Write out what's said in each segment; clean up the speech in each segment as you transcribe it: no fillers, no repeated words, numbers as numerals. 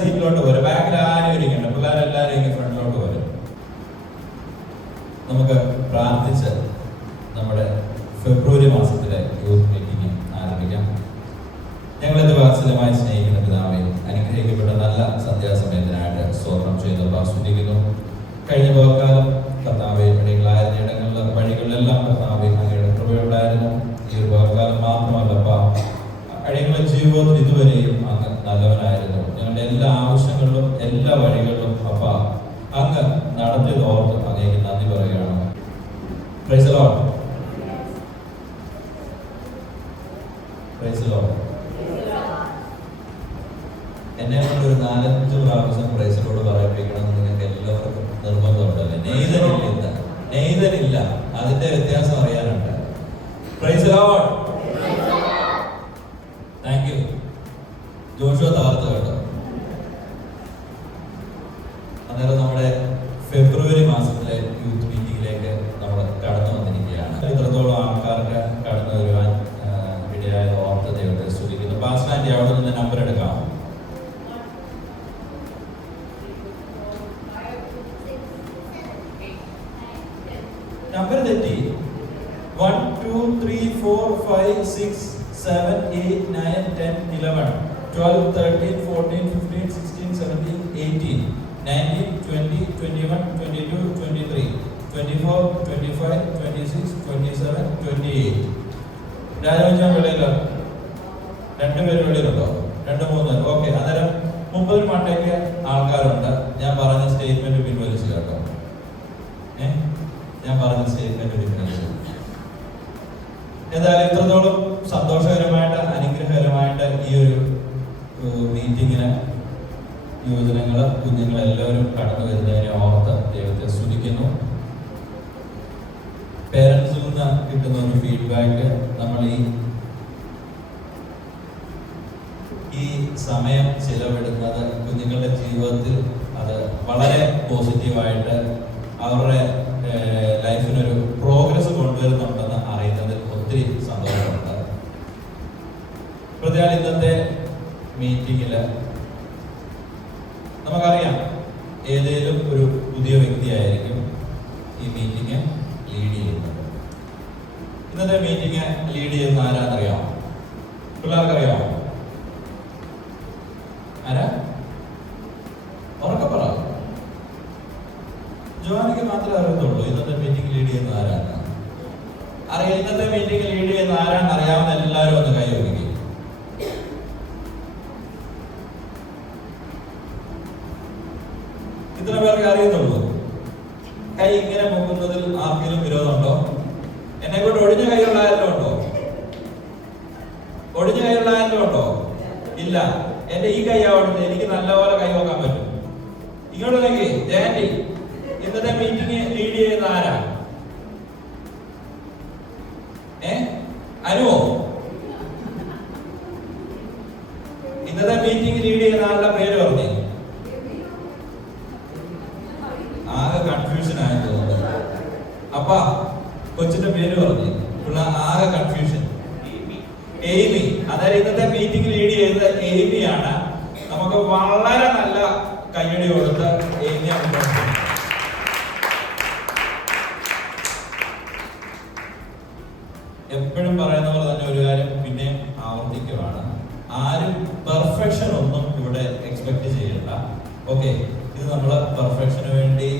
സീറ്റിലോട്ട് പോരെ. ബാക്കിൽ ആരും ഇരിക്കണ്ട, പിള്ളേരെല്ലാവരും ഇങ്ങനെ ഫ്രണ്ടിലോട്ട് പോരെ. നമുക്ക് പ്രാർത്ഥിച്ച് നമ്മുടെ ഫെബ്രുവരി മാസത്തിലെ യൂത്ത് മീറ്റിംഗ് ആരംഭിക്കാം. ഞങ്ങളിത് വാത്സല്യമായി സ്നേഹിക്കുന്ന പിതാവേ, അനുഗ്രഹിക്കപ്പെട്ട നല്ല സന്ധ്യാസമയത്തിനായിട്ട് സ്തോത്രം ചെയ്ത് ആസ്വദിക്കുന്നു. കഴിഞ്ഞ പകൽക്കാലം കർത്താവേ ഇടങ്ങളായിരുന്ന ഇടങ്ങളിൽ വഴികളിലെല്ലാം കർത്താവേ അങ്ങയുടെ കൃപയുണ്ടായിരുന്നു. ഈ ഒരു പകൽക്കാലം മാത്രമല്ലപ്പ അഴികളുടെ ജീവിതത്തിൽ ഇതുവരെയും അങ്ങ് നല്ലവനായിരുന്നു. ഞങ്ങളുടെ എല്ലാ ആവശ്യങ്ങളിലും എല്ലാ വഴികളിലും അപ്പ അങ്ങ് നടത്തിയത് ഓർത്ത് അങ്ങേക്ക് നന്ദി പറയുകയാണ്. Price the Lord. Price the Lord. എന്നെ കൊണ്ട് ഒരു 4-5 പ്രാവശ്യം പ്രൈസ് ദി ലോർഡ് പറയിപ്പിക്കണം എന്ന് നിങ്ങൾക്ക് എല്ലാവർക്കും നിർബന്ധമുണ്ടല്ലേ? നെയ്തനില്ല, അതിന്റെ വ്യത്യാസം അറിയാനുണ്ട്. Praise the Lord. Thank you. Joshua താർത്ത് കേട്ടോ. അന്നേരം നമ്മുടെ ഫെബ്രുവരി മാസത്തിലെ യൂത്ത് മീറ്റിംഗിലേക്ക് നമ്മൾ കടന്നു വന്നിരിക്കുകയാണ്. ഇത്രത്തോളം ആൾക്കാർക്ക് കടന്നു വരുവാൻ ഇടയായത് ഓർത്ത് ദൈവത്തെ സ്തുതിക്കുന്നു. പാസ്റ്റാൻഡി അവിടെ നിന്ന് നമ്പർ എടുക്കാം. നമ്പർ തെറ്റി. 1 2 3 4 5 6 7 8 9 10 11 12 13 14 15 16 17 18 19 20 21 22 23 24 25 26 27 28. രാജവഞ്ചാൻ വെളിയിലോ? 2 പേര് വെളിയിലുണ്ടോ? 2-3. ഓക്കെ. അന്നേരം 30 മണ്ടയ്ക്ക് ആൾക്കാരുണ്ട്. ഞാൻ പറഞ്ഞ സ്റ്റേറ്റ്മെന്റ് പിൻവലിച്ചു കേട്ടോ. ഞാൻ പറഞ്ഞ സ്റ്റേറ്റ്മെന്റ് പിൻവലിച്ചു. എന്തായാലും ഇത്രത്തോളം സന്തോഷകരമായിട്ട് അനുഗ്രഹകരമായിട്ട് ഈ ഒരു മീറ്റിങ്ങിന് യുവജനങ്ങള് കുഞ്ഞുങ്ങളെല്ലാവരും കടന്നു വരുന്നതിനെ ഓർത്ത് ദൈവത്തെ സ്തുതിക്കുന്നു. പേരൻസിൽ നിന്ന് കിട്ടുന്ന ഒരു ഫീഡ്ബാക്ക്, നമ്മൾ ഈ സമയം ചിലവിടുന്നത് കുഞ്ഞുങ്ങളുടെ ജീവിതത്തിൽ അത് വളരെ പോസിറ്റീവായിട്ട് അവരുടെ ലൈഫിനൊരു പ്രോഗ്രസ് കൊണ്ടുവരുന്നുണ്ടെന്ന് അറിയുന്നതിൽ ഒത്തിരി സന്തോഷമുണ്ട്. പ്രത്യേകം ഇന്നത്തെ മീറ്റിങ്ങില് നമുക്കറിയാം ഏതെങ്കിലും ഒരു പുതിയ വ്യക്തിയായിരിക്കും ഈ മീറ്റിംഗ് ലീഡ് ചെയ്യുന്നത്. ഇന്നത്തെ മീറ്റിംഗ് ലീഡ് ചെയ്യുന്ന ആരാന്നറിയാമോ? പിള്ളേർക്കറിയാമോ? ആരാ? ഉറക്കെ പറ. ജോനിക്ക് മാത്രമേ അറിയത്തുള്ളൂ ഇന്നത്തെ മീറ്റിംഗ് ലീഡ് ചെയ്യുന്ന ആരാന്ന് അറിയാം. ഇന്നത്തെ മീറ്റിംഗ് ലീഡ് ചെയ്യുന്ന ആരാന്ന് അറിയാവുന്ന എല്ലാവരും ഒന്ന് കൈ വയ്ക്കുക. ഇത്ര പേർക്ക് അറിയത്തുള്ളൂ. കൈ ഇങ്ങനെ പോകുന്നതിൽ ആർക്കെങ്കിലും വിരോധമുണ്ടോ? എന്നെ കൊണ്ട് ഒടിഞ്ഞ കൈയുള്ള ആരെങ്കിലും ഉണ്ടോ? ഒടിഞ്ഞ കൈയുള്ള ആരെങ്കിലും ഉണ്ടോ? ഇല്ല. എന്റെ ഈ കൈ ആവുന്നത് എനിക്ക് നല്ലപോലെ കൈ നോക്കാൻ പറ്റും. ഇങ്ങോട്ട് നോക്കി. ജയന്തി, ഇന്നത്തെ മീറ്റിംഗ് ലീഡ് ചെയ്യുന്ന ആരാ? അനുവോ? ഇന്നത്തെ മീറ്റിംഗ് ലീഡ് ചെയ്യുന്ന ആളുടെ പേര് പറഞ്ഞേ. ആകെ കൺഫ്യൂഷൻ ആയി തോന്നുന്നത്. അപ്പ കൊച്ചിന്റെ പേര് പറഞ്ഞു. ആകെ കൺഫ്യൂഷൻ. എയ്മി. അതായത് ഇന്നത്തെ മീറ്റിംഗ് ലീഡ് ചെയ്തത് എയ്മിയാണ്. നമുക്ക് വളരെ നല്ല കയ്യടി കൊടുത്ത് എയ്മിയെ എപ്പോഴും പറയുന്ന പോലെ തന്നെ ഒരു കാര്യം പിന്നെ ആവർത്തിക്കുകയാണ്. ആരും പെർഫെക്ഷൻ ഒന്നും ഇവിടെ എക്സ്പെക്ട് ചെയ്യണ്ട. ഓക്കെ, ഇത് നമ്മൾ പെർഫെക്ഷന് വേണ്ടി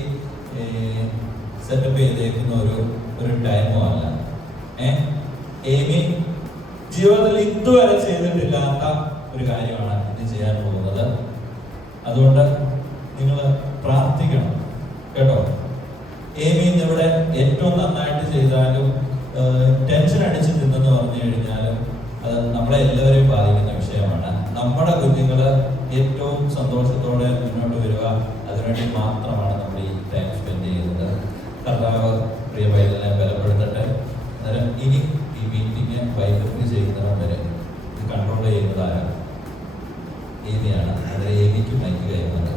സെറ്റപ്പ് ചെയ്തേക്കുന്ന ഒരു ടൈമോ അല്ല. എയ്മി ജീവിതത്തിൽ ഇതുവരെ ചെയ്തിട്ടില്ലാത്ത ഒരു കാര്യമാണ് ഇത് ചെയ്യാൻ പോകുന്നത്. അതുകൊണ്ട് നിങ്ങൾ പ്രാർത്ഥിക്കണം കേട്ടോ. എയ്മി ഇവിടെ ഏറ്റവും നന്നായിട്ട് ചെയ്താലും ടെൻഷൻ അടിച്ച് നിന്നെന്ന് പറഞ്ഞു കഴിഞ്ഞാലും അത് നമ്മളെ എല്ലാവരെയും ബാധിക്കുന്ന വിഷയമാണ്. നമ്മുടെ കുഞ്ഞുങ്ങള് ഏറ്റവും സന്തോഷത്തോടെ മുന്നോട്ട് വരിക, അതിനുവേണ്ടി മാത്രമാണ് നമ്മൾ ഈ ടൈം സ്പെൻഡ് ചെയ്യുന്നത്. കർത്താവ് പ്രിയ പൈതലിനെ ബലപ്പെടുത്തട്ടെ. അന്നേരം ഇനി ഈ മീറ്റിംഗ് വൈദ്യുതി ചെയ്യുന്നവർ വരെ ഇത് കൺട്രോൾ ചെയ്യുന്നത് ആരാണ്? ഏമിയാണ്. അന്നേരം ഏമിക്ക് മൈക്ക് കൈമാറുക.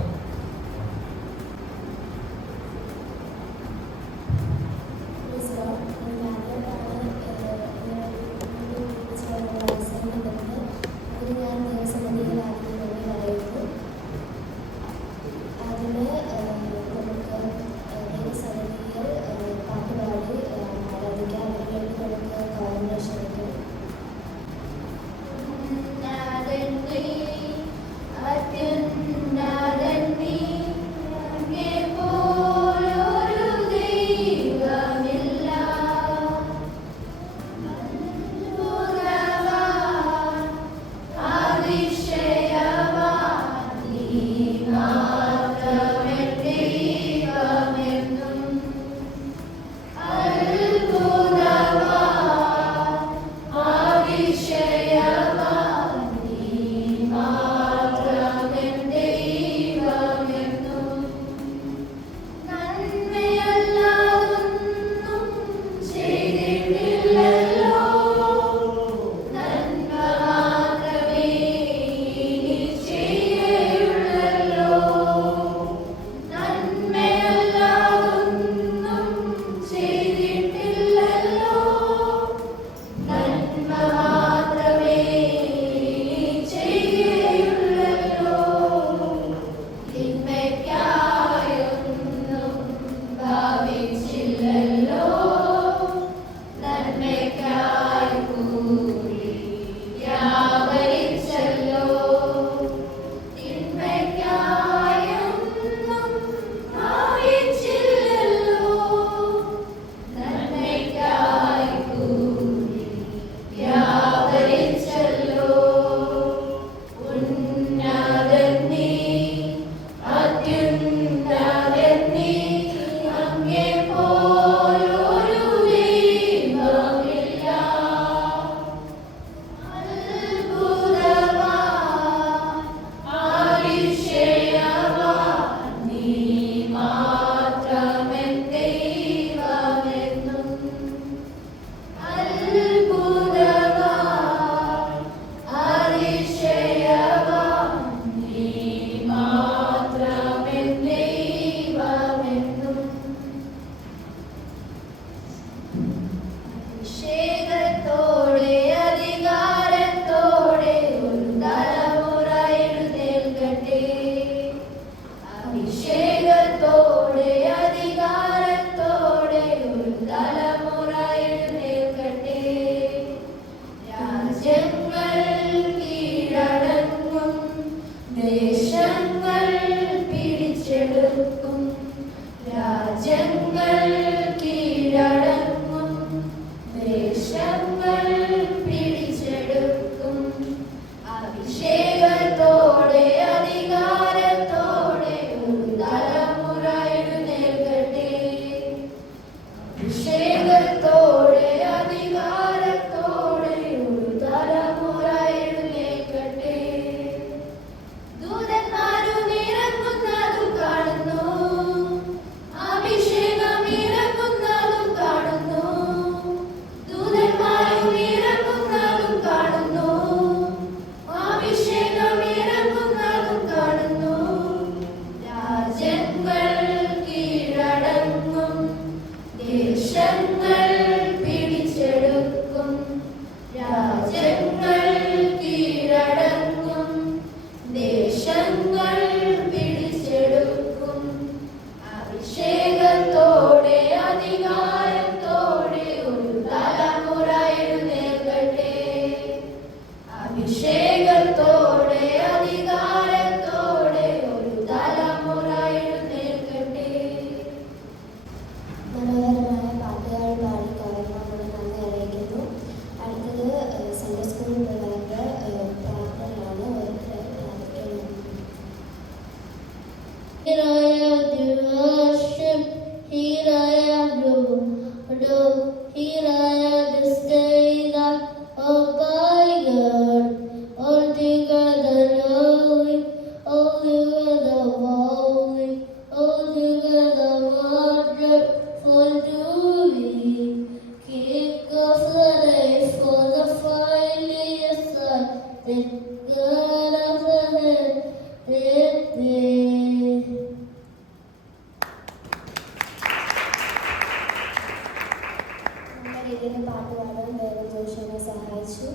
വരാൻ വേഗം ജോഷനെ സഹായിച്ചു.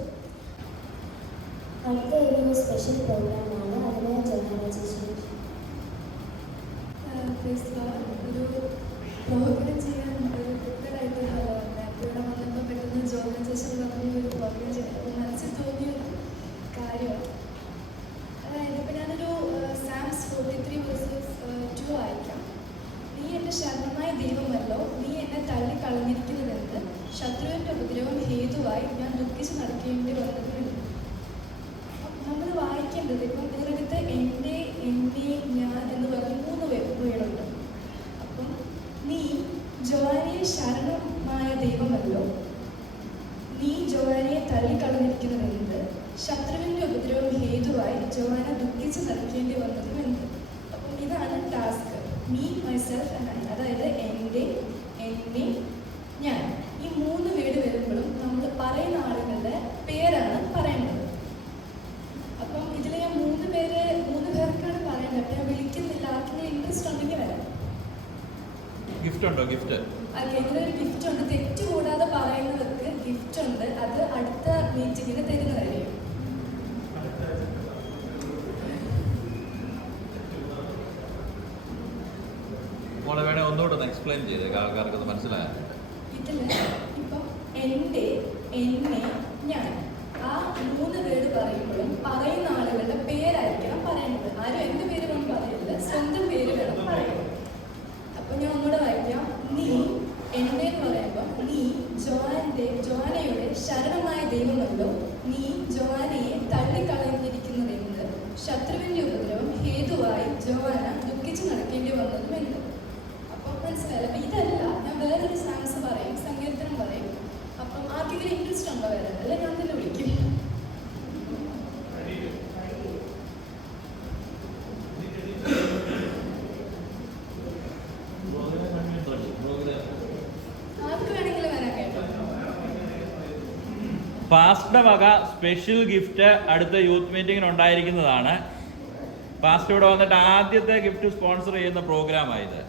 അടുത്ത ഒരു സ്പെഷ്യൽ പ്രോഗ്രാമാണ്, അതിനെ ജോഹാന ചേച്ചി. ഒരു പ്രോഗ്രാം ചെയ്യാൻ ഒരു പ്രിപ്പയറായിട്ട് ഇവിടെ വന്നപ്പോൾ പെട്ടെന്ന് ജോഹാന ചേച്ചി പറഞ്ഞ ഒരു പ്രോഗ്രാം ചെയ്യാൻ മനസ്സിൽ തോന്നിയ കാര്യമാണ്. അതായത് ഇപ്പം ഞാനൊരു സാംസ് 43:2 വായിക്കാം. നീ എൻ്റെ ശരണമായ ദൈവമല്ലോ, നീ എന്നെ തള്ളിക്കളഞ്ഞിരിക്കുന്നതെന്ന് ശത്രുവിൻ്റെ ഉപദ്രവം ഹേതുവായി ഞാൻ ദുഃഖിച്ച് നടക്കേണ്ടി വന്നതിനുണ്ട്. നമ്മൾ വായിക്കേണ്ടത് ഇപ്പം ഇതിനകത്ത് എൻ്റെ, എന്നെ, ഞാൻ എന്ന് പറഞ്ഞ് 3 വേടുണ്ട്. അപ്പം നീ ജോഹാനയെ ശരണമായ ദൈവമല്ലോ, നീ ജോഹാനയെ തള്ളിക്കളഞ്ഞിരിക്കുന്നതെന്ത് ശത്രുവിൻ്റെ ഉപദ്രവം ഹേതുവായി ജോഹാന ദുഃഖിച്ച് നടക്കേണ്ടി വന്നതും എന്ത്. അപ്പം ഇതാണ് task. Me, myself and I, അതായത് എൻ്റെ, എന്നെ, ഞാൻ. ഈ 3 വേട് വരുമ്പോഴും നമ്മൾ പറയുന്ന ആളുകളുടെ പേരാണ് പറയേണ്ടത്. അപ്പം ഇതിൽ ഞാൻ 3 പേർക്കാണ് പറയേണ്ടത്. ഞാൻ വിളിക്കുന്നില്ല. ആർക്കെങ്കിലും ഇൻട്രസ്റ്റ് ഉണ്ടെങ്കിൽ വരാം. ഗിഫ്റ്റ് ഉണ്ടോ? ഗിഫ്റ്റ് ഓക്കെ, ഇതിലൊരു ഗിഫ്റ്റ് ഉണ്ട്. തെറ്റ് കൂടാതെ പറയുന്നവർക്ക് ഗിഫ്റ്റ് ഉണ്ട്. അത് അടുത്ത മീറ്റിങ്ങിന് തരുന്നതായിരിക്കും. മോളെ വേണേ ഒന്നുകൂടെ എക്സ്പ്ലെയിൻ ചെയ്തേ, ആൾക്കാർക്ക് അത് മനസ്സിലായ. ഇതില് ഇപ്പം എൻ്റെ, എന്നെ, ഞാൻ, ആ 3 വേട് പറയുമ്പോഴും പറയുന്ന ആളുകളുടെ പേരായിരിക്കണം പറയുന്നത്. ആരും എൻ്റെ പേര് വേണം പറയരുത്, സ്വന്തം പേര് വേണം പറയുന്നത്. അപ്പം ഞാൻ ഒന്നുകൂടെ വായിക്കാം. നീ എൻ്റെ എന്ന് പറയുമ്പോൾ നീ ജോഹാനയുടെ ശരണമായ ദൈവമല്ലോ, നീ ജോഹാനയെ തള്ളിക്കളഞ്ഞിരിക്കുന്നതെന്ത് ശത്രുവിൻ്റെ ഉപദ്രവം ഹേതുവായി ജോഹാന ദുഃഖിച്ച് നടക്കേണ്ടി വന്നതും എന്ത്. അപ്പം മനസ്സിലായില്ല. അപ്പം ഇതല്ല, ഞാൻ വേറൊരു സാംസ് പറയും, സങ്കീർത്തനം പറയും. അപ്പം ആർക്കെങ്കിലും ഇൻട്രസ്റ്റ് ഉണ്ടോ വരാൻ? അല്ലെ ഞാൻ തന്നെ വിളിക്കും. ആർക്ക് വേണമെങ്കിലും വരാൻ കേട്ടോ. പാസ്റ്ററുടെ വക സ്പെഷ്യൽ ഗിഫ്റ്റ് അടുത്ത യൂത്ത് മീറ്റിങ്ങിന് ഉണ്ടായിരിക്കുന്നതാണ്. പാസ്റ്റർ ഇവിടെ വന്നിട്ട് ആദ്യത്തെ ഗിഫ്റ്റ് സ്പോൺസർ ചെയ്യുന്ന പ്രോഗ്രാമായത്.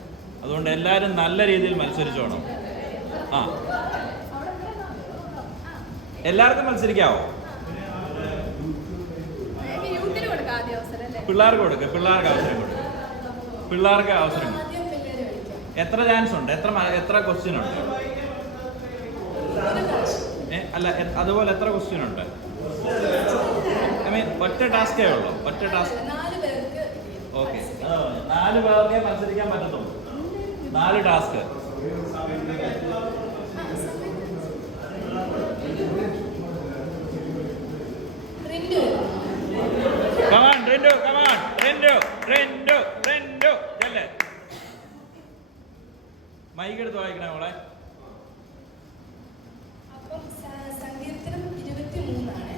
അതുകൊണ്ട് എല്ലാവരും നല്ല രീതിയിൽ മത്സരിച്ചോണം. ആ, എല്ലാവർക്കും മത്സരിക്കാവോ? പിള്ളേർക്ക് കൊടുക്കുക, പിള്ളേർക്ക് അവസരം കൊടുക്കുക, പിള്ളേർക്ക് അവസരം. എത്ര ചാൻസ് ഉണ്ട്? എത്ര ക്വസ്റ്റ്യൻ ഉണ്ട്? അല്ല, അതുപോലെ എത്ര ക്വസ്റ്റ്യൻ ഉണ്ട്? ഐ മീൻ ഒറ്റ ടാസ്കേ ഉള്ളൂ, ഒറ്റ ടാസ്ക്. ഓക്കെ, 4 പേർക്കേ മത്സരിക്കാൻ പറ്റത്തുള്ളൂ. 4 task. Come on Rindu, come on Rindu, Rindu, Rindu ചെല്ല്. മൈക്ക് എടുത്ത് വായിക്കണേ മോളെ. അപ്പം സങ്കീർത്തനം 23 ആണ്.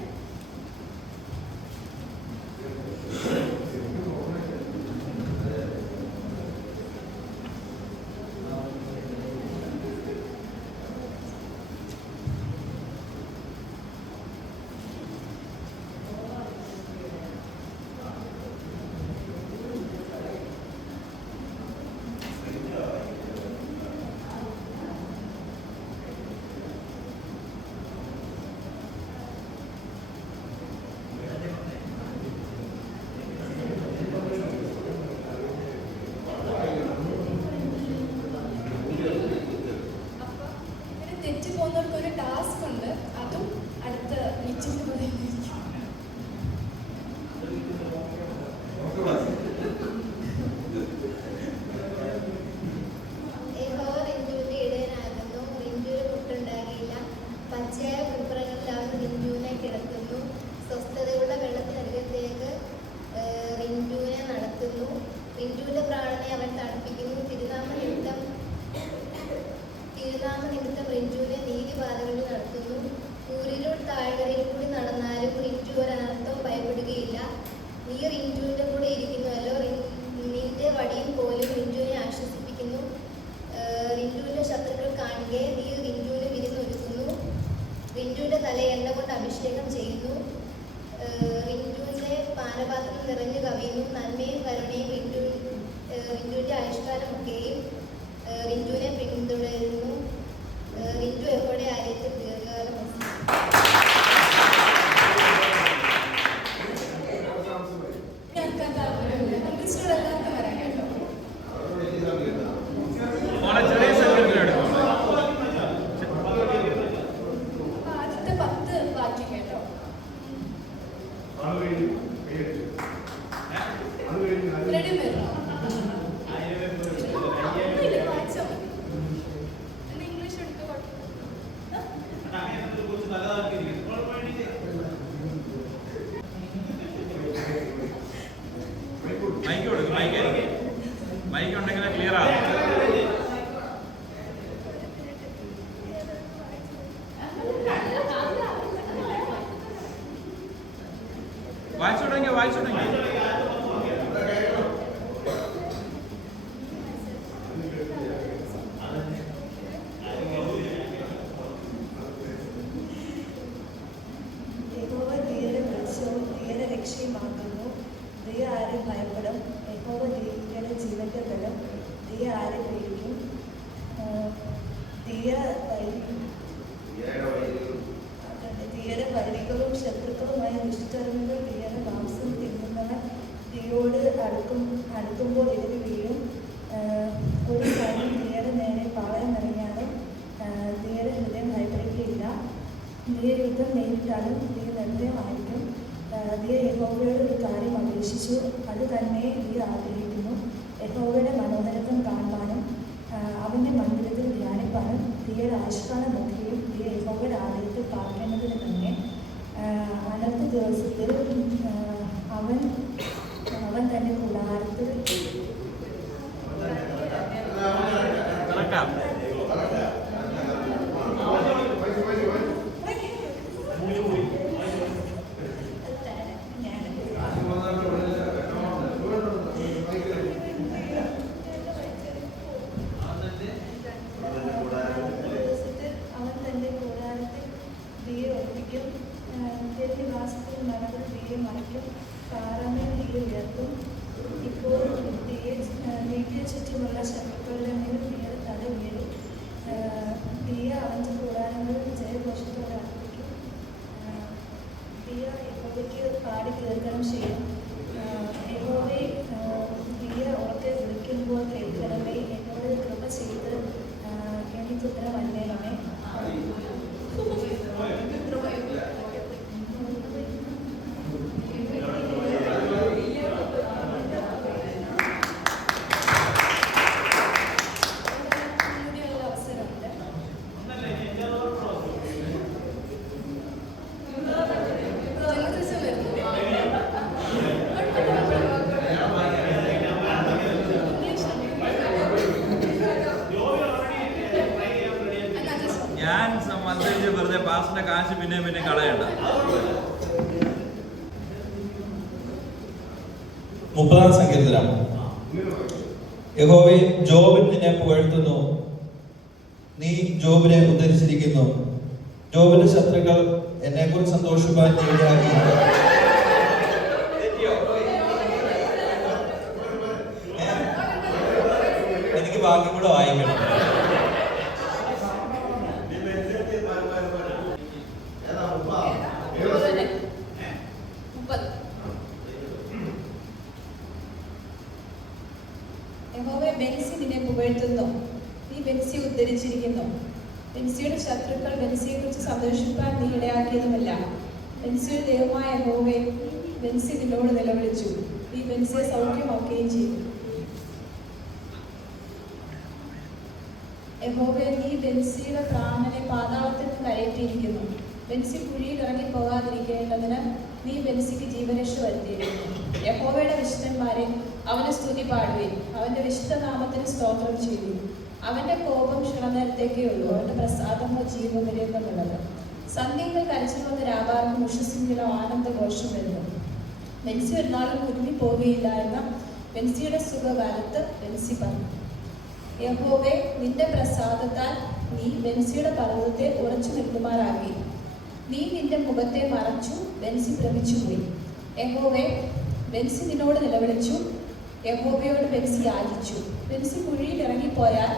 റിന്റുവിനെ പിന്തുടരുന്നു. റിന്റു എപ്പോഴെ ആര്യത്തിൽ ദീർഘകാലം കേട്ടോ. റെഡി വരും വായിച്ചോ ഇംഗ്ലീഷ് എടുത്ത് മൈക്ക് കൊടുക്കും. മൈക്ക് ഉണ്ടെങ്കിൽ ക്ലിയർ ആകും. വായിച്ചു തുടങ്ങിയ യഹോവ ധീരരെ വിളിച്ചവും ധീരരെ രക്ഷയുമാക്കുന്നു. ധീര ആരെ ഭയപ്പെടും? യഹോവ ധീരരുടെ ജീവന്റെ ബലം. ധീര ആരെ പേടിക്കും? ധീര വൈരികളും ശത്രുക്കളുമായ ദുഷ്ടർമ്മികൾ ധീര മാംസം തിന്നുന്നവൻ ധീരോട് അടുക്കുമ്പോൾ എതിര് വീഴും. ഒരു സൈന്യം ധീരയുടെ നേരെ പാളയം ഇറങ്ങിയാലും ധീര ഹൃദയം ഭയപ്പെടുകയില്ല. ധീര യുദ്ധം നേരിട്ടാലും ധീര നിർഭയമായിരിക്കും. ധീര യഹോവയോട് ഒരു കാര്യം അപേക്ഷിച്ചു, അത് തന്നെ ധീര ആഗ്രഹിക്കുന്നു. യഹോവയുടെ മനോഹരത്വം കാണുവാനും അവൻ്റെ മന്ദിരത്തിൽ ധ്യാനിപ്പാനും ധീര ആയുഷ്കാലം നോക്കുകയും ധീര യഹോവയുടെ ആലയത്തിൽ പാർക്കേണ്ടതിന് തന്നെ അനർത്ഥ ദിവസത്തിൽ അവൻ തൻ്റെ കൂടാരത്തിൽ നിവാസത്തിൽ നടന്ന് തീയെ മറിക്കും. പാറമേൽ തീയെ ഉയർത്തും. ഇപ്പോൾ വീട്ടിൽ ചുറ്റുമുള്ള ശത്രുക്കളുടെ മേൽ തീയുടെ തല ഉയരും. തീയ അവൻ്റെ കൂടാരങ്ങളിൽ ജയഘോഷത്തോടെ അർപ്പിക്കും. തീയ യഹോവയ്ക്ക് പാടി കീർത്തനം ചെയ്യും. യഹോവയെ തീയ ഉറക്കെ വിളിക്കുമ്പോൾ കേൾക്കണമേ. എന്നോട് കൃപ ചെയ്ത് എനിക്ക് ഉത്തരം അന്വേഷണമേ. ഞാൻ മത്സരിച്ച് വെറുതെ പാസിന്റെ കാശ് പിന്നെ കളയണ്ട. 30-ാം സങ്കീർത്തനം. യഹോവേ, ജോബിൻ നിന്നെ പുകഴ്ത്തുന്നു. നീ ജോബിനെ ഉദ്ധരിച്ചിരിക്കുന്നു. ജോബിന്റെ ശത്രുക്കൾ എന്നെക്കുറിച്ച് സന്തോഷിപ്പാൻ നീയാക്കി. എനിക്ക് ബാക്കി കൂടെ വായിക്കണം. യഹോവേ, ബെൻസി നിന്നെ പുകഴ്ത്തുന്നു. നീ ബെൻസിയെ ഉദ്ധരിച്ചിരിക്കുന്നു. ബെൻസിയുടെ ശത്രുക്കൾ ബെൻസിയെക്കുറിച്ച് സന്തോഷിപ്പാൻ നീ ഇടയാക്കിയതുമല്ല. ബെൻസിയുടെ ദൈവമായ യഹോവേ, ബെൻസി നിന്നോട് നിലവിളിച്ചു. നീ ബെൻസിയെ സൗഖ്യമാക്കുകയും ചെയ്തു. യഹോവേ, നീ ബെൻസിയുടെ പ്രാണനെ പാതാളത്തിൽ നിന്ന് കയറ്റിയിരിക്കുന്നു. ബെൻസി കുഴിയിൽ ഇറങ്ങി പോകാതിരിക്കേണ്ടതിന് നീ ബെൻസിക്ക് ജീവരക്ഷ വരുത്തിയിരിക്കുന്നു. യഹോവയുടെ വിശുദ്ധന്മാരെ, അവന് സ്തുതി പാടുവിൻ. അവന്റെ വിശുദ്ധ നാമത്തിന് സ്തോത്രം ചെയ്തു. അവന്റെ കോപം ക്ഷണനേരത്തേക്കേ ഉള്ളൂ, അവന്റെ പ്രസാദമോ ജീവപര്യന്തമുള്ളത്. സന്ധ്യകൾ കരച്ചിൽ വന്ന് രാപാർക്കും ഉഷസ്സിങ്കിലോ ആനന്ദഘോഷം വരുന്നു. ബെൻസി ഒരു നാളും കുരുങ്ങി പോവുകയില്ല എന്ന ബെൻസിയുടെ സുഖകാലത്ത് ബെൻസി പറഞ്ഞു. യഹോവേ, നിന്റെ പ്രസാദത്താൽ നീ ബെൻസിയുടെ പർവ്വതത്തെ ഉറച്ചു നിൽക്കുമാറാക്കി. നീ നിന്റെ മുഖത്തെ മറച്ചു. ബെൻസി ഭ്രമിച്ചുപോയി. യഹോവേ, ബെൻസി നിന്നോട് നിലവിളിച്ചു. യഹോവയോട് ബെൻസി യാചിച്ചു. ബെൻസി കുഴിയിൽ ഇറങ്ങിപ്പോയാൽ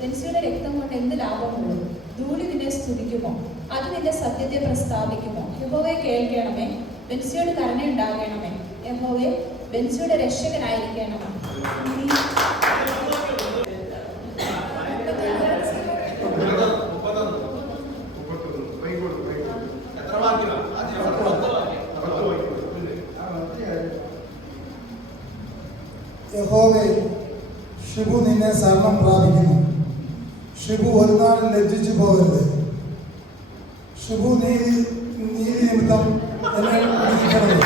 ബെൻസിയുടെ രക്തം കൊണ്ട് എന്ത് ലാഭമുള്ളൂ? ധൂളി നിന്നെ സ്തുതിക്കുമോ? അത് നിന്റെ സത്യത്തെ പ്രസ്താവിക്കുമോ? യഹോവയെ കേൾക്കണമേ. ബെൻസിയോട് കരുണയുണ്ടാകണമേ. യഹോവേ, ബെൻസിയുടെ രക്ഷകനായിരിക്കണമേ. എത്ര വാക്യമാണ്? യഹോവേ, ഷിബു നിന്നെ ശരണം പ്രാപിക്കുന്നു. ഷിബു ഒരു നാളും ലജ്ജിച്ചു പോകരുത്. ഷിബു നീതി നിമിത്തം എന്നെ വിധിക്കണമേ.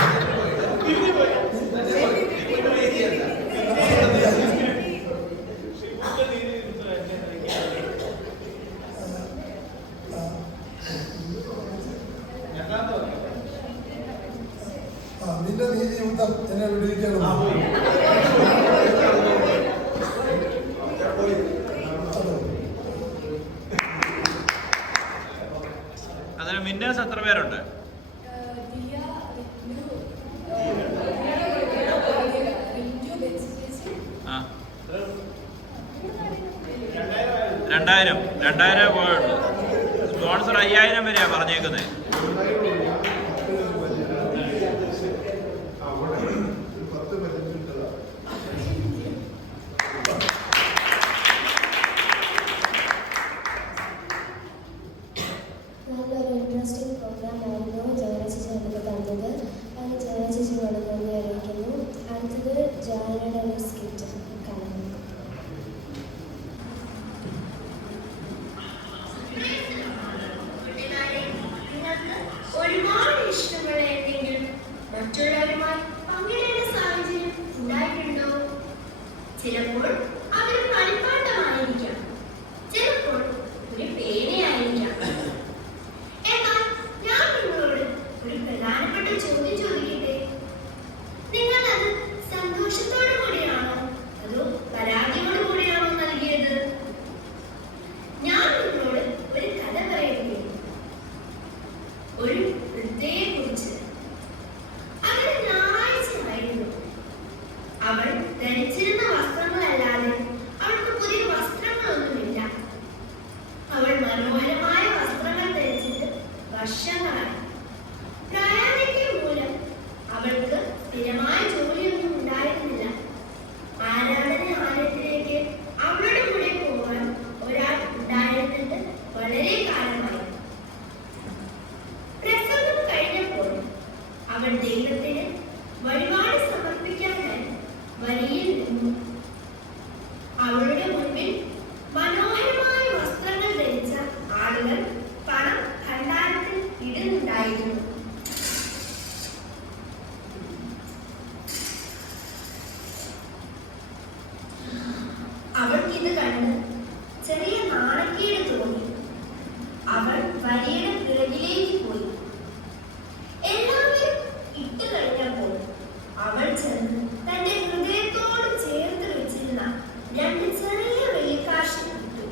നിന്റെ നീതി നിമിത്തം എന്നെ വിടുവിക്കണമേ. അതിന് മിന്നേഴ്സ് എത്ര പേരുണ്ട്? ദിയ, റിന്റു, ബെൻസി ചേച്ചി. ആ 2000 പോയുള്ളൂ. സ്പോൺസർ 5000 വരെയാ പറഞ്ഞേക്കുന്നത്. നല്ലൊരു ഇൻട്രസ്റ്റിംഗ് പ്രോഗ്രാം ആയിരുന്നു ജോന ചേച്ചി നമുക്ക് തന്നത്. അത് ജോന ചേച്ചിയോട് നന്ദി അറിയിക്കുന്നു. അടുത്തത് ജോനയുടെ ഒരു സ്കിറ്റ് കാണുന്നു. ഒരുപാട് ഇഷ്ടമുള്ള എന്തെങ്കിലും മറ്റുള്ളവരുമായി പങ്കിടേണ്ട സാഹചര്യം ഉണ്ടായിട്ടുണ്ടോ? ചിലപ്പോൾ അതൊരു കളിപ്പാട്ടമായിരിക്കാം, ചിലപ്പോൾ ഒരു പേനയായിരിക്കാം. എന്നാൽ ഞാൻ നിങ്ങളോട് ഒരു പ്രധാനപ്പെട്ട ചോദ്യം ചോദിക്കട്ടെ. നിങ്ങൾ അത് സന്തോഷത്തോടു കൂടിയാണോ അതോ പരാതിയോടു കൂടിയാണോ നൽകിയത്? ഞാൻ നിങ്ങളോട് ഒരു കഥ പറയുകയാണ്. ഒരു വൃദ്ധയെക്കുറിച്ച്. അതൊരു ഞായറാഴ്ചയായിരുന്നു. അവൾ ധരിച്ചിരുന്ന വസ്ത്രങ്ങളല്ലാതെ അവൾക്ക് പുതിയ വസ്ത്രങ്ങളൊന്നുമില്ല. അവൾ മനോഹരമായ വസ്ത്രങ്ങൾ ധരിച്ചിട്ട് വർഷങ്ങളായി. പ്രായാധിക്യം മൂലം അവൾക്ക് സ്ഥിരമായ ജോലിയൊന്നും ഉണ്ടായിരുന്നില്ല. ആരാധനാലയത്തിലേക്ക് അവളുടെ കൂടെ പോകാൻ ഒരാൾ ഉണ്ടായിരുന്നിട്ട് വളരെ കാലമായി. പ്രസംഗം കഴിഞ്ഞപ്പോൾ അവൾ ദൈവത്തിന് വഴിപാട് സമർപ്പിക്കാനായി വരിയിൽ നിന്നു. അവളുടെ മുൻപിൽ മനോഹരമായ വസ്ത്രങ്ങൾ ധരിച്ച ആളുകൾ പണം ഭണ്ഡാരത്തിൽ ഇടുന്നുണ്ടായിരുന്നു. അവൾക്കിത് കണ്ട് ചെറിയ നാണക്കേട് തോന്നി. അവൾ വരിയുടെ പിറകിലേക്ക് പോയി. എല്ലാവരും ഇട്ട് കഴിഞ്ഞപ്പോൾ അവൾ ചെന്ന് തന്റെ ഹൃദയത്തോട് ചേർത്ത് വെച്ചിരുന്ന 2 ചെറിയ വെള്ളിക്കാശ് ഇട്ടു.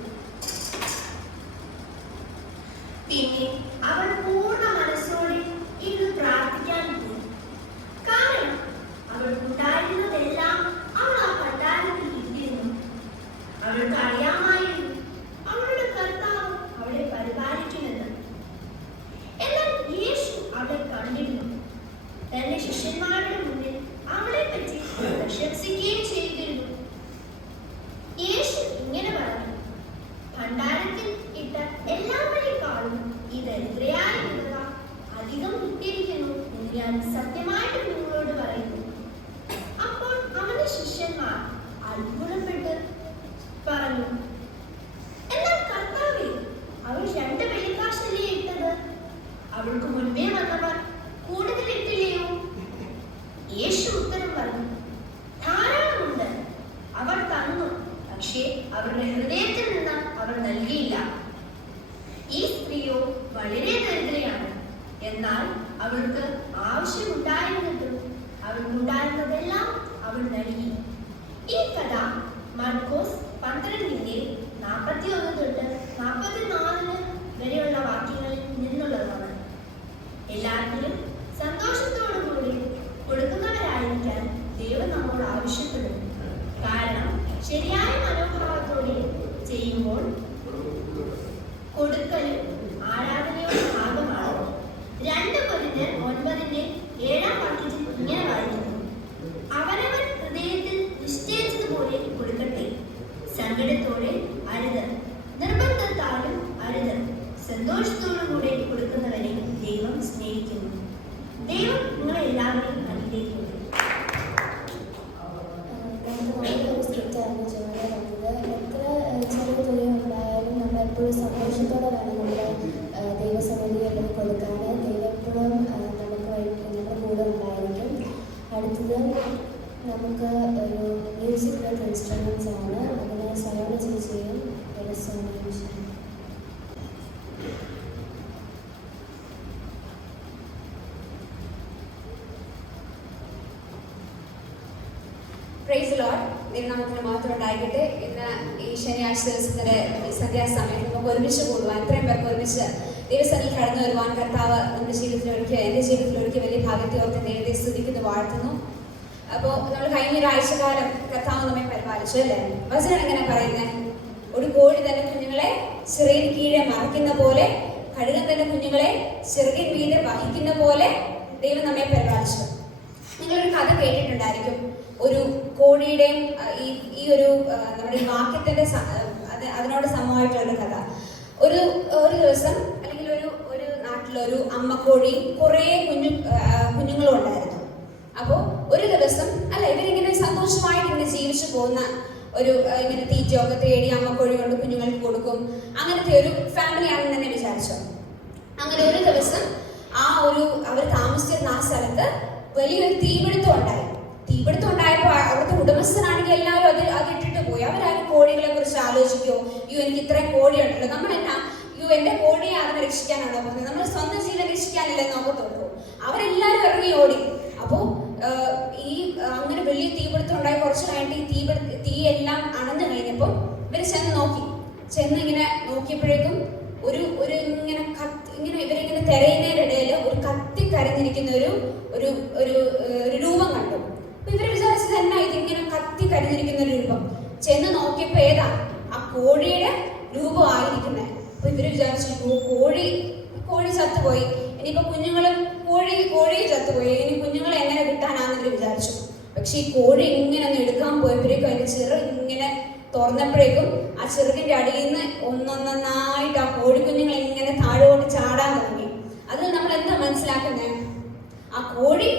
പിന്നെ അവൾ പൂർണ്ണ മനസ്സോടെ ഇന്ന് പ്രാർത്ഥിക്കാൻ പോയി. കാരണം അവൾക്കുണ്ടായിരുന്നതെല്ലാം അവൾ ആ ഭണ്ഡാരത്തിൽ ഇട്ടിരുന്നു. അവൾക്ക് അറിയാമായിരുന്നു അവളുടെ കർത്താവ് അവളെ പരിപാലിക്കുമെന്ന്. എന്നാൽ യേശു അവളെ കണ്ടിരുന്നു. തന്റെ ശിഷ്യന്മാരുടെ മുന്നിൽ അവളെ പറ്റി പ്രശംസിക്കുകയും ചെയ്തിരുന്നു. യേശു ഇങ്ങനെ പറഞ്ഞു, ഭണ്ഡാരത്തിൽ ഇട്ട എല്ലാവരെക്കാളും ഈ ദരിദ്രയായ വിധവ അധികം ഇട്ടിരിക്കുന്നു എന്ന് ഞാൻ സത്യമായിട്ട് നിങ്ങളോട് പറയുന്നു. അപ്പോൾ അവന്റെ ശിഷ്യന്മാർ അത്ഭുതപ്പെട്ട് പറഞ്ഞു, എന്നാൽ കർത്താവേ, അവൾ 2 വെള്ളിക്കാശല്ലേ ഇട്ടത്? അവൾക്ക് മുൻപേ വന്നവർ കൂടുതൽ ഇട്ടില്ലയോ? യേശു ഉത്തരം പറഞ്ഞു, ധാരാളമുണ്ട്. അവർ തന്നു, പക്ഷേ അവരുടെ ഹൃദയത്തിൽ നിന്ന് അവർ നൽകിയില്ല. ഈ സ്ത്രീയോ വളരെ ദരിദ്രയാണ്, എന്നാൽ അവൾക്ക് ആവശ്യമുണ്ടായിരുന്നിട്ടും അവൾക്കുണ്ടായിരുന്നതെല്ലാം അവൾ നൽകി. ഈ കഥ മർക്കോസ് 12:41 തൊട്ട് 44 വരെയുള്ള വാക്യങ്ങളിൽ നിന്നുള്ളതാണ്. എല്ലാത്തിനും സന്തോഷത്തോടുകൂടി കൊടുക്കുന്നവരായിരിക്കാൻ ദൈവം നമ്മോട് ആവശ്യപ്പെടുന്നു. കാരണം ശരിയായ മനോഭാവത്തോടെ ചെയ്യുമ്പോൾ കൊടുക്കലും ആരാധനയുടെ ഭാഗമാണ്. 2 കൊരിന്ത്യർ 9:7 ഇങ്ങനെ വായിക്കുന്നു, അവനവൻ ഹൃദയത്തിൽ നിശ്ചയിച്ചതുപോലെ കൊടുക്കട്ടെ, സങ്കടത്തോടെ അരുത്, നിർബന്ധത്താലും അരുത്, സന്തോഷത്തോടുകൂടെ കൊടുക്കുന്നവരെ ദൈവം സ്നേഹിക്കുന്നു. ദൈവം നിങ്ങളെ എല്ലാവരെയും അനുഗ്രഹിക്കുന്നു. Praise Lord. ദൈവനാമത്തിന് മാത്രം ഉണ്ടായിക്കട്ടെ. ഇന്ന് ഈ ശനിയാഴ്ച ദിവസത്തിന്റെ സന്ധ്യാസമയം നമുക്ക് ഒരുമിച്ച് കൂടുവാൻ, ഇത്രയും പേർക്ക് ഒരുമിച്ച് ദൈവസന്നിധിയിൽ കടന്നു വരുവാൻ കർത്താവ് നമ്മുടെ ജീവിതത്തിൽ ഒരുക്കി, എൻ്റെ ജീവിതത്തിൽ ഒരുക്കി വലിയ ഭാഗ്യത്തെ ഓർത്ത് ദൈവത്തെ സ്തുതിക്കുന്നു, വാഴ്ത്തുന്നു. അപ്പോൾ നമ്മൾ കഴിഞ്ഞ ഒരാഴ്ചക്കാലം കർത്താവ് നമ്മെ പരിപാലിച്ചു അല്ലേ? വചനം എങ്ങനെ പറയുന്നത്? ഒരു കോഴി തന്റെ കുഞ്ഞുങ്ങളെ ചിറകിൻ കീഴെ മറയ്ക്കുന്ന പോലെ, കഴുകൻ തന്റെ കുഞ്ഞുങ്ങളെ ചിറകിൻ മീതെ വഹിക്കുന്ന പോലെ ദൈവം നമ്മെ പരിപാലിച്ചു. നിങ്ങളൊരു കഥ കേട്ടിട്ടുണ്ടായിരിക്കും. ഒരു കോഴിയുടെയും ഈ ഒരു നമ്മുടെ ഈ വാക്യത്തിന്റെ അതിനോട് സമമായിട്ടുള്ള കഥ. ഒരു ദിവസം അല്ലെങ്കിൽ ഒരു നാട്ടിലൊരു അമ്മക്കോഴി കുറേ കുഞ്ഞുങ്ങളും ഉണ്ടായിരുന്നു. അപ്പോൾ ഒരു ദിവസം ഇവരിങ്ങനെ സന്തോഷമായിട്ട് ഇങ്ങനെ ജീവിച്ചു പോകുന്ന ഒരു ഇങ്ങനെ തീറ്റയൊക്കെ തേടി അമ്മക്കോഴി കൊണ്ട് കുഞ്ഞുങ്ങൾക്ക് കൊടുക്കും, അങ്ങനത്തെ ഒരു ഫാമിലി ആണെന്ന് തന്നെ വിചാരിച്ചു. അങ്ങനെ ഒരു ദിവസം അവർ താമസിച്ചിരുന്ന ആ സ്ഥലത്ത് വലിയൊരു തീപിടുത്തം ഉണ്ടായപ്പോൾ അവിടുത്തെ ഉടമസ്ഥനാണെങ്കിൽ എല്ലാവരും അത് ഇട്ടിട്ട് പോയി. അവരാരും കോഴികളെ കുറിച്ച് ആലോചിക്കോ, എനിക്ക് ഇത്രയും കോഴിയുണ്ടല്ലോ, നമ്മളെന്നാ എന്റെ കോഴിയെ ആരും രക്ഷിക്കാനാണോ പോകുന്നത്, നമ്മൾ സ്വന്തം ജീവൻ രക്ഷിക്കാനല്ലേ നോക്കത്തുള്ളൂ. അവരെല്ലാവരും ഇറങ്ങി ഓടി. അപ്പോൾ അങ്ങനെ വലിയ തീപിടുത്തം ഉണ്ടായി. കുറച്ച് കഴിഞ്ഞിട്ട് തീ എല്ലാം അണഞ്ഞു കഴിഞ്ഞപ്പോൾ ഇവര് ചെന്ന് ഇങ്ങനെ നോക്കിയപ്പോഴേക്കും ഒരു ഇങ്ങനെ ഇവരിങ്ങനെ തിരയുന്നതിനിടയിൽ ഒരു കത്തി കരിഞ്ഞിരിക്കുന്ന ഒരു രൂപം കണ്ടു. അപ്പൊ ഇവര് വിചാരിച്ചത് എന്നാ ഇതിങ്ങനെ കത്തി കരിഞ്ഞിരിക്കുന്ന ഒരു രൂപം. ചെന്ന് നോക്കിയപ്പോ ഏതാ ആ കോഴിയുടെ രൂപമായിരിക്കുന്നത്. അപ്പൊ ഇവര് വിചാരിച്ചു കോഴി ചത്തുപോയി, ഇനിയിപ്പോ കോഴി ചത്തുപോയി, ഇനി കുഞ്ഞുങ്ങളെ എങ്ങനെ കിട്ടാനാന്ന് ഇവര് വിചാരിച്ചു. പക്ഷെ ഈ കോഴി ഇങ്ങനെ ഒന്ന് എടുക്കാൻ പോയപ്പോഴേക്കും അതിന്റെ ചിറക് ഇങ്ങനെ തുറന്നപ്പോഴേക്കും ആ ചെറുകിന്റെ അടിയിൽ നിന്ന് ഒന്നൊന്നായിട്ട് ആ കോഴിക്കുഞ്ഞുങ്ങൾ ഇങ്ങനെ താഴോട്ട് ചാടാൻ തുടങ്ങി. അതിൽ നമ്മൾ എന്താ മനസ്സിലാക്കുന്നത്? ആ കോഴി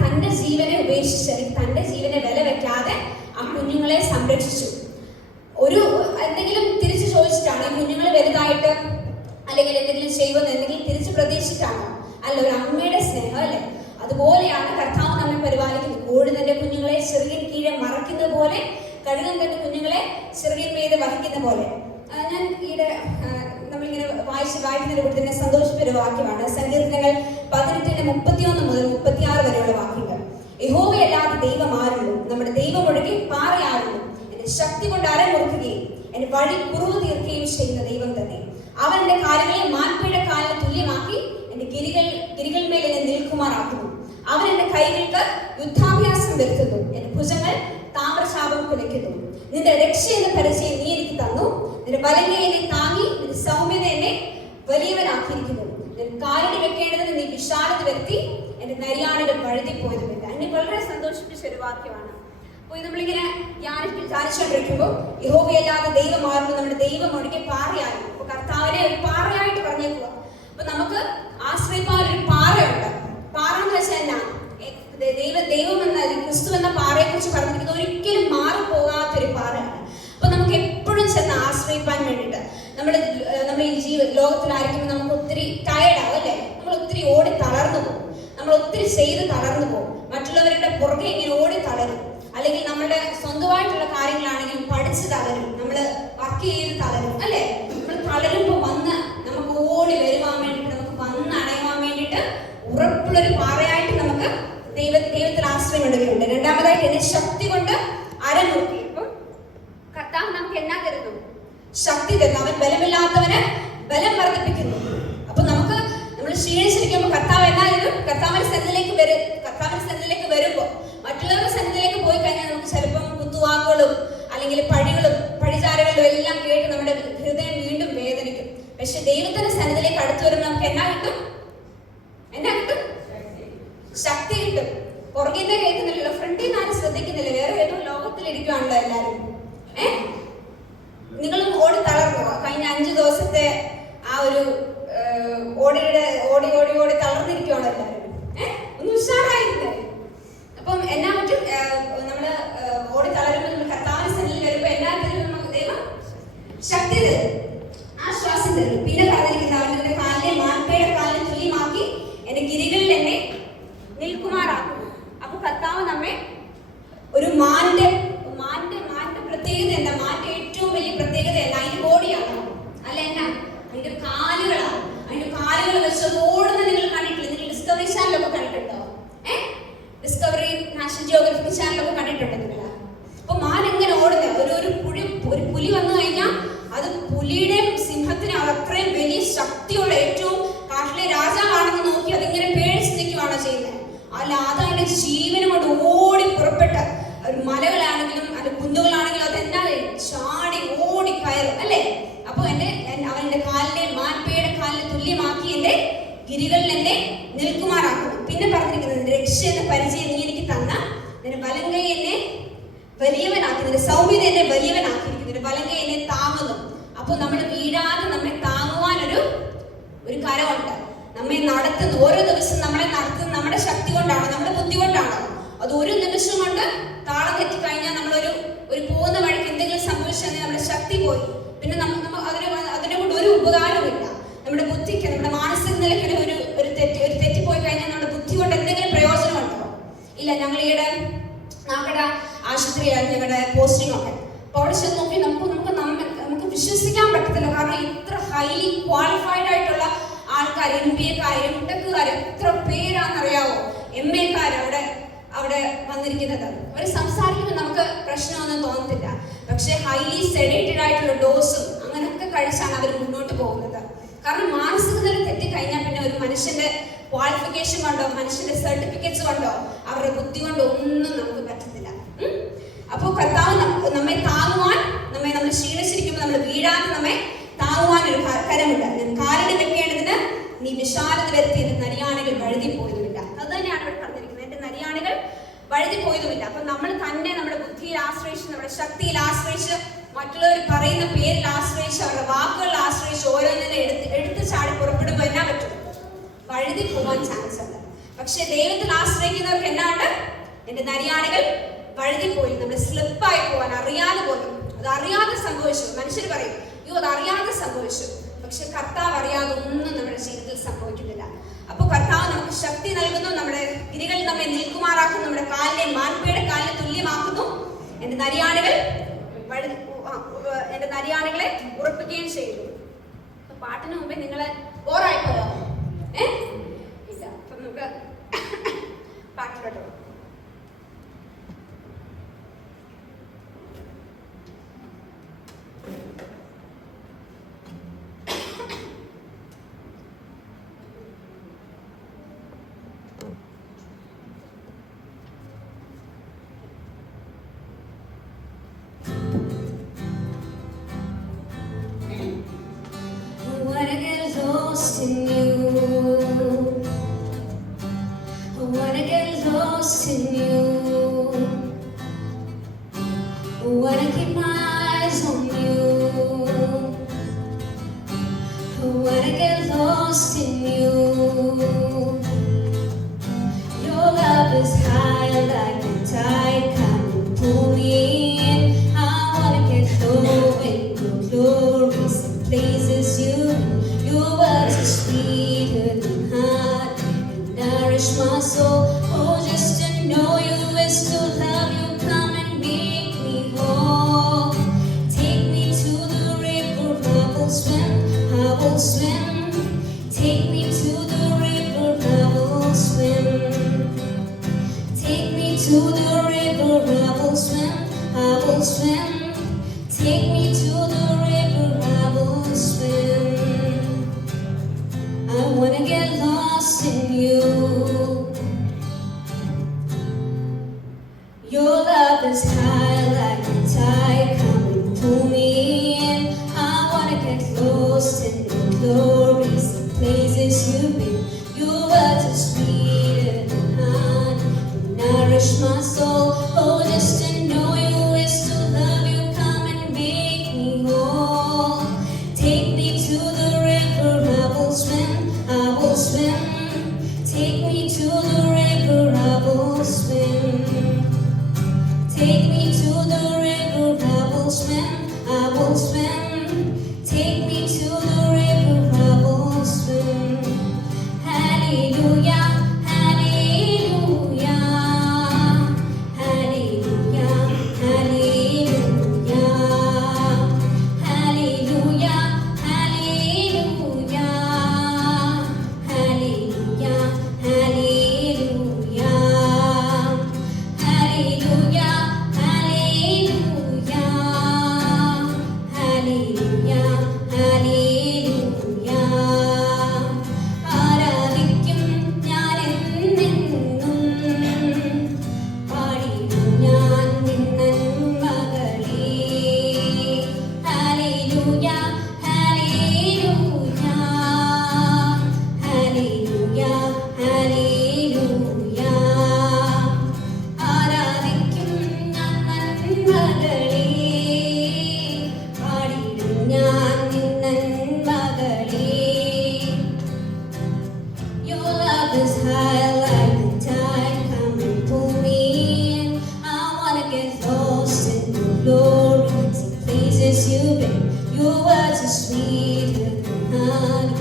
തന്റെ ജീവനെ ഉപേക്ഷിച്ച്, തന്റെ ജീവനെ വില വെക്കാതെ ആ കുഞ്ഞുങ്ങളെ സംരക്ഷിച്ചു. എന്തെങ്കിലും തിരിച്ചു ചോദിച്ചിട്ടാണ് ഈ കുഞ്ഞുങ്ങൾ വലുതായിട്ട് അല്ലെങ്കിൽ എന്തെങ്കിലും ചെയ്യുമെന്ന് എന്തെങ്കിലും തിരിച്ചു പ്രതീക്ഷിച്ചിട്ടാണോ? അല്ല, ഒരു അമ്മയുടെ സ്നേഹം അല്ലേ? അതുപോലെയാണ് കർത്താവ് നമ്മെ പരിപാലിക്കുന്നത്. കോഴി തന്റെ കുഞ്ഞുങ്ങളെ ചെറുകിൻ കീഴെ മറയ്ക്കുന്ന പോലെ, കഴുകൻ തന്റെ കുഞ്ഞുങ്ങളെ ചെറുകിൻ മീതെ വഹിക്കുന്ന പോലെ. ഞാൻ നമ്മളിങ്ങനെ വായിക്കുന്നതിനെ കൂടി തന്നെ സന്തോഷിപ്പൊരു വാക്യമാണ്. സങ്കീർത്തനങ്ങൾ 18:31 മുതൽ 36 വരെയുള്ള വാക്യങ്ങൾ. യഹോവയല്ലാതെ ദൈവം ആരുള്ളൂ? നമ്മുടെ ദൈവം ഒഴികെ പാറയാരുള്ളൂ? എന്റെ ശക്തി കൊണ്ട് അരമുറുക്കുകയും എന്റെ വഴി കുറവ് തീർക്കുകയും ചെയ്യുന്ന ദൈവം തന്നെ. അവൻ എന്റെ കാലുകളെ മാൻപയുടെ കാലിന് തുല്യമാക്കി എന്റെ ഗിരികൾ മേൽ എന്നെ നിൽക്കുമാറാക്കുന്നു. അവൻ എന്റെ കൈകൾക്ക് യുദ്ധാഭ്യാസം വരുത്തുന്നു, എന്റെ ഭുജങ്ങൾ താമ്രശാപം കുലയ്ക്കുന്നു. നിന്റെ രക്ഷ എന്ന പരിചയം നീ എനിക്ക് തന്നു, നിന്റെ വലങ്കை എന്നെ താങ്ങി, നിന്റെ സൗമ്യത എന്നെ വലിയവനാക്കിയിരിക്കുന്നു. കാലിന് വെക്കേണ്ടതിന് നീ വിശാലത വരുത്തി, എന്റെ നരിയാണികൾ വഴുതിപ്പോയതുമില്ല. എന്നെ വളരെ സന്തോഷിപ്പിച്ച ഒരു വാക്യമാണ്. അപ്പോൾ നമ്മളിങ്ങനെ ധ്യാനിച്ചുകൊണ്ടിരിക്കുമ്പോൾ യഹോവയല്ലാതെ ദൈവം ആരുള്ളൂ? നമ്മുടെ ദൈവം ഒഴികെ പാറയായിരുന്നു. അപ്പൊ കർത്താവിനെ ഒരു പാറയായിട്ട് പറഞ്ഞേക്കുക. അപ്പൊ നമുക്ക് ആശ്രയിക്കാൻ ഒരു പാറയുണ്ട്. പാറ എന്ന് വെച്ചാൽ എന്നാ? ദൈവം എന്ന ക്രിസ്തു എന്ന പാറയെ കുറിച്ച് പറഞ്ഞിരിക്കുന്നത് ഒരിക്കലും മാറിപ്പോകാത്തൊരു പാറയാണ്. അപ്പൊ നമുക്ക് എപ്പോഴും ചെന്ന് ആശ്രയിക്കാൻ വേണ്ടിയിട്ട് നമ്മൾ ഈ ലോകത്തിലായിരിക്കുമ്പോൾ നമുക്ക് ഒത്തിരി ടയർഡാവും അല്ലേ? നമ്മൾ ഒത്തിരി ഓടി തളർന്നു പോകും, നമ്മൾ ഒത്തിരി ചെയ്ത് തളർന്നു പോകും, മറ്റുള്ളവരുടെ പുറകെ ഇങ്ങനെ ഓടി തളരും. അല്ലെങ്കിൽ നമ്മുടെ സ്വന്തമായിട്ടുള്ള കാര്യങ്ങളാണെങ്കിലും പഠിച്ച് തളരും, നമ്മൾ വർക്ക് ചെയ്ത് തളരും അല്ലേ? നമ്മൾ തളരുമ്പോൾ നമുക്ക് ഓടി വരുവാൻ വേണ്ടിയിട്ട്, നമുക്ക് അണയുവാൻ വേണ്ടിയിട്ട് ഉറപ്പുള്ളൊരു പാറയായിട്ട് നമുക്ക് ദൈവത്തിൽ ആശ്രയം എടുക്കുന്നുണ്ട്. രണ്ടാമതായിട്ട് എന്നെ ശക്തി കൊണ്ട് അരമുറുക്കി. ഇപ്പം കർത്താവ് നമുക്ക് എന്നാ തരുന്നു? ശക്തി തരുന്നു. അവൻ ബലമില്ലാത്തവന് ബലം വർദ്ധിപ്പിക്കുന്നു. അപ്പൊ നമ്മൾ ക്ഷീണിച്ചിരിക്കുമ്പോൾ കർത്താവ് എന്നാ തരും? കർത്താവിന്റെ സന്നിധിയിലേക്ക് വരുമ്പോൾ, മറ്റുള്ളവരുടെ സന്നിധിയിലേക്ക് പോയി കഴിഞ്ഞാൽ നമുക്ക് ചിലപ്പം കുത്തുവാക്കുകളും അല്ലെങ്കിൽ പഴിചാരകളും എല്ലാം കേട്ട് നമ്മുടെ ഹൃദയം വീണ്ടും വേദനിക്കും. പക്ഷെ ദൈവത്തിന്റെ സന്നിധിയിലേക്ക് അടുത്തു വരുമ്പോൾ നമുക്ക് എന്നാ കിട്ടും? ശക്തി കിട്ടും. പുറകിന്റെ കേൾക്കുന്നില്ലല്ലോ, ഫ്രണ്ടിൽ നിന്ന് ആരും ശ്രദ്ധിക്കുന്നില്ല, വേറെ ഏതോ ലോകത്തിലിരിക്കുവാണല്ലോ എല്ലാവരും. നിങ്ങളും ഓടി തളർന്നു. കഴിഞ്ഞ 5 ദിവസത്തെ ആ ഒരു ഓടി തളർന്നിരിക്കുവാണോ എല്ലാവരും? ഒന്ന് ഉഷാറായിരുന്നേ. അപ്പം എന്നാ പറ്റും? നമ്മള് ഓടി തളരുമ്പോൾ നമ്മൾ കർത്താവിന്റെ സന്നിധിയിൽ വരുമ്പോ എല്ലാത്തിനും നമുക്ക് ദൈവം ശക്തി തരും, ആശ്വാസം തരും. പിന്നെ പറഞ്ഞിരിക്കുന്ന അവന്റെ കാലിനെ മാൻപയുടെ കാലിന് തുല്യമാക്കി എന്റെ ഗിരികളിൽ എന്നെ നിൽക്കുമാറാക്കുന്നു. അപ്പൊ കർത്താവ് നമ്മെ ഒരു മാന്റെ പ്രത്യേകത എന്താ? മാന്റെ ഏറ്റവും വലിയ പ്രത്യേകത എന്താ? അതിന്റെ ബോഡിയാണ് അല്ല, എന്നാ അതിന്റെ കാലുകളാണ്. അതിന്റെ കാലുകൾ വെച്ച് ഓടുന്ന നിങ്ങൾ കണ്ടിട്ടില്ല? നിങ്ങൾ ഡിസ്കവറി ചാനലൊക്കെ കണ്ടിട്ടുണ്ടോ? ഡിസ്കവറി നാഷണൽ ജിയോഗ്രഫി ചാനലൊക്കെ കണ്ടിട്ടുണ്ടോ നിങ്ങൾ? അല്ല അതിന്റെ ജീവനും കൊണ്ട് ഓടി പുറപ്പെട്ട ഒരു മലകളാണെങ്കിലും അത് കുന്നുകളാണെങ്കിലും അതെന്നാ ചാടി ഓടി കയറും അല്ലേ. അപ്പൊ അവന്റെ കാലിനെ മാൻപയുടെ കാലിനെ തുല്യമാക്കി എന്റെ ഗിരികളിൽ എന്നെ നിൽക്കുമാറാക്കുന്നു. പിന്നെ പറഞ്ഞിരിക്കുന്നത് രക്ഷ എന്ന പരിചയം നീ എനിക്ക് തന്ന നിന്റെ വലങ്കൈ എന്നെ വലിയവനാക്കി, നിന്റെ സൗമ്യത എന്നെ വലിയവനാക്കിയിരിക്കുന്നു, നിന്റെ വലങ്കൈ എന്നെ താങ്ങുന്നു. അപ്പൊ നമ്മൾ വീഴാതെ നമ്മെ താങ്ങുവാൻ ഒരു കരമുണ്ട്. നമ്മെ നടത്തുന്ന ഓരോ ദിവസം നമ്മളെ നടത്തുന്നത് നമ്മുടെ ശക്തി കൊണ്ടാണ്, നമ്മുടെ ബുദ്ധി കൊണ്ടാണ്. അത് ഒരു നിമിഷം കൊണ്ട് താളം തെറ്റി കഴിഞ്ഞാൽ നമ്മളൊരു പോകുന്ന വഴിക്ക് എന്തെങ്കിലും സംഭവിച്ചാൽ നമ്മുടെ ശക്തി പോയി. പിന്നെ അതിനെ കൊണ്ട് ഒരു ഉപകാരവുമില്ല. നമ്മുടെ ബുദ്ധിക്ക്, നമ്മുടെ മാനസിക നിലയ്ക്ക് ഒരു തെറ്റിപ്പോയി കഴിഞ്ഞാൽ നമ്മുടെ ബുദ്ധി കൊണ്ട് എന്തെങ്കിലും പ്രയോജനമുണ്ടോ? ഇല്ല. ഞങ്ങൾ ഈയിടെ നമ്മുടെ ആശുപത്രിയായിരുന്നു ഞങ്ങളുടെ പോസ്റ്റിംഗ് ഒക്കെ. അപ്പൊ അവിടെ ചെന്ന് നോക്കി നമുക്ക് വിശ്വസിക്കാൻ പറ്റത്തില്ല. കാരണം ഇത്ര ഹൈലി ക്വാളിഫൈഡ് ആയിട്ടുള്ള ആൾക്കാർ, MBA-ക്കാർ, MTech-ക്കാർ എത്ര പേരാണെന്നറിയാവോ? MA-ക്കാർ അവിടെ വന്നിരിക്കുന്നത്. അവർ സംസാരിക്കുമ്പോൾ നമുക്ക് പ്രശ്നമൊന്നും തോന്നത്തില്ല. പക്ഷെ ഹൈലി സെഡേറ്റഡ് ആയിട്ടുള്ള ഡോസും അങ്ങനെയൊക്കെ കഴിച്ചാണ് അവർ മുന്നോട്ട് പോകുന്നത്. കാരണം മാനസിക നില തെറ്റിക്കഴിഞ്ഞാൽ പിന്നെ ഒരു മനുഷ്യന്റെ ക്വാളിഫിക്കേഷൻ കൊണ്ടോ മനുഷ്യന്റെ സർട്ടിഫിക്കറ്റ്സ് കൊണ്ടോ അവരുടെ ബുദ്ധി കൊണ്ടോ ഒന്നും നമുക്ക് പറ്റത്തില്ല. അപ്പോൾ കർത്താവ് നമ്മെ താങ്ങുവാൻ, നമ്മൾ ക്ഷീണിച്ചിരിക്കുമ്പോൾ നമ്മൾ വീഴാതെ നമ്മെ താങ്ങുവാൻ ഒരു കരമുണ്ട്. കാലിന് വെക്കേണ്ടതിന് നീ വിശാലത വരുത്തി എന്റെ നരിയാണികൾ വഴുതിപ്പോയതുമില്ല. അത് തന്നെയാണ് ഇവിടെ പറഞ്ഞിരിക്കുന്നത്. എന്റെ നരിയാണികൾ വഴുതിപ്പോയതുമില്ല. അപ്പൊ നമ്മൾ തന്നെ നമ്മുടെ ബുദ്ധിയിൽ ആശ്രയിച്ച്, നമ്മുടെ ശക്തിയിൽ ആശ്രയിച്ച്, മറ്റുള്ളവർ പറയുന്ന പേരിൽ ആശ്രയിച്ച്, അവരുടെ വാക്കുകളിൽ ആശ്രയിച്ച് ഓരോന്നിനെ എടുത്ത് ചാടി പുറപ്പെടുമ്പോൾ എന്നാ പറ്റും? വഴുതി പോകാൻ ചാൻസ് ഉണ്ട്. പക്ഷെ ദൈവത്തിൽ ആശ്രയിക്കുന്നവർക്ക് എന്നാണ്ട്? എന്റെ നരിയാണികൾ വഴുതിപ്പോയി, നമ്മൾ സ്ലിപ്പായി പോകാൻ അറിയാതെ പോയി. അത് അറിയാതെ സംഭവിച്ചു. മനുഷ്യർ പറയും അയ്യോ അത് അറിയാതെ സംഭവിച്ചു. പക്ഷെ കർത്താവ് അറിയാതെ ഒന്നും നമ്മുടെ ജീവിതത്തിൽ സംഭവിക്കുന്നില്ല. അപ്പൊ കർത്താവ് നമുക്ക് ശക്തി നൽകുന്നു, നമ്മുടെ ഗിരികളിൽ നമ്മെ നിൽക്കുമാറാക്കുന്നു, നമ്മുടെ കാലിനെ മാൻപയുടെ കാലിനെ തുല്യമാക്കുന്നു. എന്റെ നരിയാണികളെ ഉറപ്പിക്കുകയും ചെയ്യുന്നു. അപ്പൊ പാട്ടിന് മുമ്പേ നിങ്ങളെ ബോറായിപ്പോയോ? ഇല്ല. അപ്പൊ നമുക്ക് പാട്ടിലോട്ടോ. In you, I wanna get lost in you. I wanna keep my eyes on you. I wanna get lost in you. Your love is high like the tide, come and pull me in. I wanna get low in your glorious places you. Your words are sweeter than honey, you nourish my soul. Oh, just to know you is to love you. Come and make me whole. Take me to the river, I will swim, I will swim. Take me to the river, I will swim. Take me to the river, I will swim, I will swim. Take me to the river, I will swim. I wanna get lost in you. Your love is high like the tide, come and pull me in. I wanna get lost in the glories and places you've been. Your words are sweeter than honey, you nourish my soul. Oh, just to know you is to love you. high like the tide, come and pull me in. I wanna get lost in your glory, see places you've been. Your words are sweet with the honey,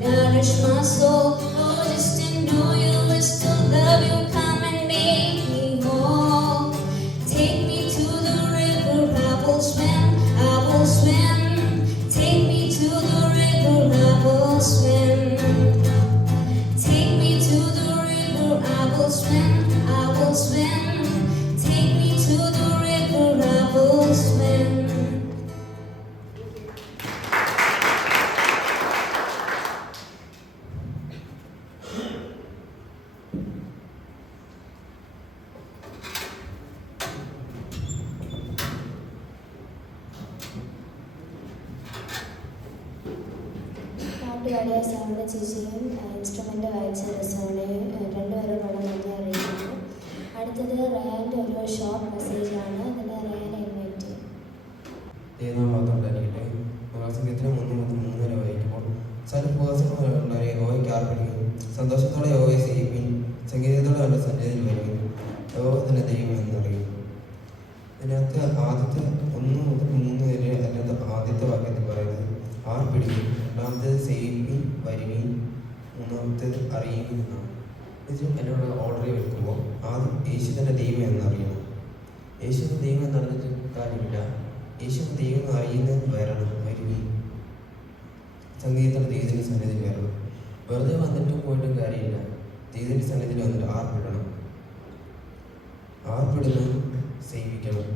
they nourish my soul. Oh, just to know you is to love you. Come and make me whole. Take me to the river, I will swim, I will swim. Take me to the river, I will swim. Take me to the river, I will swim, I will swim. Take me to the river, I will swim. പാട്ട് പാടിയ sound ചേച്ചിയും instrument വായിച്ച രസോണയും രണ്ടുപേരോടുള്ള നന്ദി അറിയിക്കുന്നു. അടുത്തത് റയാൻ്റെ ഒരു short മെസ്സേജാണ്. അതിൽ റയാനെ ഇൻവൈറ്റ് ചെയ്യും. ദൈവം മാത്രം ഉണ്ടായിരിക്കട്ടെ. മഹാസംഘത്തിന് 3 മുതൽ 3 വരെ വായിക്കുമ്പോൾ സൽഭോഗമുള്ളവരെ യഹോവയ്ക്ക് ആർപ്പിടുകയും സന്തോഷത്തോടെ യഹോവയെ സേവിക്കുകയും സംഗീതത്തോടെ അവരുടെ സന്നിധിയിൽ വരികയും യഹോവ തന്നെ ദൈവം എന്നറിയും. ഇതിനകത്ത് ആദ്യത്തെ 1 മുതൽ 3 വരെ അതിനകത്ത് ആദ്യത്തെ വാക്യത്തിൽ പറയുന്നത് ആർപ്പിടുകയും, രണ്ടാമത്തേത് സേവിക്കുകയും വരികയും, മൂന്നാമത്തേത് അറിയുകയും എന്നാണ്. ഇത് എന്നോട് ഓർഡറിൽ വെക്കുമ്പോൾ ആദ്യം യേശു തന്നെ ദൈവം എന്നറിയണം. യേശു ദൈവം എന്നറിഞ്ഞിട്ട് കാര്യമില്ല. യേശു ദൈവം അറിയുന്നതിന് വരണം, വരികയും സംഗീതത്തോടെ ദൈവത്തിൻ്റെ സന്നിധിയിൽ വരണം. വെറുതെ വന്നിട്ടും പോയിട്ടും കാര്യമില്ല. ദൈവത്തിൻ്റെ സന്നിധിയിൽ വന്നിട്ട് ആർപ്പിടണം. ആർപ്പിടുന്നു, സേവിക്കണം.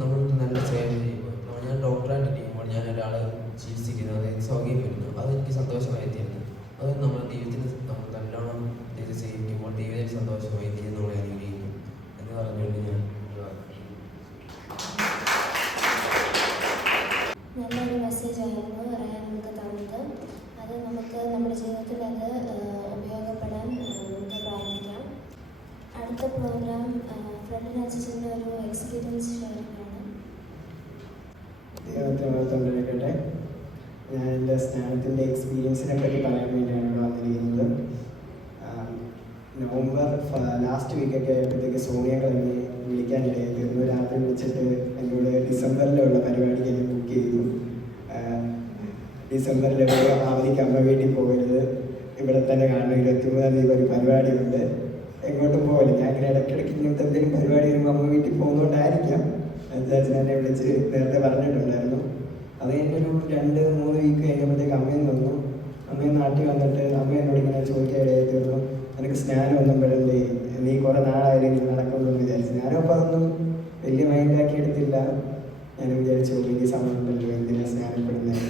നമ്മൾ നല്ല സേവ ചെയ്യുമ്പോൾ ഞാൻ ഡോക്ടറായിട്ട് ചെയ്യുമ്പോൾ ഞാൻ ഒരാളെ ചികിത്സിക്കുന്നു, അതായത് സൗഖ്യം വരുന്നു, അതെനിക്ക് സന്തോഷമായി തീരുന്നു. അത് നമ്മുടെ ദൈവത്തിന് നമ്മൾ നല്ലോണം ദൈവത്തെ സേവിക്കുമ്പോൾ ദൈവത്തിന് സന്തോഷമായി ദൈവം നമ്മളെ അനുഗ്രഹിക്കും എന്ന് പറഞ്ഞുകൊണ്ട് ഞാൻ നല്ലൊരു മെസ്സേജായിരുന്നു പറയാൻ നമുക്ക് തന്നത്. അത് നമുക്ക് നമ്മുടെ ജീവിതത്തിൽ അത് ഉപയോഗപ്പെടാൻ നമുക്ക് പ്രാർത്ഥിക്കാം. അടുത്ത പ്രോഗ്രാം ഫ്രണ്ട് അച്ഛൻ്റെ ഒരു എക്സ്പീരിയൻസ് ഷെയറിംഗ് ആണ്. ദൈവത്തിനകത്തുണ്ടായിരിക്കട്ടെ. ഞാൻ എൻ്റെ സ്നാനത്തിൻ്റെ എക്സ്പീരിയൻസിനെ പറ്റി പറയാൻ വേണ്ടിയാണ് ഇവിടെ വന്നിരിക്കുന്നത്. നവംബർ ലാസ്റ്റ് വീക്കൊക്കെ ആയപ്പോഴത്തേക്ക് സോണിയ എന്നെ വിളിക്കാനിടയായി തീർന്നു. രാത്രി വിളിച്ചിട്ട് എന്നോട് ഡിസംബറിലുള്ള പരിപാടിക്ക് എന്നെ ബുക്ക് ചെയ്തു. ഡിസംബറിൽ അവധിക്ക് അമ്മ വീട്ടിൽ പോകരുത്, ഇവിടെ തന്നെ കാണണം, 23-ാം തീയതി ഒരു പരിപാടിയുണ്ട്, എങ്ങോട്ടും പോകരുത്. ഞാൻ ഇങ്ങനെ ഇടയ്ക്കിടയ്ക്ക് ഇങ്ങനത്തെ എന്തെങ്കിലും പരിപാടി വരുമ്പോൾ അമ്മ വീട്ടിൽ പോകുന്നതുകൊണ്ടായിരിക്കാം അച്ഛൻ എന്നെ വിളിച്ച് നേരത്തെ പറഞ്ഞിട്ടുണ്ടായിരുന്നു. അത് കഴിഞ്ഞൊരു 2-3 വീക്ക് കഴിഞ്ഞപ്പോഴത്തേക്ക് അമ്മയും വന്നു. അമ്മയും നാട്ടിൽ വന്നിട്ട് അമ്മ എന്നോട് ഇങ്ങനെ ചോദിക്കാനിടയായി തീർന്നു, എനിക്ക് സ്നാനം ഒന്നും പെടണ്ടേ, നീ കുറേ നാളായാലും എനിക്ക് നടക്കുമെന്ന് വിചാരിച്ചു. ഞാനപ്പോൾ അതൊന്നും വലിയ മൈൻഡാക്കി എടുത്തില്ല. ഞാൻ വിചാരിച്ചു വലിയ സമയമുണ്ടല്ലോ, എന്തിനാ സ്നാനപ്പെടുന്നത്,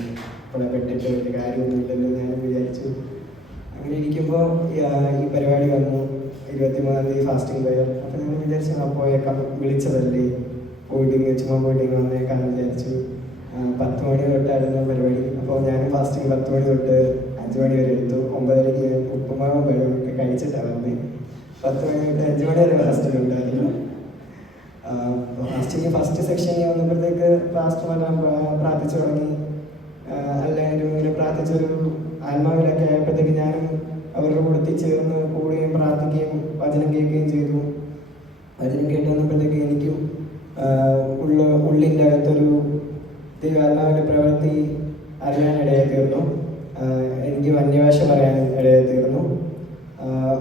ഇവിടെ പെട്ടിട്ട് വലിയ കാര്യമൊന്നുമില്ലല്ലോ ഞാൻ വിചാരിച്ചു. അങ്ങനെ ഇരിക്കുമ്പോൾ ഈ പരിപാടി വന്നു, 23-ാം തീയതി ഫാസ്റ്റിംഗ് പ്രയർ. അപ്പോൾ ഞാൻ വിചാരിച്ചു പോയേക്കാം, വിളിച്ചതല്ലേ, പോയിട്ട് ചുമ്മാ പോയിട്ട് വന്നേക്കാന്ന് വിചാരിച്ചു. 10 മണി തൊട്ടായിരുന്നു പരിപാടി. അപ്പോൾ ഞാൻ ഫാസ്റ്റിംഗ് 10 മണി തൊട്ട് 5 മണി വരെ എടുത്തു. 9:30 ഉപ്പുമാവും വെള്ളമൊക്കെ കഴിച്ചിട്ടാണ് വന്നത്. 10 മണി തൊട്ട് 5 മണി വരെ ഫാസ്റ്റിംഗ്. ഫാസ്റ്റിംഗ് ഫസ്റ്റ് സെക്ഷനിൽ വന്നപ്പോഴത്തേക്ക് ഫാസ്റ്റർമാരെല്ലാം പ്രാർത്ഥിച്ചു തുടങ്ങി. എല്ലാവരും ഇങ്ങനെ പ്രാർത്ഥിച്ചൊരു ആത്മാവിലൊക്കെ ആയപ്പോഴത്തേക്ക് ഞാനും അവരുടെ കൂടെ ചേർന്ന് കൂടുകയും പ്രാർത്ഥിക്കുകയും വചനം കേൾക്കുകയും ചെയ്തു. വചനം കേട്ട് വന്നപ്പോഴത്തേക്ക് എനിക്കും ഉള്ളിൻ്റെ അകത്തൊരു ദൈവാത്മാവിൻ്റെ പ്രവൃത്തി അറിയാനിടയായി തീർന്നു. എനിക്ക് അന്യഭാഷ പറയാൻ ഇടയായി തീർന്നു.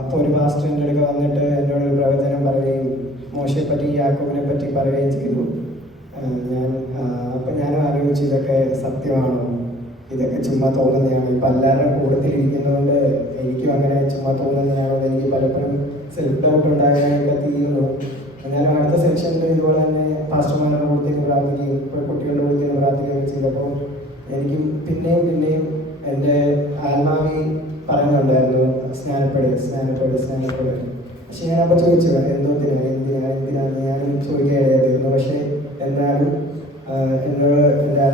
അപ്പോൾ ഒരു പാസ്റ്ററിൻ്റെ അടുക്ക വന്നിട്ട് എന്നോടൊരു പ്രവചനം പറയുകയും മോശയെപ്പറ്റി യാക്കോബിനെ പറ്റി പറയുകയും ചെയ്തു. അപ്പം ഞാനും ആലോചിച്ചു, ഇതൊക്കെ സത്യമാണോ, ഇതൊക്കെ ചുമ്മാ തോന്നുന്നതാണ്. ഇപ്പം എല്ലാവരും കൂട്ടത്തിലിരിക്കുന്നതുകൊണ്ട് എനിക്കും അങ്ങനെ ചുമ്മാ തോന്നുന്നതാണോ, എനിക്ക് പലപ്പോഴും സെൽഫ് ഡൗട്ട് ഉണ്ടാകാനൊക്കെ തീരുന്നു. ഞാനും അടുത്ത സെക്ഷനിൽ ഇതുപോലെ തന്നെ പാസ്റ്റർമാരുടെ കൂട്ടത്തിൽ പ്രാർത്ഥിക്കുകയും കുട്ടികളുടെ കൂട്ടത്തിൽ പ്രാർത്ഥിക്കുകയും ചെയ്തപ്പോൾ എനിക്കും പിന്നെയും എൻ്റെ ആത്മാവി പറയുന്നുണ്ടായിരുന്നു, സ്നാനപ്പെടുക. പക്ഷെ ഞാനപ്പോൾ ചോദിച്ചു, എന്തിനാണ് ഞാനും ചോദിക്കാനായിരുന്നു. പക്ഷേ എന്നാലും എന്നോട് എൻ്റെ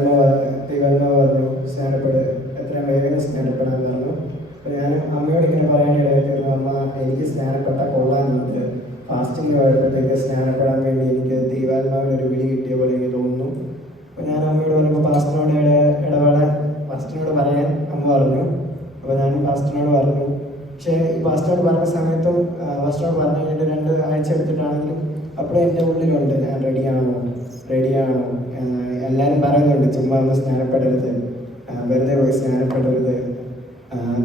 ദൈവാത്മാവ് പറഞ്ഞു, സ്നാനപ്പെടുക, എത്രയും വേഗം സ്നാനപ്പെടാൻ പറഞ്ഞു. അപ്പോൾ ഞാൻ അമ്മയോട് ഇങ്ങനെ പറയാനിടയായിരുന്നു, അമ്മ എനിക്ക് സ്നാനപ്പെട്ടാൽ കൊള്ളാനുണ്ട്, ഫാസ്റ്റിംഗ് പോയപ്പോഴത്തേക്ക് സ്നാനപ്പെടാൻ വേണ്ടി എനിക്ക് ദൈവാത്മാവിനൊരു വിളി കിട്ടിയ പോലെ എനിക്ക് തോന്നുന്നു. അപ്പോൾ ഞാൻ അമ്മയോട് പറഞ്ഞപ്പോൾ പാസ്റ്ററിനോട് പറയാൻ അമ്മ പറഞ്ഞു. അപ്പോൾ ഞാൻ പാസ്റ്ററിനോട് പറഞ്ഞു, പക്ഷേ ഈ പാസ്റ്റോട് പറഞ്ഞ സമയത്തും പാസ്റ്റോട് പറഞ്ഞു കഴിഞ്ഞിട്ട് 2 ആഴ്ച എടുത്തിട്ടാണെങ്കിലും അപ്പോഴും എൻ്റെ ഉള്ളിലുണ്ട് ഞാൻ റെഡിയാണോ എല്ലാവരും പറയുന്നുണ്ട് ചുമ്മാ ഒന്ന് സ്നാനപ്പെടരുത്, വെറുതെ പോയി സ്നാനപ്പെടരുത്,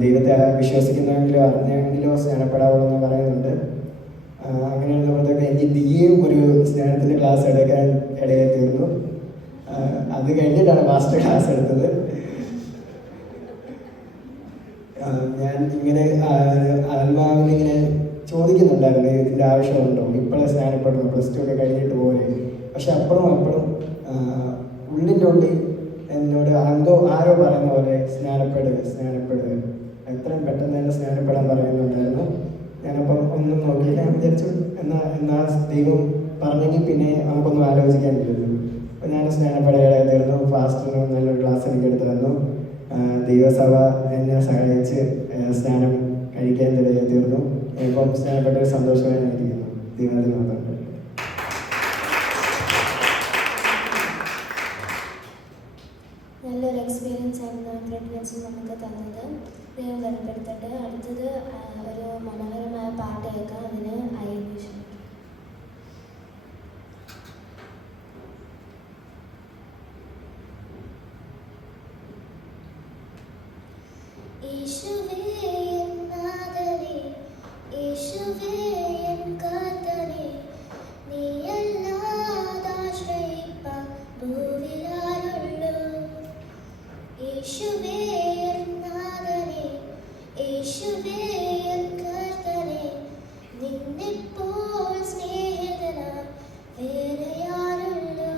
ദൈവത്തെ വിശ്വസിക്കുന്നെങ്കിലോ അറിഞ്ഞെങ്കിലോ സ്നാനപ്പെടാവുള്ളൂ എന്ന് പറയുന്നുണ്ട്. അങ്ങനെ ഇരുന്നപ്പോഴത്തേക്ക് എനിക്ക് ദിയയും ഒരു സ്നാനത്തിൻ്റെ ക്ലാസ് എടുക്കാൻ ഇടയായി തീർന്നു. അത് കഴിഞ്ഞിട്ടാണ് മാസ്റ്റർ ക്ലാസ് എടുത്തത്. ഞാൻ ഇങ്ങനെ ആത്മാവിലിങ്ങനെ ചോദിക്കുന്നുണ്ടായിരുന്നു ഇതിൻ്റെ ആവശ്യമുണ്ടോ, ഇപ്പോഴേ സ്നാനപ്പെടുന്നു, +2 ഒക്കെ കഴിഞ്ഞിട്ട് പോലെ. പക്ഷെ അപ്പോഴും ഉള്ളിൻ്റെ ഉള്ളിൽ എന്നോട് ആരോ പറയുന്ന പോലെ സ്നാനപ്പെടുക എത്രയും പെട്ടെന്ന് തന്നെ സ്നാനപ്പെടാൻ പറയുന്നുണ്ടായിരുന്നു. ഞാനപ്പം ഒന്നും നോക്കിയില്ല. ഞാൻ വിചാരിച്ചു എന്നാ ദൈവം പറഞ്ഞെങ്കിൽ പിന്നെ നമുക്കൊന്നും ആലോചിക്കാൻ പറ്റുള്ളൂ. അപ്പോൾ ഞാൻ സ്നാനപ്പെടയായി തീർന്നു. ഫാസ്റ്റിന് നല്ലൊരു ക്ലാസ് എനിക്ക് എടുത്തു തന്നു. ദൈവസഭ എന്നെ സഹായിച്ച് സ്നാനം കഴിക്കാൻ ഇടയായി തീർന്നു. ഇപ്പം സ്നാനപ്പെട്ട സന്തോഷമായിരിക്കുന്നു. ദൈവത്തിന് മാത്രം. നല്ലൊരു എക്സ്പീരിയൻസ് ആയിരുന്നു പ്രഗ്നൻസി നമുക്ക് തന്നത്. ദൈവം ബലപ്പെടുത്തട്ടെ. അടുത്തത് ഒരു മനോഹരമായ പാട്ട് കേൾക്കാം. അതിന് ഐശ്വര്യ. യേശുവേ എൻ നാഥനേ, യേശുവേ എൻ കർത്താവേ, നീയല്ലാതെ ആശ്രയിപ്പാൻ ഭൂവിലാരുള്ളൂ. യേശുവേ എൻ നാഥനേ, യേശുവേ എൻ കർത്താവേ, നിന്നെപ്പോൾ സ്നേഹിതനായി വേറെയാരുള്ളൂ.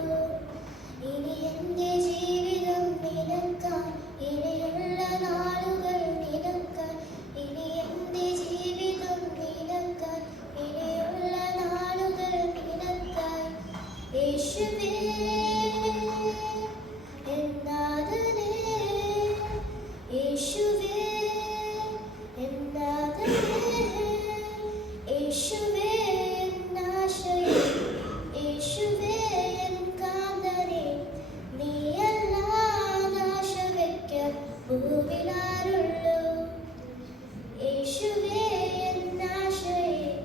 ഇനി എൻ്റെ ജീവിതം നിനക്കായി, ഇനിയുള്ള നാളുകൾ നിനക്കായി, ഇനി എൻ്റെ ജീവിതം നിനക്കായി, ഇനിയുള്ള നാളുകൾ നിനക്കായി. യേശുവേ എൻ നാഥനേ, യേശുവേ എൻ നാഥനേ, യേശുവേ എൻ ആശ്രയം, യേശുവേ എൻ കാന്തനേ, നീയല്ലാതെ ആശ വയ്ക്കാൻ ഭൂവിലാരുള്ളൂ. യേശുവേ എൻ ആശ്രയം,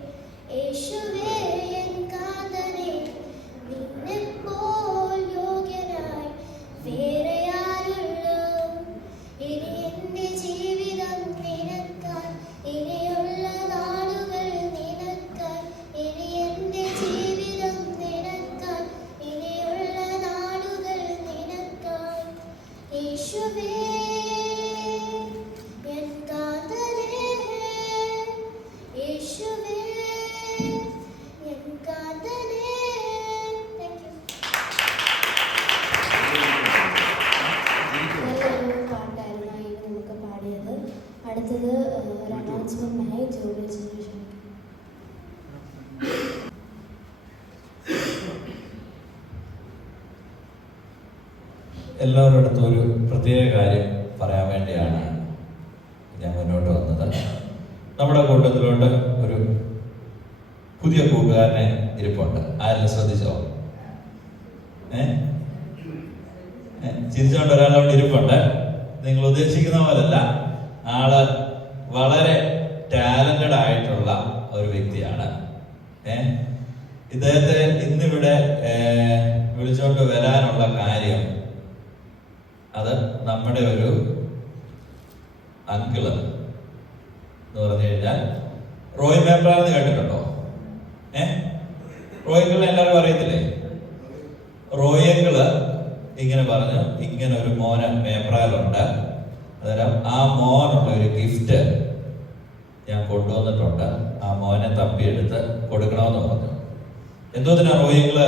യേശുവേ എൻ കാന്തനേ, നിന്നെപ്പോൾ യോഗ്യനായി വേറെയാരുള്ളൂ. ഇനി എൻ്റെ ജീവിതം നിനക്കായി, ഇനിയുള്ള നാളുകൾ നിനക്കായി, ഇനി എൻ്റെ ജീവിതം നിനക്കായി, ഇനിയുള്ള നാളുകൾ നിനക്കായി. യേശുവേ എൻ കാന്തനേ, യേശുവേ എൻ കാന്തനേ. നല്ലൊരു പാട്ടായിരുന്നു നമുക്ക് പാടിയത്. അടുത്തത് ഒരു അനൗൺസ്മെന്റിനായി ജോലി ജിനേഷ്. എല്ലാവരുടെ അടുത്തും ഒരു പ്രത്യേക കാര്യം പറയാൻ വേണ്ടിയാണ് ഞാൻ മുന്നോട്ട് വന്നത്. നമ്മുടെ കൂട്ടത്തിലോട്ട് ഒരു പുതിയ കൂട്ടുകാരനെ ഇരിപ്പുണ്ട്. ആരെല്ലാം ശ്രദ്ധിച്ചോ? ചിരിച്ചുകൊണ്ട് ഒരാളോട് ഇരിപ്പുണ്ട്. നിങ്ങൾ ഉദ്ദേശിക്കുന്ന പോലല്ല, ആള് വളരെ ടാലന്റഡ് ആയിട്ടുള്ള ഒരു വ്യക്തിയാണ്. ഇദ്ദേഹത്തെ ഇന്നിവിടെ വിളിച്ചുകൊണ്ട് വരാനുള്ള കാര്യം, അത് നമ്മുടെ ഒരു അങ്കിള് എന്ന് പറഞ്ഞു കഴിഞ്ഞാൽ റോയ് മേപ്രാന്ന് കേട്ടിട്ടുണ്ടോ? റോയങ്കിളിനെ എല്ലാവരും അറിയത്തില്ലേ? റോയങ്കിള് ഇങ്ങനെ പറഞ്ഞു, ഇങ്ങനെ ഒരു മോന് മേപ്രാലുണ്ട്, അന്നേരം ആ മോനുള്ള ഒരു ഗിഫ്റ്റ് ഞാൻ കൊണ്ടുവന്നിട്ടുണ്ട്, ആ മോനെ തപ്പിയെടുത്ത് കൊടുക്കണമെന്ന് പറഞ്ഞു. എന്തോതിനാ റോയങ്കിള്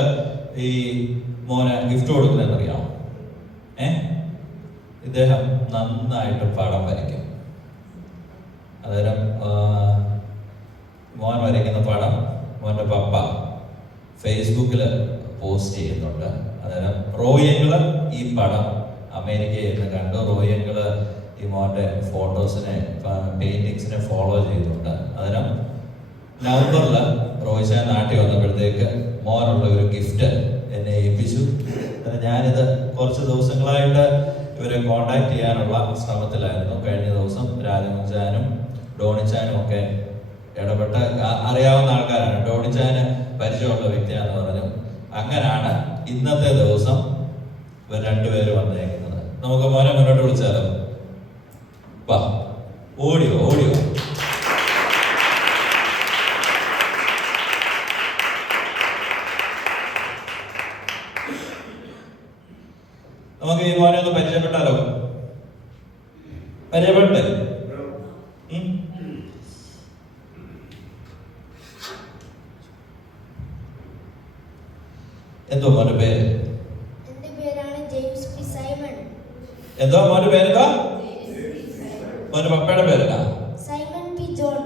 ഈ മോനെ ഗിഫ്റ്റ് കൊടുക്കുന്നതെന്ന് അറിയാമോ? ഇദ്ദേഹം നന്നായിട്ട് പടം വരയ്ക്കും. അന്നേരം മോൻ വരയ്ക്കുന്ന പടം മോൻ്റെ പപ്പ ഫേസ്ബുക്കിൽ പോസ്റ്റ് ചെയ്യുന്നുണ്ട്. അന്നേരം റോയങ്കിള് ഈ പടം അമേരിക്കയിൽ നിന്ന് കണ്ടു. റോയങ്കിള് ഈ മോൻ്റെ ഫോട്ടോസിനെ പെയിന്റിങ്സിനെ ഫോളോ ചെയ്യുന്നുണ്ട്. അന്നേരം നവംബറിൽ റോയിഷ നാട്ടിൽ വന്നപ്പോഴത്തേക്ക് മോനുള്ള ഒരു ഗിഫ്റ്റ് എന്നെ ഏൽപ്പിച്ചു. ഞാനിത് കുറച്ച് ദിവസങ്ങളായിട്ട് ഇവരെ കോണ്ടാക്ട് ചെയ്യാനുള്ള ശ്രമത്തിലായിരുന്നു. കഴിഞ്ഞ ദിവസം രാജമുഞ്ചാനും ഡോണിച്ചാനും ഒക്കെ ഇടപെട്ട അറിയാവുന്ന ആൾക്കാരാണ്. ഡോണിച്ചാന് പരിചയമുള്ള വ്യക്തിയാണെന്ന് പറഞ്ഞു. അങ്ങനാണ് ഇന്നത്തെ ദിവസം ഇവർ രണ്ടുപേരും വന്നേക്കുന്നത്. നമുക്ക് മോനെ മുന്നോട്ട് വിളിച്ചാലോ? വാ, ഓടിയോ. നമുക്ക് ഈ മോനെ ഒന്ന് പരിചയപ്പെട്ടാലോ? പരിചയപ്പെട്ടെ? എന്തോ മോന്റെ പേര്? എന്റെ പേരാണ് ജെയിംസ് പി സൈമൺ. എന്തോ മോന്റെ പേരെന്താ? മോന്റെ പപ്പയുടെ പേരെന്താ? Simon P John.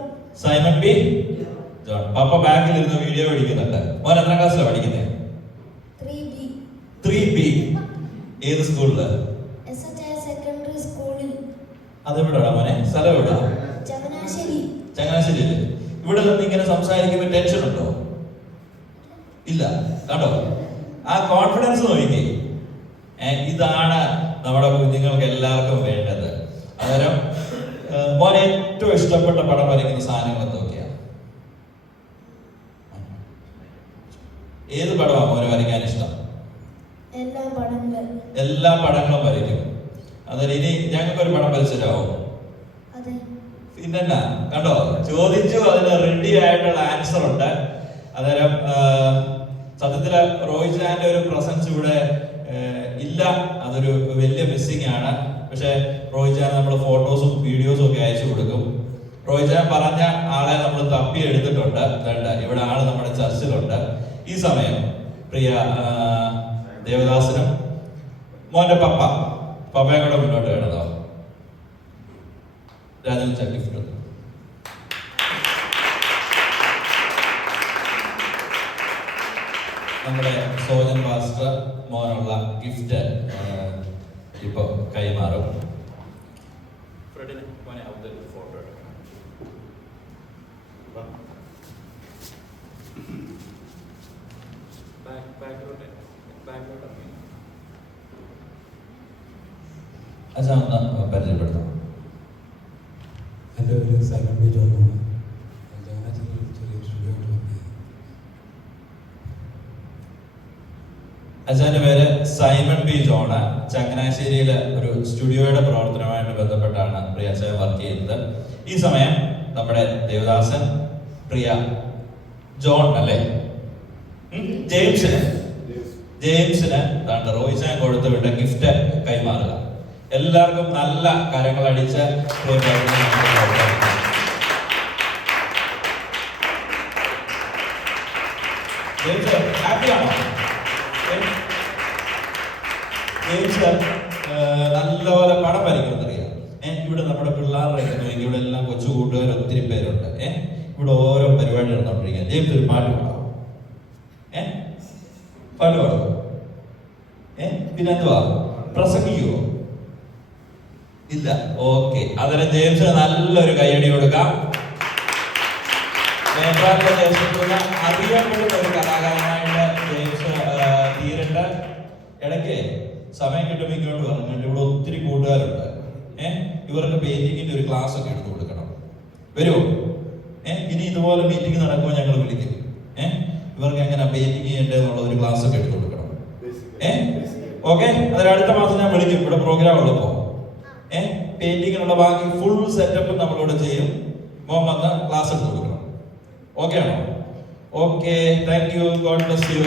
Simon P John. പപ്പ ബാക്കിൽ ഇരുന്ന് വീഡിയോ പഠിക്കുന്നുണ്ട്. മോൻ എത്രാം ക്ലാസ്സിലാണ് പഠിക്കുന്നത്? 3B. ഏത് സ്കൂളില്? സെക്കൻഡറി സ്കൂളിൽ. അതെവിടാ മോനെ? സ്ഥലം എവിടാ? ചങ്ങനാശ്ശേരിയില്. ഇവിടെ നിന്ന് ഇങ്ങനെ സംസാരിക്കുമ്പോൾ ടെൻഷൻ ഉണ്ടോ? ഇല്ല. കണ്ടോ ആ കോൺഫിഡൻസ് നോക്കിക്കേ. ഇതാണ് നമ്മുടെ കുഞ്ഞുങ്ങൾക്ക് എല്ലാവർക്കും വേണ്ടത്. അന്നേരം മോനെ ഏറ്റവും ഇഷ്ടപ്പെട്ട പടം വരയ്ക്കുന്ന സാധനങ്ങൾ എന്തൊക്കെയാ? ഏത് പടമാണ് മോനെ വരയ്ക്കാൻ ഇഷ്ടം? എല്ലാ പടങ്ങളും വരയ്ക്കും. അന്നേരം ഇനി ഞങ്ങൾക്കൊരു പടം വരച്ചിട്ടാവോ? പിന്നെന്നാ, കണ്ടോ ചോദിച്ചു, അതിന് റെഡി ആയിട്ടുള്ള ആൻസർ ഉണ്ട്. അന്നേരം സത്യത്തില് റോയിച്ചാന്റെ ഒരു പ്രസൻസ് ഇവിടെ ഇല്ല. അതൊരു വലിയ മിസ്സിംഗ് ആണ്. പക്ഷെ റോയിച്ചാൻ നമ്മൾ ഫോട്ടോസും വീഡിയോസും ഒക്കെ അയച്ചു കൊടുക്കും. റോയിച്ചാൻ പറഞ്ഞ ആളെ നമ്മൾ തപ്പി എടുത്തിട്ടുണ്ട്. ഇവിടെ ആള് നമ്മുടെ ചർച്ചിലുണ്ട്. ഈ സമയം പ്രിയ ദേവദാസനും മോന്റെ പപ്പയും കൂടെ മുന്നോട്ട് വേണതോ? രാജൻ ഗിഫ്റ്റ് നമ്മുടെ സോജൻ പാസ്റ്റർ മോനുള്ള ഗിഫ്റ്റ് ഇപ്പൊ കൈമാറും. ഫോട്ടോ ഒന്ന് പരിചയപ്പെടുത്താം. എൻ്റെ പേര് സൈമൺ പി ജോൺ. ചങ്ങനാശ്ശേരിയിൽ ചെറിയ സ്റ്റുഡിയോയിൽ വർക്ക് ചെയ്തു. അച്ഛൻ്റെ പേര് സൈമൺ പി ജോണ്. ചങ്ങനാശ്ശേരിയിലെ ഒരു സ്റ്റുഡിയോയുടെ പ്രവർത്തനവുമായിട്ട് ബന്ധപ്പെട്ടാണ് പ്രിയ അച്ഛൻ വർക്ക് ചെയ്യുന്നത്. ഈ സമയം നമ്മുടെ ദേവദാസൻ പ്രിയ ജോൺ അല്ലേ, ജെയിംസിന് റോയിച്ചാൻ കൊടുത്തു വിട്ട ഗിഫ്റ്റ് കൈമാറുക. എല്ലാവർക്കും നല്ല കരങ്ങൾ അടിച്ച് ഹാപ്പിയാണോ? ജെയിംസ് നല്ലപോലെ പടം വരയ്ക്കുമെന്നറിയാം. ഇവിടെ നമ്മുടെ പിള്ളേരുടെ ഇവിടെ എല്ലാം കൊച്ചു കൂട്ടുകാർ ഒത്തിരി പേരുണ്ട്. ഇവിടെ ഓരോ പരിപാടി നടന്നുകൊണ്ടിരിക്കുക. ജെയിംസ് ഒരു പാട്ട് പാടാം. പാട്ട് പാടും. പിന്നെന്തുവാ, പ്രസംഗിക്കുവോ? ഇല്ല. ഓക്കെ, അതിന് ജെയിംസിന് നല്ലൊരു കൈയടി കൊടുക്കാം. നേപ്പാളിലെ ദേശത്തുള്ള അറിയപ്പെടുന്ന ഒരു കലാകാരനായിട്ട് ജെയിംസ് തീരണ്ട്. ഇടയ്ക്ക് സമയം കിട്ടുമ്പോൾ ഇങ്ങോട്ട് പറഞ്ഞിട്ടുണ്ട്. ഇവിടെ ഒത്തിരി കൂട്ടുകാരുണ്ട്. ഇവർക്ക് പെയിന്റിങ്ങിന്റെ ഒരു ക്ലാസ് ഒക്കെ എടുത്തു കൊടുക്കണം. വരുമോ? ഇനി ഇതുപോലെ മീറ്റിംഗ് നടക്കുമ്പോൾ ഞങ്ങൾ വിളിക്കും. ഇവർക്ക് എങ്ങനെ പെയിന്റിങ് ചെയ്യേണ്ടതെന്നുള്ള ഒരു ക്ലാസ് ഒക്കെ എടുത്തു കൊടുക്കണം. ഓക്കെ, അതിന് അടുത്ത മാസം ഞാൻ വിളിക്കും. ഇവിടെ പ്രോഗ്രാം ഉള്ളപ്പോ പെയിന്റിങ്ങിനുള്ള ബാക്കി ഫുൾ സെറ്റപ്പ് നമ്മളിവിടെ ചെയ്യും. മോൻ വന്ന് ക്ലാസ് എടുത്തു കൊടുക്കണം. ഓക്കെ ആണോ? Okay, thank you. God bless you.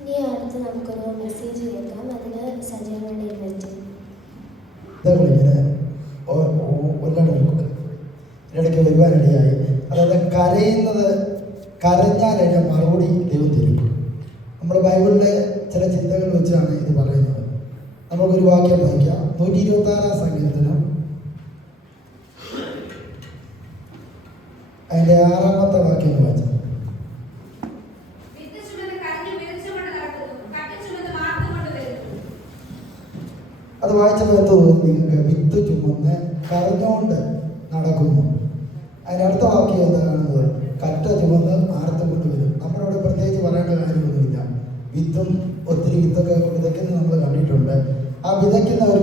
ഇനി അടുത്ത് നമുക്കൊരു മെസ്സേജ് കേൾക്കാം. അതിന് സജീവ വേണ്ടി ഇൻവൈറ്റ് ചെയ്യും. ഇടയ്ക്ക് വരുവാനിടയായി. അതായത് കരഞ്ഞാൽ അതിൻ്റെ മറുപടി ദൈവം തരും. നമ്മുടെ ബൈബിളിലെ ചില ചിന്തകൾ വെച്ചാണ് ഇത് പറയുന്നത്. നമുക്കൊരു വാക്യം വായിക്കാം. 126 സങ്കീർത്തനം അതിൻ്റെ 6-ാമത്തെ വാക്യം വായിച്ചു. അത് വായിച്ചപ്പോൾ എന്ത് തോന്നി നിങ്ങൾക്ക്? വിത്ത് ചുമന്ന് കരഞ്ഞുകൊണ്ട് നടക്കുന്നു. അതിൻ്റെ അടുത്ത വാക്യം എന്താ കാണുന്നത്?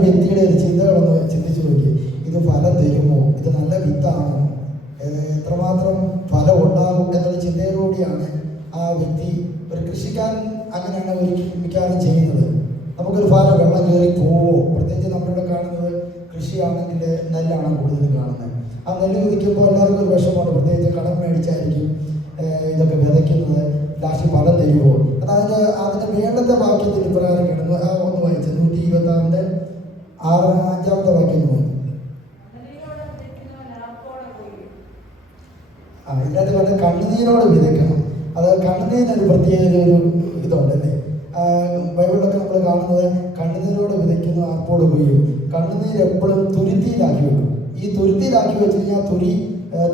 വ്യക്തിയുടെ ഒരു ചിന്തകളൊന്ന് ചിന്തിച്ചു നോക്കി. ഇത് ഫലം തരുമോ? ഇത് നല്ല വിത്താണോ? എത്രമാത്രം ഫലം ഉണ്ടാകും എന്നൊരു ചിന്തയോടുകൂടിയാണ് ആ വ്യക്തി. ഒരു കൃഷിക്കാരൻ അങ്ങനെയാണ് ഒരിക്കലും മിക്കവാറും ചെയ്യുന്നത്. നമുക്കൊരു ഫലം വെള്ളം കയറി പോവോ? പ്രത്യേകിച്ച് നമ്മളിവിടെ കാണുന്നത് കൃഷിയാണെങ്കിൽ നെല്ലാണ് കൂടുതലും കാണുന്നത്. ആ നെല്ല് വിധിക്കുമ്പോൾ എല്ലാവർക്കും ഒരു വിഷമമാണ്. പ്രത്യേകിച്ച് കടം മേടിച്ചായിരിക്കും ഇതൊക്കെ വിതയ്ക്കുന്നത്. ലാസ്റ്റ് ഫലം തരുമോ? അതിൻ്റെ വേണ്ടത്തെ വാക്യത്തിൽ പ്രകാരം കിടന്നു. ആ ഒന്ന് വായിച്ചു 126-ന്റെ 5-ാമത്തെ വാക്യം ഒന്ന് വായിച്ചു. ഇതിനകത്ത് പറഞ്ഞ കണ്ണുനീരോട് വിതയ്ക്കണം. അത് കണ്ണുനീരിനൊരു പ്രത്യേക ഒരു ഇതുണ്ടല്ലേ. ബൈബിളിലൊക്കെ നമ്മൾ കാണുന്നത് കണ്ണുനീരോട് വിതയ്ക്കുന്ന ആർപ്പോട് കൊയ്യും. കണ്ണുനീർ എപ്പോഴും തുരുത്തിയിലാക്കി വെക്കും. ഈ തുരുത്തിയിലാക്കി വെച്ച് കഴിഞ്ഞാൽ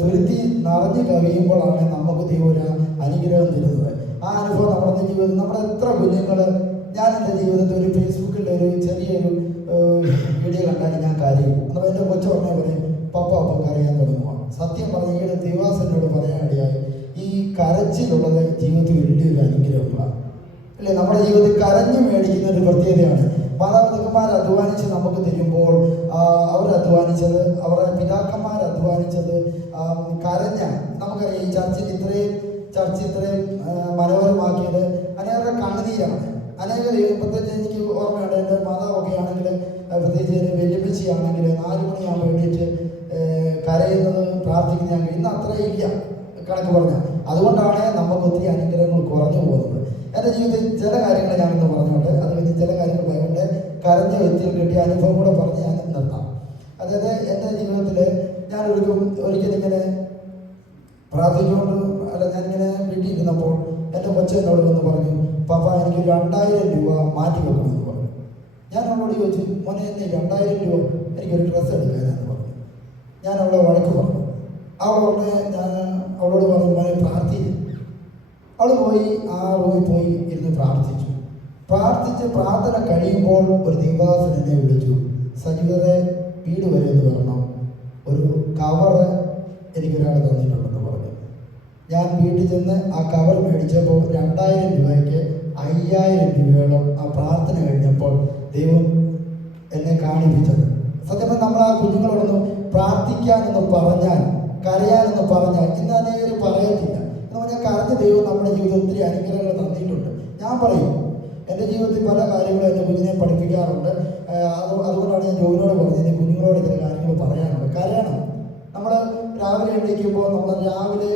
തുരുത്തി നിറഞ്ഞു കവിയുമ്പോഴാണ് നമുക്ക് ദൈവം ഒരു അനുഗ്രഹം തരുന്നത്. ആ അനുഭവം നമ്മുടെ ജീവിതത്തിൽ നമ്മുടെ എത്ര കുഞ്ഞുങ്ങൾ, ഞാൻ എൻ്റെ ജീവിതത്തിൽ ഒരു ഫേസ്ബുക്കിൽ ഒരു ചെറിയൊരു വീഡിയോ കണ്ടാൽ ഞാൻ കരയും. അപ്പോൾ എൻ്റെ കൊച്ചു പറഞ്ഞ പോലെ പപ്പ കരയാൻ തുടങ്ങുക. സത്യം പറഞ്ഞ ഈയിടെ ദേവാസനോട് പറയാനിടയായി. ഈ കരച്ചിലുള്ളത് ജീവിതത്തിൽ വലിയൊരു അനുഗ്രഹമാണ് അല്ലേ. നമ്മുടെ ജീവിതത്തിൽ കരഞ്ഞു മേടിക്കുന്ന ഒരു പ്രത്യേകതയാണ്. മാതാപിതാക്കന്മാർ അധ്വാനിച്ച് നമുക്ക് തരുമ്പോൾ അവരധ്വാനിച്ചത്, അവരുടെ പിതാക്കന്മാർ അധ്വാനിച്ചത് കരഞ്ഞ. നമുക്കറിയാം ഈ ചർച്ച് ഇത്രയും മനോഹരമാക്കിയത് അനേകം കണ്ണുനീരാണ്. അനേക പ്രത്യേകിച്ച് എനിക്ക് ഓർമ്മയുണ്ട്. എൻ്റെ മാതാവൊക്കെ ആണെങ്കിൽ, പ്രത്യേകിച്ച് വെല്ലുവിളിച്ചാണെങ്കിൽ 4 മണിയാകുമ്പോൾ എണീറ്റ് കരയുന്നത് പ്രാർത്ഥിക്കുന്ന ഞാൻ ഇന്ന് അത്രയും ഇല്ല കണക്ക് പറഞ്ഞാൽ. അതുകൊണ്ടാണ് നമുക്ക് ഒത്തിരി അനുഗ്രഹങ്ങൾ കുറഞ്ഞു പോകുന്നത്. എൻ്റെ ജീവിതത്തിൽ ചില കാര്യങ്ങൾ ഞാനൊന്ന് പറഞ്ഞോട്ടെ. അത് കഴിഞ്ഞ് ചില കാര്യങ്ങൾ പറയുന്നത് കരഞ്ഞ വ്യക്തികൾ കിട്ടിയ അനുഭവം കൂടെ പറഞ്ഞ് ഞാൻ നിർത്താം. അതായത് എൻ്റെ ജീവിതത്തിൽ ഞാൻ ഒരിക്കലിങ്ങനെ പ്രാർത്ഥിച്ചുകൊണ്ട് ഞാനിങ്ങനെ വീട്ടിൽ ഇരുന്നപ്പോൾ എൻ്റെ കൊച്ചു എന്നോട് വന്ന് പറഞ്ഞു, പപ്പ എനിക്ക് 2000 രൂപ മാറ്റി വെക്കണമെന്ന് പറഞ്ഞു. ഞാൻ അവളോട് ചോദിച്ചു, മോനെ എന്നെ 2000 രൂപ എനിക്കൊരു ഡ്രസ്സ് എടുക്കാനെന്ന് പറഞ്ഞു. ഞാൻ അവളെ വഴക്ക് പറഞ്ഞു. ഞാൻ അവളോട് പറഞ്ഞു, മോനെ പ്രാർത്ഥിച്ചു. അവൾ പോയി ആ റൂമിൽ പോയി ഇരുന്ന് പ്രാർത്ഥിച്ചു. പ്രാർത്ഥന കഴിയുമ്പോൾ ഒരു ദൈവദാസൻ എന്നെ വിളിച്ചു, സജീവരെ വീട് വരെ എന്ന് പറഞ്ഞു. ഒരു കവറ് എനിക്കൊരാൾ തന്നിട്ടുണ്ടെന്ന് പറഞ്ഞു. ഞാൻ വീട്ടിൽ ചെന്ന് ആ കവർ മേടിച്ചപ്പോൾ 2000 രൂപയ്ക്ക് 5000 രൂപയോളം ആ പ്രാർത്ഥന കഴിഞ്ഞപ്പോൾ ദൈവം എന്നെ കാണിപ്പിച്ചത്. സത്യം നമ്മൾ ആ കുഞ്ഞുങ്ങളോടൊന്നും പ്രാർത്ഥിക്കാനെന്ന് പറഞ്ഞാൽ, കരയാനെന്ന് പറഞ്ഞാൽ ഇന്ന് അനേകം പറയത്തില്ല. എന്ന് പറഞ്ഞാൽ കരഞ്ഞ ദൈവം നമ്മുടെ ജീവിതത്തിൽ ഒത്തിരി അനുഗ്രഹങ്ങൾ തന്നിട്ടുണ്ട്. ഞാൻ പറയും, എൻ്റെ ജീവിതത്തിൽ പല കാര്യങ്ങളും എൻ്റെ കുഞ്ഞിനെ പഠിപ്പിക്കാറുണ്ട്. അതുകൊണ്ടാണ് ഞാൻ ജോലിയോട് പറഞ്ഞത് എൻ്റെ കുഞ്ഞുങ്ങളോട് ചില കാര്യങ്ങൾ പറയാനുണ്ട്. കരയണം. നമ്മൾ രാവിലെ എണീക്കുമ്പോൾ നമ്മൾ രാവിലെ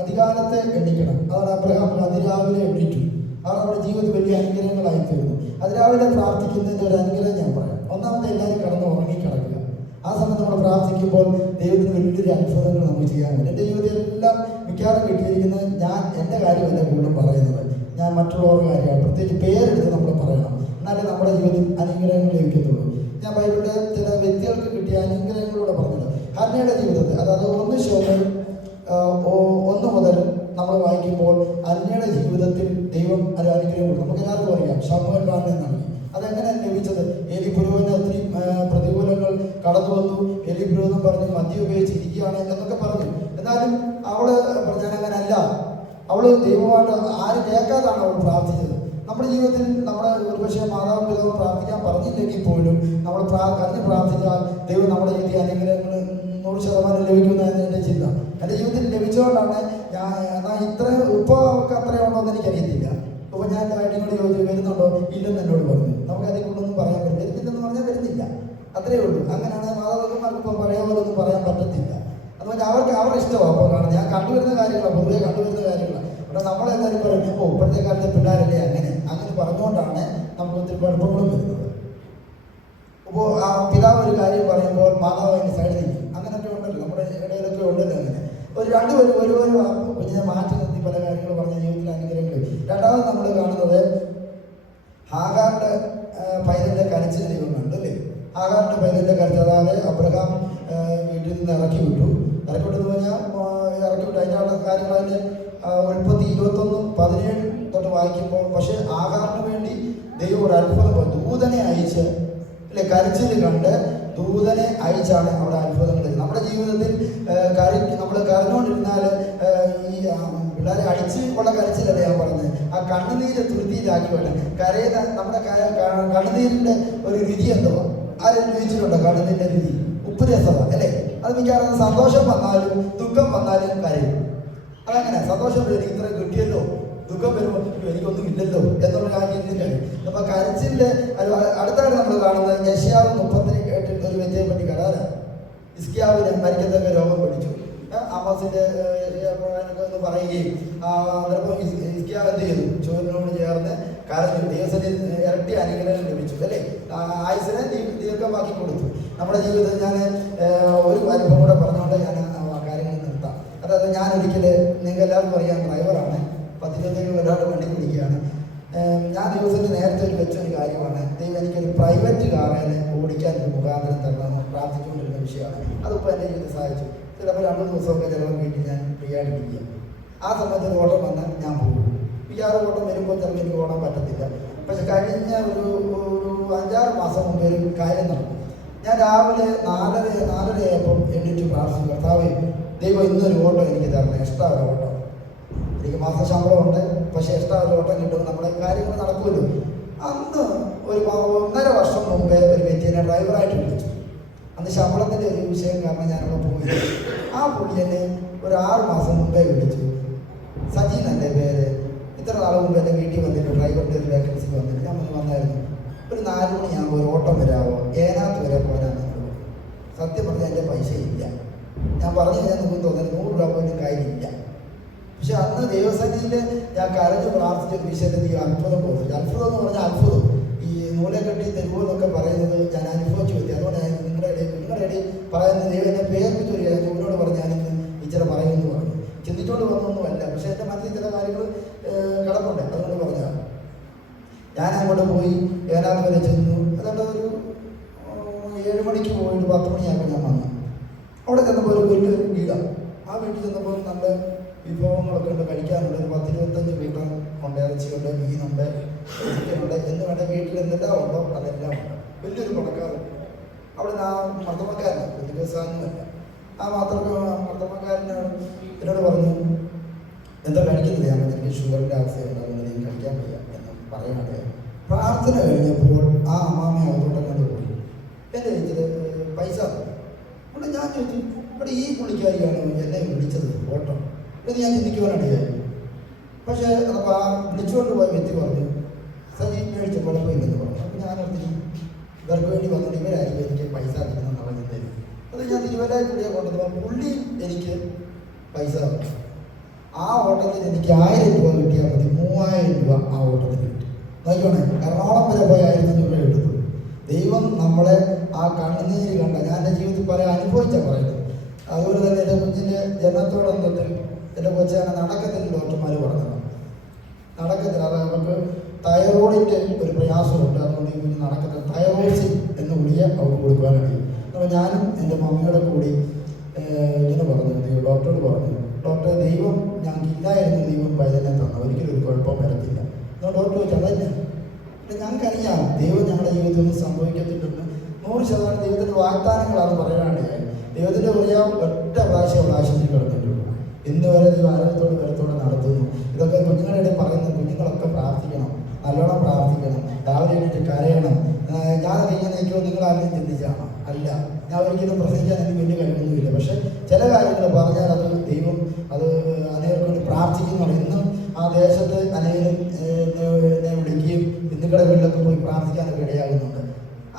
അധികാലത്തെ എണ്ണിക്കണം. അതാണ് അബ്രഹാം അതിരാവിലെ എണ്ണീറ്റു. അത് നമ്മുടെ ജീവിതത്തിൽ വലിയ അനുഗ്രഹങ്ങളായി തീർന്നു. അതിരാവിലെ പ്രാർത്ഥിക്കുന്നതിൻ്റെ ഒരു അനുഗ്രഹം ഞാൻ പറയാം. ഒന്നാമത്തെ, എല്ലാവരും കിടന്ന് ഉറങ്ങിക്കിടക്കുക. ആ സമയത്ത് നമ്മൾ പ്രാർത്ഥിക്കുമ്പോൾ ദൈവത്തിന് വലിയൊരു അത്ഭുതങ്ങൾ നമുക്ക് ചെയ്യാൻ പറ്റും. എൻ്റെ ജീവിതത്തിൽ എല്ലാം മിക്കവാറും കിട്ടിയിരിക്കുന്നത് ഞാൻ എൻ്റെ കാര്യമല്ല കൂടുതലും പറയുന്നത്, ഞാൻ മറ്റുള്ളവരുടെ കാര്യമാണ്. പ്രത്യേകിച്ച് പേരെടുത്ത് നമ്മൾ പറയണം, എന്നാലേ നമ്മുടെ ജീവിതത്തിൽ അനുഗ്രഹങ്ങൾ ലഭിക്കത്തുള്ളൂ. ഞാൻ ബൈബിളിലെ ചില വ്യക്തികൾക്ക് കിട്ടിയ അനുഗ്രഹങ്ങളിലൂടെ പറഞ്ഞത് ഹന്നയുടെ ജീവിതത്തിൽ, അതായത് 1 ശമൂവേൽ 1 മുതൽ നമ്മൾ വായിക്കുമ്പോൾ ഹന്നയുടെ ജീവിതത്തിൽ ദൈവം ഒരു അനുഗ്രഹം കൊടുക്കും. നമുക്ക് എല്ലാവർക്കും അറിയാം, ശമൂവേൽ രാജാവിനെ നൽകി. അതെങ്ങനെ ലഭിച്ചത്? ഏലി പുരോഹിതന് ഒത്തിരി പ്രതികൂലങ്ങൾ കടന്നു വന്നു. ഏലി പുരോഹിതൻ പറഞ്ഞ് മദ്യം ഉപയോഗിച്ച് ഇരിക്കുകയാണ് എന്നൊക്കെ പറഞ്ഞു. എന്നാലും അവള് ഞാനങ്ങനല്ല, അവള് ദൈവമായിട്ട് ആരും കേൾക്കാതാണ് അവൾ പ്രാർത്ഥിച്ചത്. നമ്മുടെ ജീവിതത്തിൽ നമ്മുടെ ഒരുപക്ഷെ മാതാവും പിതാവും പ്രാർത്ഥിക്കാൻ പറഞ്ഞില്ലെങ്കിൽ പോലും നമ്മൾ കരഞ്ഞ് പ്രാർത്ഥിച്ചാൽ ദൈവം നമ്മുടെ ജീവിതത്തിൽ അനുഗ്രഹങ്ങൾ 100% ലഭിക്കുന്നതെന്ന് എൻ്റെ ചിന്ത. എൻ്റെ ജീവിതത്തിൽ ലഭിച്ചുകൊണ്ടാണ് ഞാൻ ഇത്ര ഇപ്പോൾ അവർക്ക് അത്രയുണ്ടോ എന്ന് എനിക്കറിയത്തില്ല. ഇപ്പോൾ ഞാൻ എൻ്റെ കാര്യങ്ങളോട് ചോദിച്ചു, വരുന്നുണ്ടോ? ഇല്ലെന്ന് എന്നോട് പറഞ്ഞു. നമുക്ക് അതിനെ കൊണ്ടൊന്നും പറയാൻ പറ്റില്ല. വരുന്നില്ലെന്ന് പറഞ്ഞാൽ വരുന്നില്ല, അത്രയേ ഉള്ളൂ. അങ്ങനെയാണ് മാതാപിതാക്കന്മാർക്ക് ഇപ്പോൾ പഴയ പോലെ ഒന്നും പറയാൻ പറ്റത്തില്ല. അതുപോലെ അവരുടെ ഇഷ്ടമാണ്. അപ്പോൾ കാണുന്നത് ഞാൻ കണ്ടുവരുന്ന കാര്യങ്ങളാണ്, പൊതുവെ കണ്ടുവരുന്ന കാര്യങ്ങളാണ്. അപ്പോൾ നമ്മളെല്ലാവരും പറയും, ഇപ്പോഴത്തെ കാലത്തെ പിള്ളേരല്ലേ അങ്ങനെ പറഞ്ഞുകൊണ്ടാണ് നമുക്ക് ഒത്തിരി കുഴപ്പങ്ങളും വരുന്നത്. അപ്പോൾ ആ പിതാവ് ഒരു കാര്യം പറയുമ്പോൾ മാതാവ് അതിൻ്റെ സൈഡിൽ നിൽക്കും. അങ്ങനെയൊക്കെ ഉണ്ടല്ലോ, നമ്മുടെ ഇടയിലൊക്കെ ഉണ്ടല്ലോ. അങ്ങനെ ഒരു കുഞ്ഞിനെ മാറ്റി നിർത്തി പല കാര്യങ്ങൾ പറഞ്ഞ ജീവിതത്തിൽ അനുഗ്രഹങ്ങൾ. രണ്ടാമത് നമ്മൾ കാണുന്നത് ഹാഗാറിന്റെ പൈതലിന്റെ കരച്ചിൽ ദൈവം കണ്ടു അല്ലേ. ഹാഗാറിന്റെ പൈതലിന്റെ കരച്ചിൽ, അതായത് അബ്രഹാം വീട്ടിൽ നിന്ന് ഇറക്കി വിട്ടെന്ന് പറഞ്ഞാൽ ഇറക്കി വിട്ടു. അതിൻ്റെ കാര്യങ്ങൾ അതിൻ്റെ ഉൽപ്പത്തി 21:17 തൊട്ട് വായിക്കുമ്പോൾ, പക്ഷെ ആഹാറിന് വേണ്ടി ദൈവം ഒരു അത്ഭുതം ദൂതനെ അയച്ച് അല്ലെ, കരച്ചിൽ കണ്ട് ദൂതനെ അയച്ചാണ് അവിടെ അത്ഭുതങ്ങൾ. നമ്മുടെ ജീവിതത്തിൽ നമ്മൾ കരഞ്ഞുകൊണ്ടിരുന്നാൽ ഈ പിള്ളേരെ അടിച്ച് ഉള്ള കരച്ചിലല്ല ഞാൻ പറഞ്ഞത്, ആ കണ്ണുനീര് തുരുത്തിയിലാക്കി വേണം കരയുന്ന. നമ്മുടെ കണ്ണുനീരിൻ്റെ ഒരു രുചി എന്തുവാ? ആരും രുചിച്ചിട്ടുണ്ടോ കണ്ണുനീരിന്റെ രുചി? ഉപ്പ് രസത അല്ലേ? അത് മിക്കവാറും സന്തോഷം വന്നാലും ദുഃഖം വന്നാലും കരയും. അതങ്ങനെ സന്തോഷം വരും, എനിക്ക് ഇത്ര കിട്ടിയല്ലോ, ദുഃഖം വരുമ്പോൾ എനിക്കൊന്നും ഇല്ലല്ലോ എന്നുള്ള കാര്യത്തിൽ കഴിയും. അപ്പൊ കരച്ചിന്റെ അടുത്തായിട്ട് നമ്മൾ കാണുന്നത് യെശയ്യാവ് 38 ഒരു വ്യക്തിയെ പറ്റി കരാറാണ്. ഹിസ്കിയാവിന് മരിക്കത്തക്ക രോഗം പിടിച്ചു. ആമോസിന്റെ ഒന്ന് പറയുകയും ഹിസ്കിയാവ് എന്ത് ചെയ്തു? ചുവരിനോട് ചേർന്ന് കരഞ്ഞു. ദൈവത്തിൽ ഇരട്ടി അനുഗ്രഹം ലഭിച്ചു അല്ലേ? ആയുസിനെ ദീർഘമാക്കി കൊടുത്തു. നമ്മുടെ ജീവിതത്തിൽ ഞാൻ ഒരു അനുഭവം കൂടെ പറഞ്ഞുകൊണ്ട് ഞാൻ കാര്യങ്ങൾ നിർത്താം. അതായത് ഞാൻ ഒരിക്കൽ, നിങ്ങൾക്ക് എല്ലാവർക്കും അറിയാം, ഡ്രൈവറാണ്. 10-20 ഒരാൾ വണ്ടി പിടിക്കുകയാണ്. ഞാൻ ദിവസത്തിൽ നേരത്തെ വെച്ചൊരു കാര്യമാണ്, ദൈവം എനിക്കൊരു പ്രൈവറ്റ് കാറിനെ ഓടിക്കാൻ ഒരു മുഖാന്തരം തരണമെന്ന് പ്രാർത്ഥിച്ചുകൊണ്ടിരുന്ന വിഷയമാണ്. അതിപ്പോൾ എൻ്റെ ജീവിതത്തിൽ സഹായിച്ചു. ചിലപ്പോൾ 2 ദിവസമൊക്കെ ചിലപ്പോൾ വീട്ടിൽ ഞാൻ ഫ്രീ ആയിട്ടിരിക്കുക. ആ സമയത്ത് ഒരു ഓട്ടം വന്നാൽ ഞാൻ പോകും. PR ഓട്ടം വരുമ്പോൾ ചിലപ്പോൾ എനിക്ക് ഓടാൻ പറ്റത്തില്ല. പക്ഷെ കഴിഞ്ഞ ഒരു 5-6 മാസം മുമ്പ് ഒരു കാര്യം നടന്നു. ഞാൻ രാവിലെ 4:30 ആയപ്പോൾ എണീറ്റ് പ്രാർത്ഥിച്ചു, കർത്താവേ ദൈവം ഇന്നൊരു ഓട്ടം എനിക്ക് തരണം, എക്സ്ട്രാ ഒരു ഓട്ടം. എനിക്ക് മാസം ശമ്പളമുണ്ട്, പക്ഷേ എക്സ്ട്രാ ഒരു ഓട്ടം കിട്ടും, നമ്മുടെ കാര്യങ്ങൾ നടക്കുമല്ലോ. അന്ന് ഒരു 1.5 വർഷം മുമ്പേ ഒരു വ്യക്തിയെ ഡ്രൈവറായിട്ട് വിളിച്ചു. അന്ന് ശമ്പളത്തിൻ്റെ ഒരു വിഷയം കാരണം ഞാനവിടെ പോയി. ആ പുള്ളി എന്നെ ഒരു 6 മാസം മുമ്പേ വിളിച്ചു. സജീൻ എൻ്റെ പേര്, ഇത്ര നാൾ മുമ്പ് എൻ്റെ വീട്ടിൽ വന്നിട്ട് ഡ്രൈവറിൻ്റെ ഒരു വേക്കൻസി വന്നിട്ട് ഞാൻ വന്നായിരുന്നു. ഒരു 4 മണിയാകുമ്പോൾ ഒരു ഓട്ടം വരാമോ, ഏനാത്ത് വരെ പോകാനാണ്. സത്യം പറഞ്ഞാൽ എൻ്റെ പൈസ ഇല്ല. ഞാൻ പറഞ്ഞു കഴിഞ്ഞാൽ നിങ്ങൾക്ക് തോന്നുന്നത് 100 രൂപ പോലും കയ്യിലില്ല. പക്ഷെ അന്ന് ദൈവസന്നിധിയിൽ ഞാൻ കരഞ്ഞു പ്രാർത്ഥിച്ച വിഷയത്തിൽ ഈ അത്ഭുതം പോകുന്നു. അത്ഭുതം എന്ന് പറഞ്ഞാൽ അത്ഭുതം. ഈ നൂലെ കെട്ടി തെരുവെന്നൊക്കെ പറയുന്നത് ഞാൻ അനുഭവിച്ചു പറ്റി. അതുകൊണ്ട് ഞാൻ നിങ്ങളുടെ ഇടയിൽ പറയുന്നത്, ദൈവം എന്നെ പേർപ്പിച്ചു വരിക. ഞാൻ ഇവരോട് പറഞ്ഞ് ഞാനിന്ന് ഇച്ചിരി പറയുമെന്ന് പറഞ്ഞു. ചിന്തിച്ചോണ്ട് വന്നൊന്നുമല്ല, പക്ഷെ എൻ്റെ മനസ്സിൽ ചില കാര്യങ്ങൾ കിടപ്പുണ്ട്, അതുകൊണ്ട് പറഞ്ഞതാണ്. ഞാൻ അങ്ങോട്ട് പോയി ഏനാഥ് വരെ ചെന്നു. അതുകൊണ്ട് ഒരു 7 മണിക്ക് പോയിട്ട് 10 മണിയാകുമ്പോൾ ഞാൻ വന്നു. അവിടെ ചെന്നപ്പോൾ ഒരു വലിയ വീടാണ്. ആ വീട്ടിൽ ചെന്നപ്പോൾ നല്ല വിഭവങ്ങളൊക്കെ ഉണ്ട്, കഴിക്കാനുണ്ട്. ഒരു 10-25 കൂട്ടം ഉണ്ട്, ഇറച്ചിയുണ്ട്, മീനുണ്ട്, ചിക്കനുണ്ട്, എന്ന് വേണ്ട വീട്ടിൽ എന്തെല്ലാം ഉണ്ടോ അതെല്ലാം ഉണ്ട്. വലിയൊരു പണക്കാരുണ്ട്. അവിടെ ആ മർദ്ദമക്കാരനാണ്, വലിയ ദിവസമൊന്നുമല്ല. ആ മർദ്ദമക്കാരനാണ് എന്നോട് പറഞ്ഞു, എന്താ കഴിക്കുന്നില്ല? ഞാൻ എനിക്ക് ഷുഗറിൻ്റെ ആവശ്യമുണ്ട്, അതുകൊണ്ട് എനിക്ക് കഴിക്കാൻ വയ്യ എന്ന് പറയാതെ പ്രാർത്ഥന കഴിഞ്ഞപ്പോൾ ആ അമ്മാമ അകത്തോട്ടങ്ങോട്ട് പോയി. എൻ്റെ ചോദിച്ചത് പൈസ. അവിടെ ഞാൻ ചോദിച്ചു, ഇവിടെ ഈ പുള്ളിക്കാരിയാണ് എന്നെ വിളിച്ചത് ഓട്ടം എന്ന് ഞാൻ ചിന്തിക്കുവാനിടയായി. പക്ഷേ അപ്പോൾ ആ വിളിച്ചുകൊണ്ട് പോയ വ്യക്തി പറഞ്ഞു, സജി മേടിച്ച കുഴപ്പമില്ലെന്ന് പറഞ്ഞു. അപ്പോൾ ഞാനോർത്തി ഇവർക്ക് വേണ്ടി വന്നിട്ട് ഇവരായിരിക്കും എനിക്ക് പൈസ കിട്ടുമെന്നുള്ള ചിന്തയിൽ അത് ഞാൻ തിരുവല്ലായിക്കൂടിയെ കൊണ്ടുവന്നപ്പോൾ പുള്ളി എനിക്ക് പൈസ തന്നു. ആ ഓട്ടത്തിൽ എനിക്ക് 1000 രൂപ കിട്ടിയാൽ മതി. 3000 രൂപ ആ ഓട്ടത്തിൽ കിട്ടി. നോക്കിക്കോണേ, എറണാകുളം വരെ പോയി 1500 രൂപ എടുത്തു. ദൈവം നമ്മളെ ആ കണ്ണുനീര് കണ്ട, ഞാൻ എൻ്റെ ജീവിതത്തിൽ പല അനുഭവിച്ചാണ് പറയുന്നത്. അതുപോലെ തന്നെ എൻ്റെ കുഞ്ഞിൻ്റെ ജനനത്തോടൊന്നത്തിൽ എൻ്റെ കൊച്ചാണ് നടക്കത്തിൽ ഡോക്ടർമാർ പറഞ്ഞത്. നടക്കത്തില്ല, അത് നമുക്ക് തൈറോയിഡിൻ്റെ ഒരു പ്രയാസമുണ്ട്, അതുകൊണ്ട് ഈ കുഞ്ഞ് നടക്കത്തില്ല. തൈറോസിൻ എന്ന് ഗുളിക അവർക്ക് കൊടുക്കാനാണ്. അപ്പോൾ ഞാനും എൻ്റെ മമ്മിയുടെ കൂടി ഇങ്ങനെ പറഞ്ഞു, ഡോക്ടറോട് പറഞ്ഞു, ഡോക്ടറെ ദൈവം ഞങ്ങൾക്കില്ലായിരുന്നു, ദൈവം പൈതന്നെ തന്നു, ഒരിക്കലും ഒരു കുഴപ്പം വരത്തില്ല. എന്നാൽ ഡോക്ടർ ചോദിച്ചു, അതല്ല ഞങ്ങൾക്കറിയാം ദൈവം ഞങ്ങളുടെ ജീവിതത്തിൽ ഒന്നും സംഭവിക്കത്തില്ലെന്ന് 100% ദൈവത്തിൻ്റെ വാഗ്ദാനങ്ങളാണ് പറയാനാണ്. ദൈവത്തിൻ്റെ പറയാൻ ഒറ്റ പ്രാവശ്യം ആശിച്ച് കിടന്നിട്ടുള്ളൂ. ഇന്ന് വരെ ദൈവം ആരോഗ്യത്തോടെ നടത്തുന്നു. ഇതൊക്കെ കുഞ്ഞുങ്ങളുടെ ഇടയിൽ പറയുന്ന കുഞ്ഞുങ്ങളൊക്കെ പ്രാർത്ഥിക്കണം, നല്ലോണം പ്രാർത്ഥിക്കണം, രാവിലെ എണീറ്റ് കരയണം. ഞാനൊക്കെ ഇങ്ങനെ നിൽക്കുമോ നിങ്ങളാരും ചിന്തിച്ചാണോ? അല്ല, ഞാൻ ഒരിക്കലും പ്രസംഗിക്കാൻ എനിക്ക് വലിയ കഴിവൊന്നുമില്ല. പക്ഷെ ചില കാര്യങ്ങൾ പറഞ്ഞാൽ അത് ദൈവം അത് അനേകർക്ക് വേണ്ടി പ്രാർത്ഥിക്കുന്നുണ്ട്. ഇന്നും ആ ദേശത്ത് അനേകം എന്നെ വിളിക്കുകയും ഹിന്ദുക്കളുടെ വീട്ടിലൊക്കെ പോയി പ്രാർത്ഥിക്കാനൊക്കെ ഇടയാകുന്നുണ്ട്.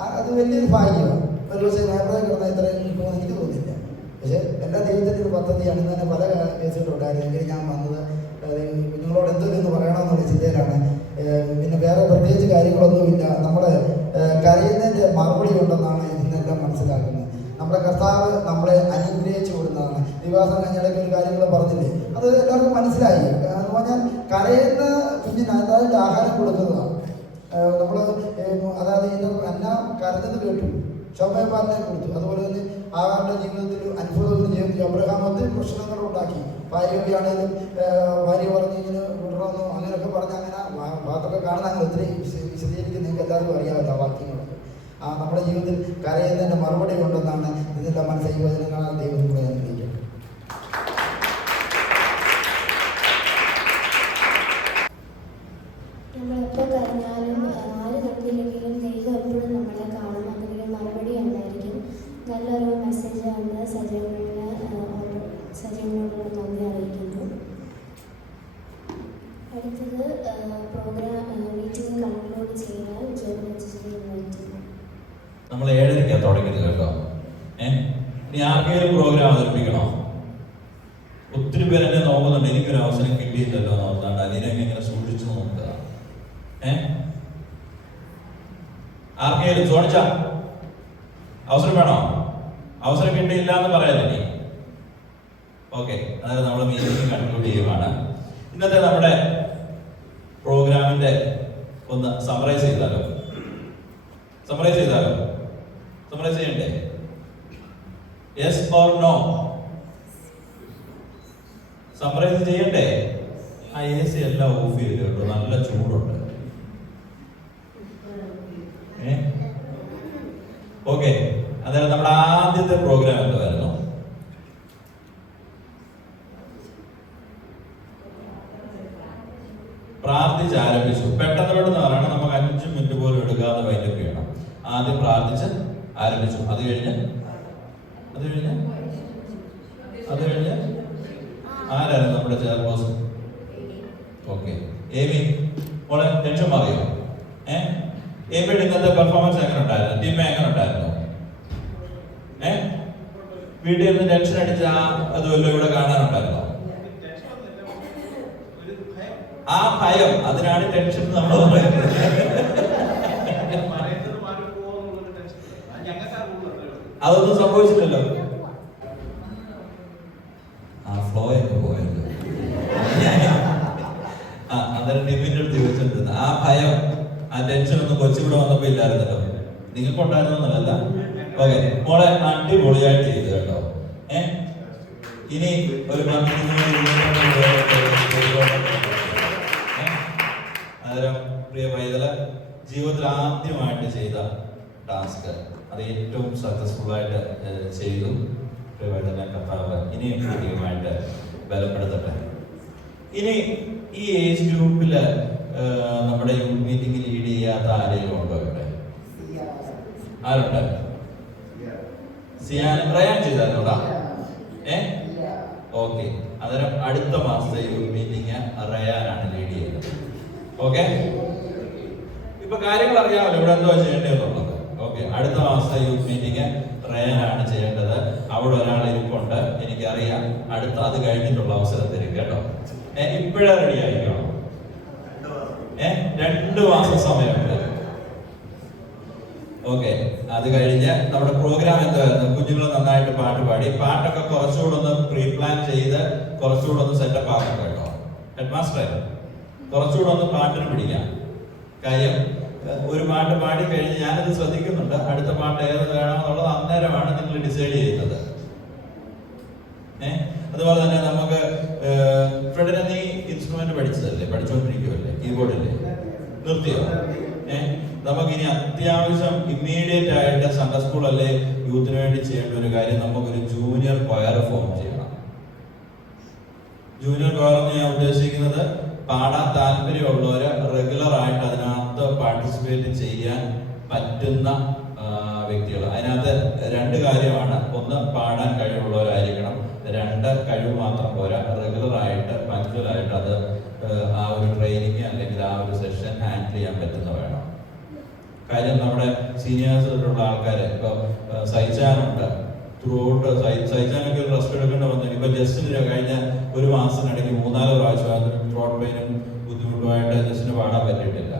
അത് വലിയൊരു ഭാഗ്യമാണ്. ഒരു ദിവസം നേരത്തെ കിടന്ന ഇത്രയും കിട്ടുമെന്ന് എനിക്ക് തോന്നില്ല. പക്ഷേ എല്ലാ ദൈവത്തിൻ്റെ ഒരു പദ്ധതിയാണ്. ഇന്ന് തന്നെ പല കേസുകളുണ്ടായിരുന്നു. എങ്കിലും ഞാൻ വന്നത് കുഞ്ഞുങ്ങളോട് എന്തെന്ന് പറയണമെന്നുള്ള ചിന്തയിലാണ്. പിന്നെ വേറെ പ്രത്യേകിച്ച് കാര്യങ്ങളൊന്നുമില്ല. നമ്മൾ കരയുന്നതിൻ്റെ മറുപടി ഉണ്ടെന്നാണ് ഇന്നെല്ലാം മനസ്സിലാക്കുന്നത്. നമ്മുടെ കർത്താവ് നമ്മളെ അനുഗ്രഹിച്ചു കൊടുക്കുന്നതാണ്. വിവാഹം കഴിഞ്ഞിടയ്ക്ക് ഒരു കാര്യങ്ങൾ പറഞ്ഞില്ലേ, അത് എല്ലാവർക്കും മനസ്സിലായി. എന്ന് പറഞ്ഞാൽ കരയുന്ന കുഞ്ഞിന് അതായത് ആഹാരം കൊടുക്കുന്നതാണ്. നമ്മൾ അതായത് അന്ന കരഞ്ഞത് കേട്ടു, ശോഭയപ്പാലിനെ കൊടുത്തു. അതുപോലെ തന്നെ ആഹാരുടെ ജീവിതത്തിൽ അത്ഭുതങ്ങൾ ചെയ്തു. അബ്രഹാം ഒത്തിരി പ്രശ്നങ്ങളുണ്ടാക്കി. ഭാര്യയാണേലും ഭാര്യ പറഞ്ഞ് ഇങ്ങനെ വിടണമെന്നോ അങ്ങനെയൊക്കെ പറഞ്ഞ് അങ്ങനെ ഭാഗത്തൊക്കെ കാണുന്ന അങ്ങനെ ഒത്തിരി വിശദീകരിക്കുന്ന നിങ്ങൾക്ക് എല്ലാവർക്കും അറിയാമല്ലോ വാക്യങ്ങളൊക്കെ. നമ്മുടെ ജീവിതത്തിൽ കരയുന്നതിൻ്റെ മറുപടി ഉണ്ടെന്നാണ് ഇതിൻ്റെ മനസ്സിൽ വചനങ്ങളാൽ ദൈവത്തിലൂടെ അനുഗ്രഹിക്കുന്നത്. നമ്മളെപ്പോൾ കരഞ്ഞാലും ആര് കണ്ടില്ലെങ്കിലും ദൈവം എപ്പോഴും നമ്മളെ കാണും. അതിന് കുറയ്ക്കരുത് കേട്ടോ. ഇനി ആർക്കെങ്കിലും പ്രോഗ്രാം അവതരിപ്പിക്കണോ? ഒത്തിരി പേര് എന്നെ നോക്കുന്നുണ്ട്, എനിക്കൊരു അവസരം കിട്ടിയില്ലല്ലോ നോക്കാണ്ട്, അതിനൊക്കെ ഇങ്ങനെ സൂക്ഷിച്ചു നോക്കുക. ആർക്കെങ്കിലും ചോദിച്ച അവസരം വേണോ? അവസരം കിട്ടിയില്ല എന്ന് പറയാനില്ലേ? ഓക്കെ, അതായത് നമ്മൾ മീറ്റിംഗ് കൺക്ലൂഡ് ചെയ്യുവാണ്. ഇന്നത്തെ നമ്മുടെ പ്രോഗ്രാമിന്റെ ഒന്ന് സമറൈസ് ചെയ്താലോ? സമറൈസ് ചെയ്യണ്ടേ? Yes or no? സമറൈസ് ചെയ്യണ്ടേ? ആ AC എല്ലാം ഓഫ് ചെയ്ത് കേട്ടോ, നല്ല ചൂടുണ്ട്. ഓക്കെ, അതായത് നമ്മുടെ ആദ്യത്തെ പ്രോഗ്രാം എന്തായിരുന്നു? പ്രാർത്ഥിച്ച് ആരംഭിച്ചു. പെട്ടെന്ന് പറയണം, നമുക്ക് 5 മിനിറ്റ് പോലും എടുക്കാതെ വൈൻഡപ്പ് ചെയ്യണം. ആദ്യം പ്രാർത്ഥിച്ച് ആരംഭിച്ചു. അത് കഴിഞ്ഞ് ആരായിരുന്നു നമ്മുടെ ചെയർപേഴ്സൺ? ഓക്കെ, ഏമി മോളെ ടെൻഷൻ മാറിയോ? ഏമിയുടെ ഇന്നത്തെ പെർഫോമൻസ് എങ്ങനെ ഉണ്ടായിരുന്നു? ടീമ എങ്ങനെ ഉണ്ടായിരുന്നു? വീട്ടിൽ നിന്ന് ടെൻഷൻ അടിച്ച അതുമല്ലോ ഇവിടെ കാണാനുണ്ടായിരുന്നോ? ആ ഭയം, അതിനാണ് ടെൻഷൻ നമ്മൾ പറയുന്നത്. അതൊന്നും സംഭവിച്ചില്ലല്ലോ. ആ ഫ്ലോ ഒക്കെ പോയത് അന്നേരം ടിമിന്റെ അടുത്ത് ചോദിച്ചിട്ടുണ്ട്. ആ ഭയം, ആ ടെൻഷൻ ഒന്നും കൊച്ചിവിടെ വന്നപ്പോ ഇല്ലായിരുന്നല്ലോ. നിങ്ങൾക്കുണ്ടായിരുന്നല്ല. ഓക്കെ, മോളെ അടിപൊളിയായിട്ട് ചെയ്തു കേട്ടോ. ഇനി ഒരു അന്നേരം പ്രിയ പൈതല് ജീവിതത്തിൽ ആദ്യമായിട്ട് ചെയ്ത ടാസ്ക് അത് ഏറ്റവും സക്സസ്ഫുൾ ആയിട്ട് ചെയ്തു. പ്രിയ പൈതലിനെ കർത്താവ് ഇനിയും അധികമായിട്ട് ബലപ്പെടുത്തട്ടെ. ഇനി ഈ ഏജ് ഗ്രൂപ്പില് നമ്മുടെ യൂത്ത് മീറ്റിംഗ് ലീഡ് ചെയ്യാത്ത ആരെങ്കിലും ഉണ്ടോ ഇവിടെ? ആരുണ്ട്? റയാൻ ചെയ്തായിരുന്നോടാ? ഓക്കെ, അന്നേരം അടുത്ത മാസത്തെ യൂത്ത് മീറ്റിംഗ് റയാനാണ് ലീഡ് ചെയ്യുന്നത്. ഓക്കെ, ഇപ്പൊ കാര്യങ്ങൾ അറിയാമല്ലോ ഇവിടെ എന്തോ ചെയ്യേണ്ടതെന്നുള്ളത്. ഓക്കെ, അടുത്ത മാസത്തെ യൂത്ത് മീറ്റിംഗ് റയാനാണ് ചെയ്യേണ്ടത്. അവിടെ ഒരാൾ ഇരിപ്പുണ്ട്, എനിക്കറിയാം. അടുത്ത അത് കഴിഞ്ഞിട്ടുള്ള അവസരത്തിൽ കേട്ടോ. ഇപ്പോഴേ റെഡി ആയിരിക്കണം. 2 മാസം സമയമുണ്ട്. ഓക്കെ, അത് കഴിഞ്ഞ് നമ്മുടെ പ്രോഗ്രാം എന്തായിരുന്നു? കുഞ്ഞുങ്ങൾ നന്നായിട്ട് പാട്ട് പാടി. പാട്ടൊക്കെ കുറച്ചുകൂടെ ഒന്ന് പ്രീ പ്ലാൻ ചെയ്ത് കുറച്ചുകൂടെ ഒന്ന് സെറ്റപ്പ് ആക്കണം കേട്ടോ. ഹെഡ് മാസ്റ്റർ കുറച്ചുകൂടെ ഒന്ന് പാട്ടിന് പിടിക്കാം. കാര്യം ഒരു പാട്ട് പാടി കഴിഞ്ഞ് ഞാനത് ശ്രദ്ധിക്കുന്നുണ്ട്. അടുത്ത പാട്ട് ഏത് വേണമെന്നുള്ളത് അന്നേരമാണ് നിങ്ങൾ ഡിസൈഡ് ചെയ്യുന്നത്. അതുപോലെ തന്നെ നമുക്ക് ഫ്രെഡിനെ നീ ഇൻസ്ട്രുമെന്റ് പഠിച്ചുകൊണ്ടിരിക്കുമല്ലേ? കീബോർഡില്ലേ? നിർത്തിയോ? നമുക്കിനി അത്യാവശ്യം ഇമ്മീഡിയറ്റ് ആയിട്ട് സൺഡേ സ്കൂൾ അല്ലെ യൂത്തിന് വേണ്ടി ചെയ്യേണ്ട ഒരു കാര്യം, നമുക്കൊരു ജൂനിയർ കൊയർ ഫോം ചെയ്യണം. ജൂനിയർ കൊയർ എന്ന് ഞാൻ ഉദ്ദേശിക്കുന്നത് പാടാൻ താല്പര്യമുള്ളവര് റെഗുലർ ആയിട്ട് അതിനകത്ത് പാർട്ടിസിപ്പേറ്റ് ചെയ്യാൻ പറ്റുന്ന വ്യക്തികൾ. അതിനകത്ത് 2 കാര്യമാണ്. ഒന്ന്, പാടാൻ കഴിവുള്ളവരായിരിക്കണം. 2, കഴിവ് മാത്രം പോരാ, റെഗുലർ ആയിട്ട് പങ്ക്ച്വൽ ആയിട്ട് അത് ആ ഒരു ട്രെയിനിങ് അല്ലെങ്കിൽ ആ ഒരു സെഷൻ ഹാൻഡിൽ ചെയ്യാൻ പറ്റുന്ന വേണം. കാര്യം നമ്മുടെ സീനിയേഴ്സിലുള്ള ആൾക്കാര് ഇപ്പൊ സഹിച്ചാനുണ്ട്. ത്രൂ ഔട്ട് സഹിച്ചാനൊക്കെ ഒരു റെസ്റ്റ് എടുക്കേണ്ടി വന്നു. ഇപ്പൊ ജസ്റ്റിന് കഴിഞ്ഞ 1 മാസത്തിനിടയ്ക്ക് 3-4 പ്രാവശ്യം ത്രോട്ട് പെയിനും ബുദ്ധിമുട്ടുമായിട്ട് ജസ്റ്റിന് പാടാൻ പറ്റിയിട്ടില്ല.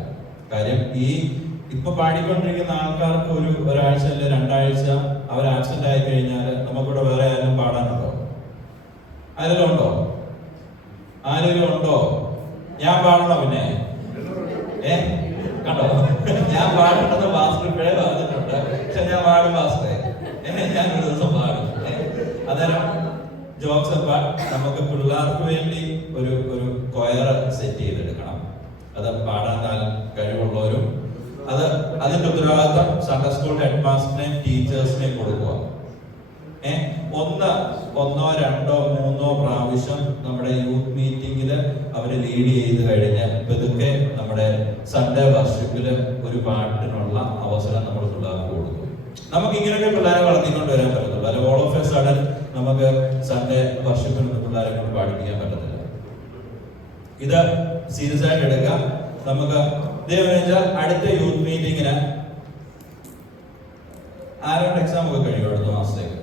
കാര്യം ഇപ്പൊ പാടിക്കൊണ്ടിരിക്കുന്ന ആൾക്കാർക്ക് ഒരാഴ്ച അല്ലെ 2 ആഴ്ച അവർ ആബ്സെന്റ് ആയി കഴിഞ്ഞാൽ നമുക്കിവിടെ വേറെ ആരും പാടാനുണ്ടോ? ആരെങ്കിലും ഉണ്ടോ? ഞാൻ പാടണോ? പിന്നെ കണ്ടോ, ഞാൻ പാടുന്നത് മാസ്റ്റർ ഇപ്പോഴേ പറഞ്ഞിട്ടുണ്ട്. പക്ഷെ ഞാൻ പാടും മാസ്റ്ററെ, ഞാൻ ഒരു ദിവസം പാടും. അന്നേരം ജോക്സ് നമുക്ക് പിള്ളേർക്ക് വേണ്ടി ഒരു കൊയർ സെറ്റ് ചെയ്തെടുക്കണം. അത് പാടാൻ കഴിവുള്ളവരും അതിന്റെ ഉത്തരവാദിത്വം സൺഡേ സ്കൂൾ ഹെഡ് മാസ്റ്ററിനെയും ടീച്ചേഴ്സിനെയും കൊടുക്കുക. 1, 2, 3 പ്രാവശ്യം നമ്മുടെ യൂത്ത് മീറ്റിംഗില് അവര് ലീഡ് ചെയ്ത് കഴിഞ്ഞ് ഇതൊക്കെ നമ്മുടെ സൺഡേ വർഷിപ്പില് ഒരു പാട്ടിനുള്ള അവസരം നമ്മൾ പിള്ളേർക്ക് കൊടുക്കും. നമുക്ക് ഇങ്ങനെയൊക്കെ പിള്ളേരെ വളർത്തിക്കൊണ്ട് വരാൻ പറ്റത്തുള്ളൂ. അല്ലെ ഓൾ ഓഫ് എ സഡൻ നമുക്ക് സൺഡേ വർഷിപ്പിൽ പിള്ളേരെ കൊണ്ട് പാടിപ്പിക്കാൻ പറ്റത്തില്ല. ഇത് സീരിയസ് ആയിട്ട് എടുക്കാം. നമുക്ക് അടുത്ത യൂത്ത് മീറ്റിംഗിന് ആരോട് എക്സാം ഒക്കെ കഴിയും അടുത്ത മാസത്തേക്ക്?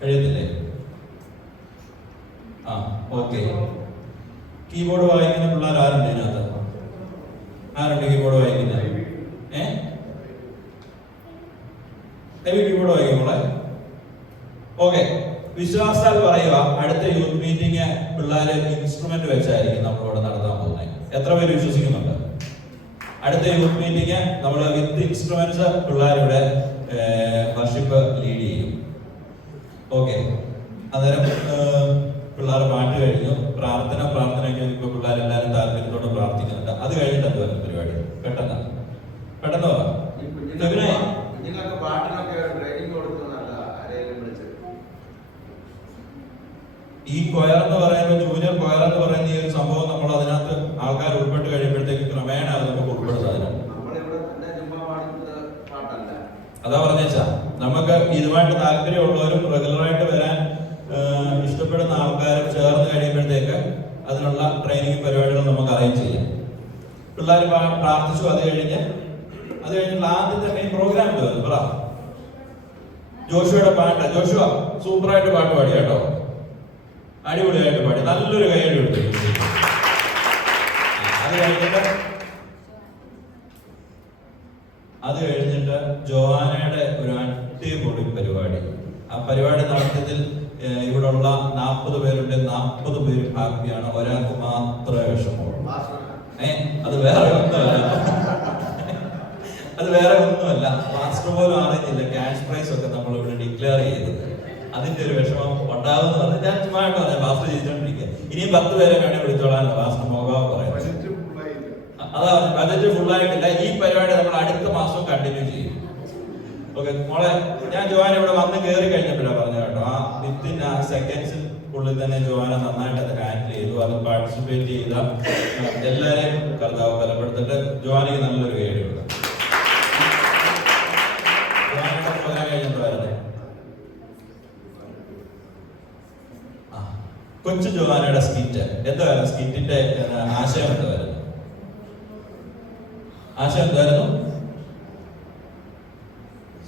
കഴിയത്തില്ലേ? ആ ഓക്കെ. കീബോർഡ് വായിക്കുന്ന പിള്ളേർ ആരുണ്ട് ഇതിനകത്ത്? ആരുണ്ട് കീബോർഡ് വായിക്കുന്നത്? Keyboard വായിക്കുമ്പോളെ okay. വിശ്വാസാൽ പറയുക, അടുത്ത യൂത്ത് മീറ്റിംഗ് പിള്ളേര് ഇൻസ്ട്രുമെന്റ് വെച്ചായിരിക്കും നമ്മളിവിടെ നടത്താൻ പോകുന്നത്. എത്ര പേര് വിശ്വസിക്കുന്നുണ്ട്? അടുത്ത യൂത്ത് മീറ്റിംഗ് നമ്മൾ വിത്ത് ഇൻസ്ട്രുമെന്റ്സ് പിള്ളേരുടെ വർഷിപ്പ് ലീഡ് ചെയ്യും. ഓക്കെ. അന്നേരം പിള്ളേർ പാട്ട് കഴിഞ്ഞു, പ്രാർത്ഥനയ്ക്ക് ഇപ്പൊ പിള്ളേരെല്ലാവരും താല്പര്യത്തോടെ പ്രാർത്ഥിക്കുന്നുണ്ട്. അത് കഴിഞ്ഞിട്ട് എന്ത് വരും പരിപാടി? പെട്ടെന്ന് പറ. ഈ കൊയർ എന്ന് പറയുമ്പോൾ, ജൂനിയർ കൊയർ എന്ന് പറയുന്ന ഈ ഒരു സംഭവം നമ്മൾ അതിനകത്ത് ആൾക്കാർ ഉൾപ്പെട്ട് കഴിയുമ്പോഴത്തേക്ക് ക്രമേണ അത് നമുക്ക് ഉൾപ്പെടുത്താൻ. അതാ പറഞ്ഞാ നമുക്ക് ഇതുമായിട്ട് താല്പര്യമുള്ളവരും റെഗുലറായിട്ട് വരാൻ ഇഷ്ടപ്പെടുന്ന ആൾക്കാരും ചേർന്ന് കഴിയുമ്പോഴത്തേക്ക് അതിനുള്ള ട്രെയിനിങ് പരിപാടികൾ നമുക്ക് അറേഞ്ച് ചെയ്യാം. പിള്ളേർ പ്രാർത്ഥിച്ചു. അത് കഴിഞ്ഞുള്ള ആദ്യത്തെ മെയിൻ പ്രോഗ്രാം വരും. പറ. ജോഷുവയുടെ പാട്ട്. ജോഷുവ സൂപ്പറായിട്ട് പാട്ട് പാടി കേട്ടോ, അടിപൊളിയായിട്ട് പാടി, നല്ലൊരു കൈയടി കൊടുത്തു. അത് കഴിഞ്ഞിട്ട് ജോവാനയുടെ ഒരു അടിപൊളി പരിപാടി. ആ പരിപാടി നടത്തിയതിൽ ഇവിടെയുള്ള 40 പേരുണ്ട്. 40 പേര് ഹാപ്പിയാണ്, ഒരാൾക്ക് മാത്രമേ വിഷമമുള്ളൂ. അത് വേറെ ഒന്നുമല്ല. മാസ്റ്റർ പോലും അറിഞ്ഞില്ല ക്യാഷ് പ്രൈസ് ഒക്കെ നമ്മൾ ഇവിടെ ഡിക്ലെയർ ചെയ്തത്. അതിന്റെ ഒരു വിഷമം ഉണ്ടാവുന്ന പറഞ്ഞാൽ ഞാൻ ചുമ്മായിട്ട് പറയാം. മാസ്റ്റർ ചെയ്തോണ്ടിരിക്കുക. ഇനിയും 10 പേരെ വേണേ വിളിച്ചോളാൻ മാസ്റ്റർ മോകാവ് പറയാം. അതാ ബജറ്റ് ഫുള്ളായിട്ടില്ല. ഈ പരിപാടി നമ്മൾ അടുത്ത മാസം കണ്ടിന്യൂ ചെയ്യും. ഓക്കെ മോളെ, ഞാൻ ജോവാന ഇവിടെ വന്ന് കയറി കഴിഞ്ഞപ്പോഴാണ് പറഞ്ഞു കേട്ടോ. ആ വിത്തിൻ ആ സെക്കൻഡ്സിൽ ഉള്ളിൽ തന്നെ ജോവാന നന്നായിട്ട് അത് ഹാൻഡിൽ ചെയ്തു. അത് പാർട്ടിസിപ്പേറ്റ് ചെയ്ത എല്ലാവരെയും കർത്താവ് ബലപ്പെടുത്തിട്ട് ജോവാനയ്ക്ക് നല്ലൊരു കേടുണ്ട്. ജോവാനയുടെ പ്രോഗ്രാം കഴിഞ്ഞിട്ടുണ്ടായിരുന്നേ കൊച്ചു ജോവാനയുടെ സ്കിറ്റ് എന്തായിരുന്നു? സ്കിറ്റിന്റെ ആശയം എന്തായിരുന്നു?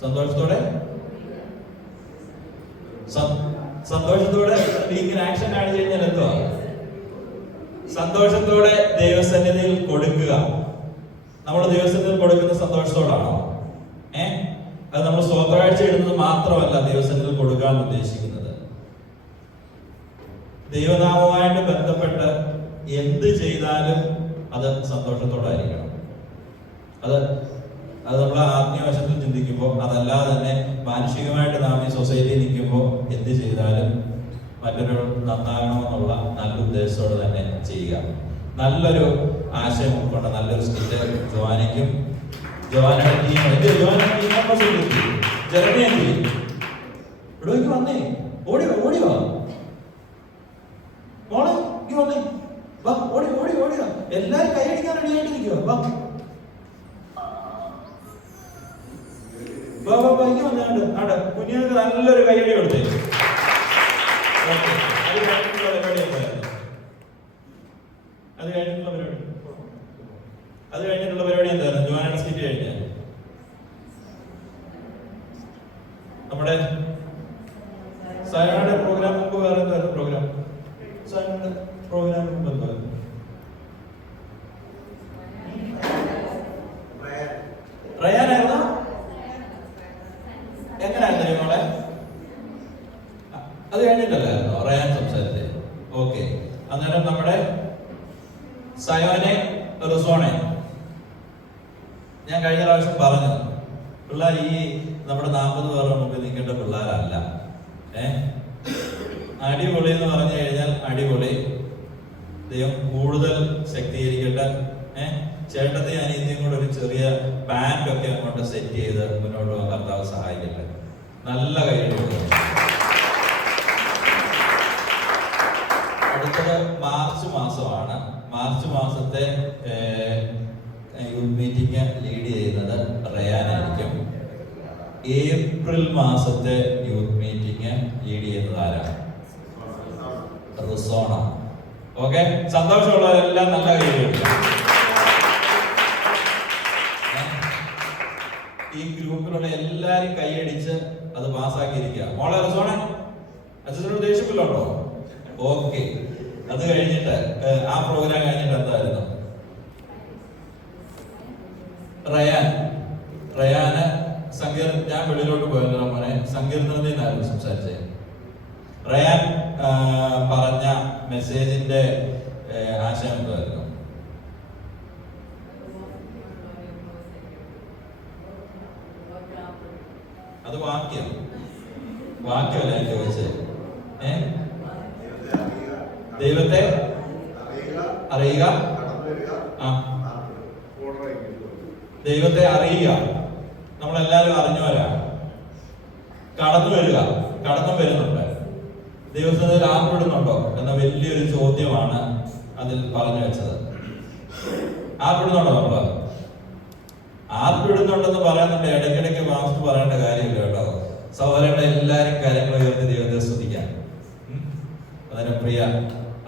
സന്തോഷത്തോടെ ഇങ്ങനെ ആക്ഷൻ കാണിച്ചു കഴിഞ്ഞാൽ എന്തോ സന്തോഷത്തോടെ ദൈവസന്നിധിയിൽ കൊടുക്കുക. നമ്മൾ ദൈവസന്നിധിയിൽ കൊടുക്കുന്ന സന്തോഷത്തോടാണോ? അത് നമ്മൾ സ്വതകാഴ്ച ഇടുന്നത് മാത്രമല്ല ദൈവസന്നിധിയിൽ കൊടുക്കാൻ ഉദ്ദേശിക്കുന്നത്. ദൈവനാമവുമായിട്ട് ബന്ധപ്പെട്ട് എന്ത് ചെയ്താലും അത് സന്തോഷത്തോടായിരിക്കണം. അത് നമ്മൾ ആത്മീയവശത്തിൽ ചിന്തിക്കുമ്പോൾ, അതല്ലാതെ തന്നെ മാനുഷികമായിട്ട് നാം ഈ സൊസൈറ്റിയിൽ നിൽക്കുമ്പോൾ എന്ത് ചെയ്താലും മറ്റൊരു നന്നാകണമെന്നുള്ള നല്ല ഉദ്ദേശത്തോടെ തന്നെ ചെയ്യുക. നല്ലൊരു ആശയം ഉൾക്കൊണ്ട നല്ലൊരു സ്കിറ്റ് ജോവാനയ്ക്കും ജോവാനയുടെ ഇവിടേക്ക് വന്നേ. ഓടിയോ മോളെ, വന്നേ. വാ, ഓടിയോ. എല്ലാരും കൈയടിക്കാൻ റെഡിയായിട്ട് നിൽക്കുക. കുഞ്ഞുങ്ങൾക്ക് നല്ലൊരു കൈയടി കൊടുത്തേ. അത് കഴിഞ്ഞിട്ടുള്ള പരിപാടി എന്തായിരുന്നു? ജോവാനയുടെ സ്കിറ്റ് കഴിഞ്ഞ നമ്മുടെ സയനയുടെ പ്രോഗ്രാം മുമ്പ് വേറെ എന്തായിരുന്നു പ്രോഗ്രാം? സയനയുടെ പ്രോഗ്രാം മുമ്പ് എന്തായിരുന്നു? റയാനായിരുന്നോ? എങ്ങനെയായിരുന്നു മോളെ? അത് കഴിഞ്ഞിട്ടല്ലായിരുന്നോ റയാൻ സംസാരിച്ചത്? ഓക്കെ. അന്നേരം നമ്മുടെ സയോനെ റിസോണെ ഞാൻ കഴിഞ്ഞ പ്രാവശ്യം പറഞ്ഞു, പിള്ളേർ ഈ നമ്മുടെ 40 പേരുടെ മുമ്പിൽ നിൽക്കേണ്ട പിള്ളേരല്ല. അടിപൊളി എന്ന് പറഞ്ഞു കഴിഞ്ഞാൽ അടിപൊളി. ദൈവം കൂടുതൽ ശക്തീകരിക്കട്ടെ. ചേട്ടത്തെ അനിയത്തെയും കൂടെ ഒരു ചെറിയ പാൻറ് ഒക്കെ അങ്ങോട്ട് സെറ്റ് ചെയ്ത് മുന്നോട്ട് പോകാൻ കർത്താവ് സഹായിക്കട്ടെ. നല്ല കൈയ്യടി. അടുത്തത് മാർച്ച് മാസമാണ്. മാർച്ച് മാസത്തെ യൂത്ത് മീറ്റിംഗ് ലീഡ് ചെയ്യുന്നത് റയാനായിരിക്കും. ഏപ്രിൽ മാസത്തെ യൂത്ത് മീറ്റിംഗ് ലീഡ് ചെയ്യുന്നത് ആരാണ്? റിസോണ. ഓക്കെ. സന്തോഷമുള്ളവരെല്ലാം നല്ല കൈയ്യടി. ഈ ഗ്രൂപ്പിലുള്ള എല്ലാരും കൈയടിച്ച് അത് പാസ്സാക്കിയിരിക്കുക. മോളെ റിസോണെ അച്ഛനോട് ദേഷ്യത്തിലുണ്ടോ? ഓക്കെ. അത് കഴിഞ്ഞിട്ട് ആ പ്രോഗ്രാം കഴിഞ്ഞിട്ട് എന്തായിരുന്നു? റയാന് ഞാൻ വെളിയിലോട്ട് പോയല്ലോ മോനെ, സങ്കീർത്തനത്തിൽ നിന്നായിരുന്നു സംസാരിച്ചത്. റയാൻ പറഞ്ഞ മെസ്സേജിന്റെ ആശയം എന്തായിരുന്നു? അത് വാക്യമല്ല ഞാൻ ചോദിച്ചത്. ദൈവത്തെ അറിയുക, ദൈവത്തെ അറിയുക. നമ്മളെല്ലാരും അറിഞ്ഞവരാ. കടന്നു വരുന്നുണ്ട്. ദൈവത്തിൽ ആർപ്പെടുന്നുണ്ടോ എന്ന വലിയൊരു ചോദ്യമാണ് അതിൽ പറഞ്ഞു വെച്ചത്. ആർപ്പെടുന്നുണ്ടോ? നമ്മള് ആർപ്പെടുന്നുണ്ടെന്ന് പറയുന്നുണ്ട്. ഇടയ്ക്കിടയ്ക്ക് വാസ്തു പറയേണ്ട കാര്യമില്ല കേട്ടോ. സഹോദരങ്ങളെ, എല്ലാരും കാര്യങ്ങൾ ഉയർത്തി ദൈവത്തെ സ്തുതിക്കാൻ. അതിന് പ്രിയ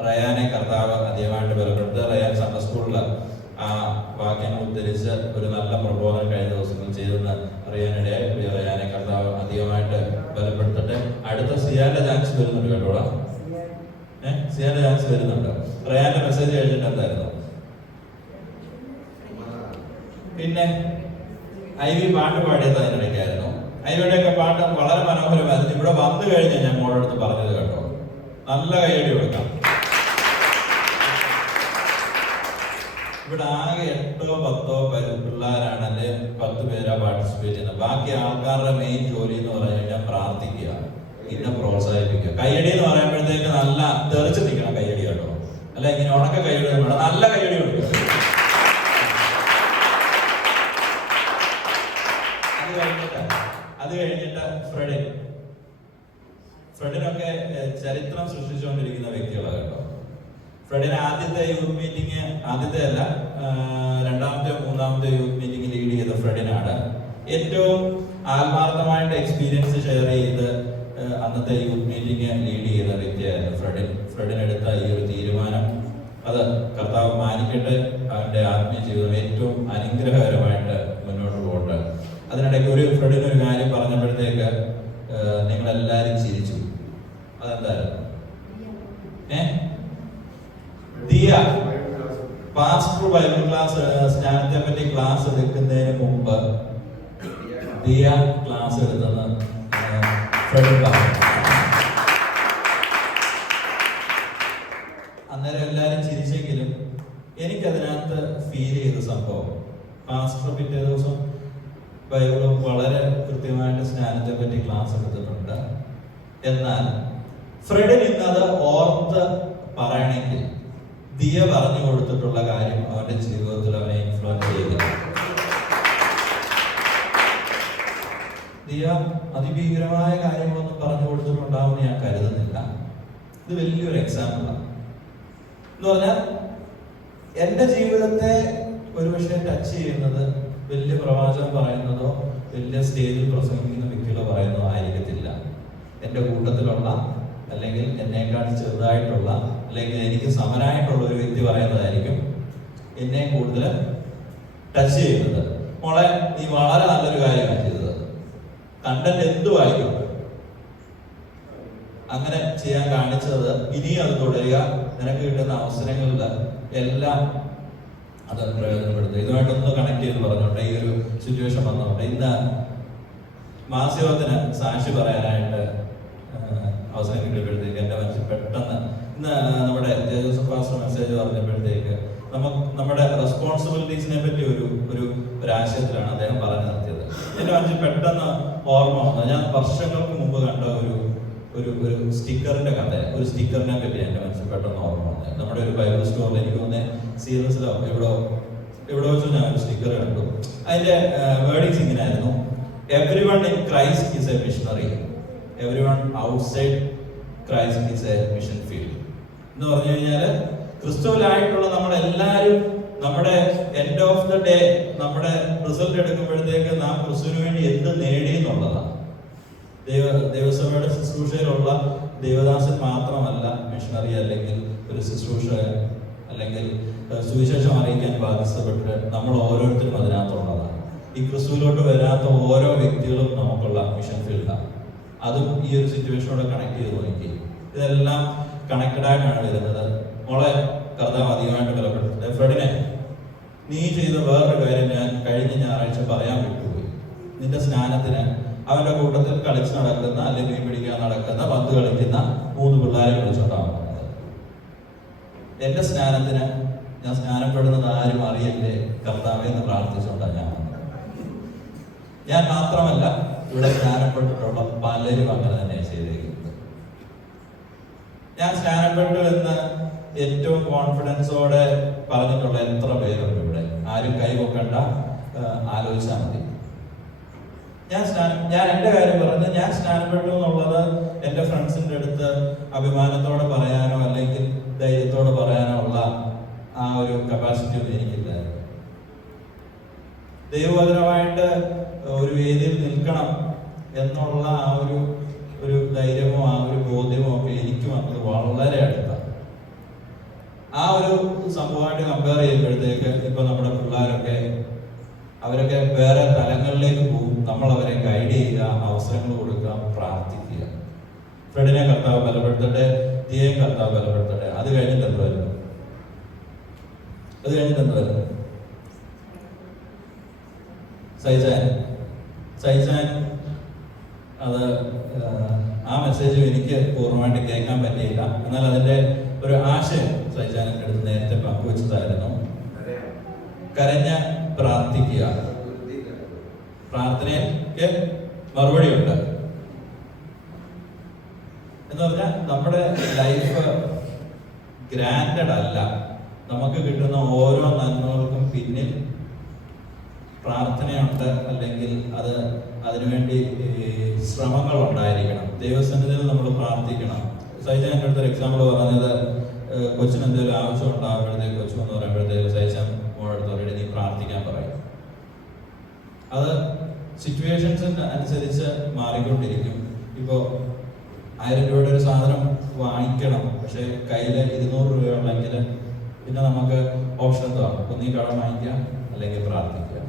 റയാനെ കർത്താവ് അധികമായിട്ട് ബലപ്പെടുത്തുക. റയാൻ സൺഡേ സ്കൂളിൽ ആ വാക്യങ്ങൾ ഉദ്ധരിച്ച് ഒരു നല്ല പ്രബോധനം കഴിഞ്ഞ ദിവസങ്ങൾ ചെയ്തെന്ന് അറിയാനിടയായി. പ്രിയ റയാനെ കർത്താവ് അധികമായിട്ട് ബലപ്പെടുത്തട്ടെ. അടുത്ത സിയാന്റെ ചാൻസ് വരുന്നുണ്ട് കേട്ടോടാ. സിയാന്റെ ചാൻസ് വരുന്നുണ്ട്. റയാന്റെ മെസ്സേജ് കഴിഞ്ഞിട്ട് എന്തായിരുന്നു? പിന്നെ ഐവി പാട്ട് പാടിയത് അതിനിടയ്ക്കായിരുന്നു. ഐവിയുടെയൊക്കെ പാട്ട് വളരെ മനോഹരമായിരുന്നു. ഇവിടെ വന്നു കഴിഞ്ഞാൽ ഞാൻ മോളുടെ അടുത്ത് പറഞ്ഞത് കേട്ടോ. നല്ല കൈയടി കൊടുക്കാം. ഇവിടെ ആകെ 8-10 പിള്ളേരാണ്, അല്ലെ 10 പേരാ പാർട്ടിസിപ്പേറ്റ് ചെയ്യുന്നത്. ബാക്കി ആൾക്കാരുടെ മെയിൻ ജോലി എന്ന് പറഞ്ഞു കഴിഞ്ഞാൽ പ്രാർത്ഥിക്കുക, പിന്നെ പ്രോത്സാഹിപ്പിക്കുക. കയ്യടി എന്ന് പറയുമ്പോഴത്തേക്ക് നല്ല തെറിച്ച് നിൽക്കണം കയ്യടി കേട്ടോ. അല്ല ഇങ്ങനെ ഉണക്ക കയ്യടി വേണം, നല്ല കയ്യടി കൊടുക്കുക. അത് കഴിഞ്ഞിട്ട് ഫ്രെഡിനൊക്കെ ചരിത്രം സൃഷ്ടിച്ചുകൊണ്ടിരിക്കുന്ന വ്യക്തികളാണ് കേട്ടോ. ഫ്രെഡിന് ആദ്യത്തെ യൂത്ത് മീറ്റിംഗ്, ആദ്യത്തെ അല്ല, രണ്ടാമത്തെ മൂന്നാമത്തെ യൂത്ത് മീറ്റിംഗ് ലീഡ് ചെയ്ത ഫ്രെഡിനാണ്. ഏറ്റവും ആത്മാർത്ഥമായിട്ട് എക്സ്പീരിയൻസ് ഷെയർ ചെയ്ത് അന്നത്തെ യൂത്ത് മീറ്റിംഗ് ലീഡ് ചെയ്ത വ്യക്തിയായിരുന്നു ഫ്രെഡിനെടുത്ത ഈ ഒരു തീരുമാനം. അത് കർത്താവ് മാനിക്കട്ടെ. അവന്റെ ആത്മീയ ജീവിതം ഏറ്റവും അനുഗ്രഹകരമായിട്ട് മുന്നോട്ട് പോകട്ടെ. അതിനിടയ്ക്ക് ഫ്രെഡിനൊരു കാര്യം പറഞ്ഞപ്പോഴത്തേക്ക് നിങ്ങളെല്ലാരും ചിരിച്ചു. അതെന്തായിരുന്നു? ദിയ പാസ്റ്റർ ബൈബിൾ ക്ലാസ് സ്നാനത്തെ പറ്റി ക്ലാസ് എടുക്കുന്നതിന് മുമ്പ് ദിയ ക്ലാസ് എടുത്തെന്ന് ഫ്രെഡ് പറഞ്ഞു. അന്നേരം എല്ലാരും ചിരിച്ചെങ്കിലും എനിക്കതിനകത്ത് ഫീൽ ചെയ്ത സംഭവം, പാസ്റ്റർ പിറ്റേ ദിവസം ബൈബിള് വളരെ കൃത്യമായിട്ട് സ്നാനത്തെ പറ്റി ക്ലാസ് എടുത്തിട്ടുണ്ട്. എന്നാൽ ഫ്രെഡിന് ഇന്നത് ഓർത്ത് പറയണമെങ്കിൽ ദിയ പറഞ്ഞു കൊടുത്തിട്ടുള്ള കാര്യം അവന്റെ ജീവിതത്തിൽ അവനെ ഇൻഫ്ലുവൻസ് ചെയ്തിട്ടുണ്ട്. ദിയ അതിഭീകരമായ കാര്യങ്ങളൊന്നും പറഞ്ഞു കൊടുത്തിട്ടുണ്ടാവുമെന്ന് ഞാൻ കരുതുന്നില്ല. ഇത് വലിയൊരു എക്സാമ്പിളാണ്. എന്ന് പറഞ്ഞാൽ എന്റെ ജീവിതത്തെ ഒരു പക്ഷേ ടച്ച് ചെയ്യുന്നത് വലിയ പ്രവാചകം പറയുന്നതോ വലിയ സ്റ്റേജിൽ പ്രസംഗിക്കുന്ന വ്യക്തികളോ പറയുന്നതോ ആയിരിക്കത്തില്ല. എൻ്റെ കൂട്ടത്തിലുള്ള, അല്ലെങ്കിൽ എന്നേക്കാൾ ചെറുതായിട്ടുള്ള, അല്ലെങ്കിൽ എനിക്ക് സമനായിട്ടുള്ള ഒരു വ്യക്തി പറയുന്നതായിരിക്കും എന്നെ കൂടുതൽ ടച്ച് ചെയ്യുന്നത്. മോളെ, നീ വളരെ നല്ലൊരു കാര്യമാണ് ചെയ്തത്. കണ്ടന്റ് എന്തുവായിരിക്കും അങ്ങനെ ചെയ്യാൻ കാണിച്ചത്. ഇനിയും അത് തുടരുക. നിനക്ക് കിട്ടുന്ന അവസരങ്ങളിൽ എല്ലാം അത് പ്രയോജനപ്പെടുത്തുക. ഇതുമായിട്ടൊന്ന് കണക്ട് ചെയ്ത് പറഞ്ഞോട്ടെ. ഈ ഒരു സിറ്റുവേഷൻ വന്നോട്ടെ. ഇന്ന് മാസ്യവത്തിന് സാക്ഷി പറയാനായിട്ട് അവസരം കിട്ടിയപ്പോഴത്തേക്ക് എൻ്റെ മനസ്സിൽ പെട്ടെന്ന് ഇന്ന് നമ്മുടെ ജോസഫ് പാസ്റ്റർ മെസ്സേജ് പറഞ്ഞപ്പോഴത്തേക്ക് നമ്മുടെ റെസ്പോൺസിബിലിറ്റീസിനെ പറ്റി ഒരു ആശയത്തിലാണ് അദ്ദേഹം പറഞ്ഞു നിർത്തിയത്. എൻ്റെ മനസ്സിൽ പെട്ടെന്ന് ഓർമ്മ വന്നത്, ഞാൻ വർഷങ്ങൾക്ക് മുമ്പ് കണ്ട ഒരു സ്റ്റിക്കറിന്റെ കഥ, ഒരു സ്റ്റിക്കറിനെ പറ്റി എൻ്റെ മനസ്സിൽ പെട്ടെന്ന് ഓർമ്മ വന്നത്. നമ്മുടെ ഒരു ബൈബിൾ സ്റ്റോറിൽ എനിക്ക് തോന്നുന്നത് സീരിയസിലോ എവിടെ വെച്ചോ ഞാൻ ഒരു സ്റ്റിക്കർ കണ്ടു. അതിന്റെ വേർഡിങ്സ് ഇങ്ങനെയായിരുന്നു: everyone in Christ is A missionary, everyone outside Christ is A mission field. എന്ന് പറഞ്ഞു കഴിഞ്ഞാൽ ക്രിസ്തുവിലായിട്ടുള്ള നമ്മളെല്ലാവരും നമ്മുടെ എൻഡ് ഓഫ് ദ ഡേ നമ്മുടെ റിസൾട്ട് എടുക്കുമ്പോഴത്തേക്ക് നാം ക്രിസ്തുവിന് വേണ്ടി എന്ത് നേടി എന്നുള്ളതാണ്. ദൈവസഭയുടെ ശുശ്രൂഷയിലുള്ള ദേവദാസൻ മാത്രമല്ല മിഷണറി, അല്ലെങ്കിൽ ഒരു ശുശ്രൂഷ, അല്ലെങ്കിൽ സുവിശേഷം അറിയിക്കാൻ ബാധ്യതപ്പെട്ട് നമ്മൾ ഓരോരുത്തരും അതിനകത്തുള്ളതാണ്. ഈ ക്രിസ്തുവിലോട്ട് വരാത്ത ഓരോ വ്യക്തികളും നമുക്കുള്ള മിഷൻ ഫീൽഡാണ്. അതും ഈ ഒരു സിറ്റുവേഷനോട് കണക്ട് ചെയ്ത് നോക്കി. ഇതെല്ലാം കണക്റ്റഡ് ആയിട്ടാണ് വരുന്നത്. മോളെ കർത്താവ് അധികമായിട്ട് ബലപ്പെടുത്തുന്നത്. ഫ്രെഡിനെ, നീ ചെയ്ത വേറൊരു കാര്യം ഞാൻ കഴിഞ്ഞ ഞായറാഴ്ച പറയാൻ വിട്ടുപോയി. നിന്റെ സ്നാനത്തിന് അവന്റെ കൂട്ടത്തിൽ കളിച്ച് നടക്കുന്ന, അല്ലെങ്കിൽ മീൻ പിടിക്കാൻ നടക്കുന്ന, പന്ത് കളിക്കുന്ന 3 പിള്ളേരെ വിളിച്ചോണ്ടാണ് പറഞ്ഞത്. എന്റെ സ്നാനത്തിന് ഞാൻ സ്നാനപ്പെടുന്നത് ആരും അറിയല്ലേ കർത്താവേ എന്ന് പ്രാർത്ഥിച്ചുകൊണ്ടാണ് ഞാൻ വന്നത്. ഞാൻ മാത്രമല്ല, ഇവിടെ സ്നാനപ്പെട്ടിട്ടുള്ള പലരും അങ്ങനെ തന്നെ ചെയ്തിരിക്കുന്നത്. ഞാൻ സ്നാനപ്പെട്ടു എന്ന് ഏറ്റവും കോൺഫിഡൻസോടെ പറഞ്ഞിട്ടുള്ള എത്ര പേരുണ്ട് ഇവിടെ? ആരും കൈവക്കണ്ട, ആലോചിച്ചാൽ മതി. ഞാൻ എൻ്റെ കാര്യം പറഞ്ഞ് ഞാൻ സ്നാനപ്പെട്ടു എന്നുള്ളത് എൻ്റെ ഫ്രണ്ട്സിൻ്റെ അടുത്ത് അഭിമാനത്തോടെ പറയാനോ അല്ലെങ്കിൽ ധൈര്യത്തോടെ പറയാനോ ഉള്ള ആ ഒരു കപ്പാസിറ്റി ഒന്നും എനിക്കില്ലായിരുന്നു. ദൈവപരമായിട്ട് ഒരു വേദിയിൽ നിൽക്കണം എന്നുള്ള ആ ഒരു ധൈര്യമോ ആ ഒരു ബോധ്യമോ ഒക്കെ എനിക്ക് വന്നത് വളരെ അടുത്താണ്. ആ ഒരു സംഭവമായിട്ട് കമ്പയർ ചെയ്യുമ്പോഴത്തേക്ക് ഇപ്പൊ നമ്മുടെ പിള്ളേരൊക്കെ അവരൊക്കെ വേറെ തലങ്ങളിലേക്ക് പോകും. നമ്മൾ അവരെ ഗൈഡ് ചെയ്യുക, അവസരങ്ങൾ കൊടുക്കുക, പ്രാർത്ഥിക്കുക. ഫ്രെഡിനെ കർത്താവ് ബലപ്പെടുത്തട്ടെ, ദിയയും കർത്താവ് ബലപ്പെടുത്തട്ടെ. അത് കഴിഞ്ഞിട്ട് എന്ത് വരുന്നു? സൈജാൻ അത് ആ മെസ്സേജും എനിക്ക് പൂർണ്ണമായിട്ട് കേൾക്കാൻ പറ്റിയില്ല. എന്നാൽ അതിന്റെ ഒരു ആശയം സൈജാനിന്റെ അടുത്ത് നേരത്തെ പങ്കുവച്ചതായിരുന്നു. കരഞ്ഞ് പ്രാർത്ഥിക്കുക. പ്രാർത്ഥനയ്ക്ക് മറുപടിയുണ്ട് എന്ന് പറഞ്ഞാൽ നമ്മുടെ ലൈഫ് ഗ്രാൻഡഡ് അല്ല. നമുക്ക് കിട്ടുന്ന ഓരോ നന്മകൾക്കും പിന്നിൽ പ്രാർത്ഥനയുണ്ട്, അല്ലെങ്കിൽ അതിനുവേണ്ടി ശ്രമങ്ങൾ ഉണ്ടായിരിക്കണം. ദൈവസന്നിധിയിൽ നമ്മൾ പ്രാർത്ഥിക്കണം. സൈജാൻ എൻ്റെ അടുത്തൊരു എക്സാമ്പിൾ പറഞ്ഞത്, കൊച്ചിന് എന്തെങ്കിലും ആവശ്യം ഉണ്ടാകുമ്പോഴത്തേക്ക് കൊച്ചു എന്ന് പറയുമ്പോഴത്തേക്ക് സൈജാൻ മോളെടുത്ത് ഓൾറെഡി നീ പ്രാർത്ഥിക്കാൻ പറയും. അത് സിറ്റുവേഷൻസിന് അനുസരിച്ച് മാറിക്കൊണ്ടിരിക്കും. ഇപ്പോൾ 1000 രൂപയുടെ ഒരു സാധനം വാങ്ങിക്കണം, പക്ഷെ കയ്യിൽ 200 രൂപയുണ്ടെങ്കിൽ പിന്നെ നമുക്ക് ഓപ്ഷൻ എന്താണ്? ഒന്നീ കടം വാങ്ങിക്കുക അല്ലെങ്കിൽ പ്രാർത്ഥിക്കുക.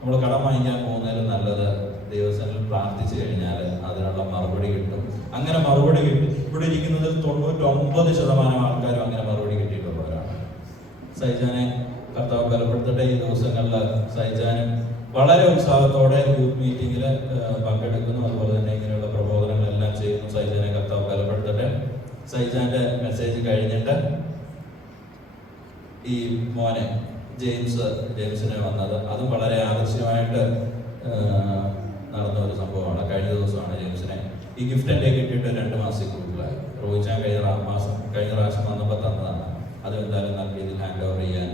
നമ്മൾ കടം വാങ്ങിക്കാൻ പോകുന്നതിലും നല്ലത് ദൈവസന്നിധിയിൽ പ്രാർത്ഥിച്ചു കഴിഞ്ഞാൽ അതിനുള്ള മറുപടി കിട്ടും. അങ്ങനെ മറുപടി കിട്ടി ഇവിടെ ഇരിക്കുന്നതിൽ 99% ആൾക്കാരും അങ്ങനെ മറുപടി കിട്ടിയിട്ടുള്ളവരാണ്. സൈജാനെ കർത്താവ് ബലപ്പെടുത്തട്ടെ. ഈ ദിവസങ്ങളിൽ സൈജാനും വളരെ ഉത്സാഹത്തോടെ യൂത്ത് മീറ്റിംഗിൽ പങ്കെടുക്കുന്നു. അതുപോലെ തന്നെ ഇങ്ങനെയുള്ള പ്രബോധനങ്ങളെല്ലാം ചെയ്യുന്നു. സൈജാനെ കർത്താവ് ബലപ്പെടുത്തട്ടെ. സൈജാന്റെ മെസ്സേജ് കഴിഞ്ഞിട്ട് ഈ മോനെ ജെയിംസിനെ വന്നത് അതും വളരെ ആകർഷകമായിട്ട് നടന്ന ഒരു സംഭവമാണ്. കഴിഞ്ഞ ദിവസമാണ് ജെയിംസിനെ ഈ ഗിഫ്റ്റ് എൻ്റെ കിട്ടിയിട്ട് 2 മാസം കൂടുതലായി. റോയിച്ചാൻ കഴിഞ്ഞ പ്രാവശ്യം വന്നപ്പോൾ തന്നതാണ്. അത് എന്തായാലും നല്ല രീതിയിൽ ഹാൻഡ് ഓവർ ചെയ്യാൻ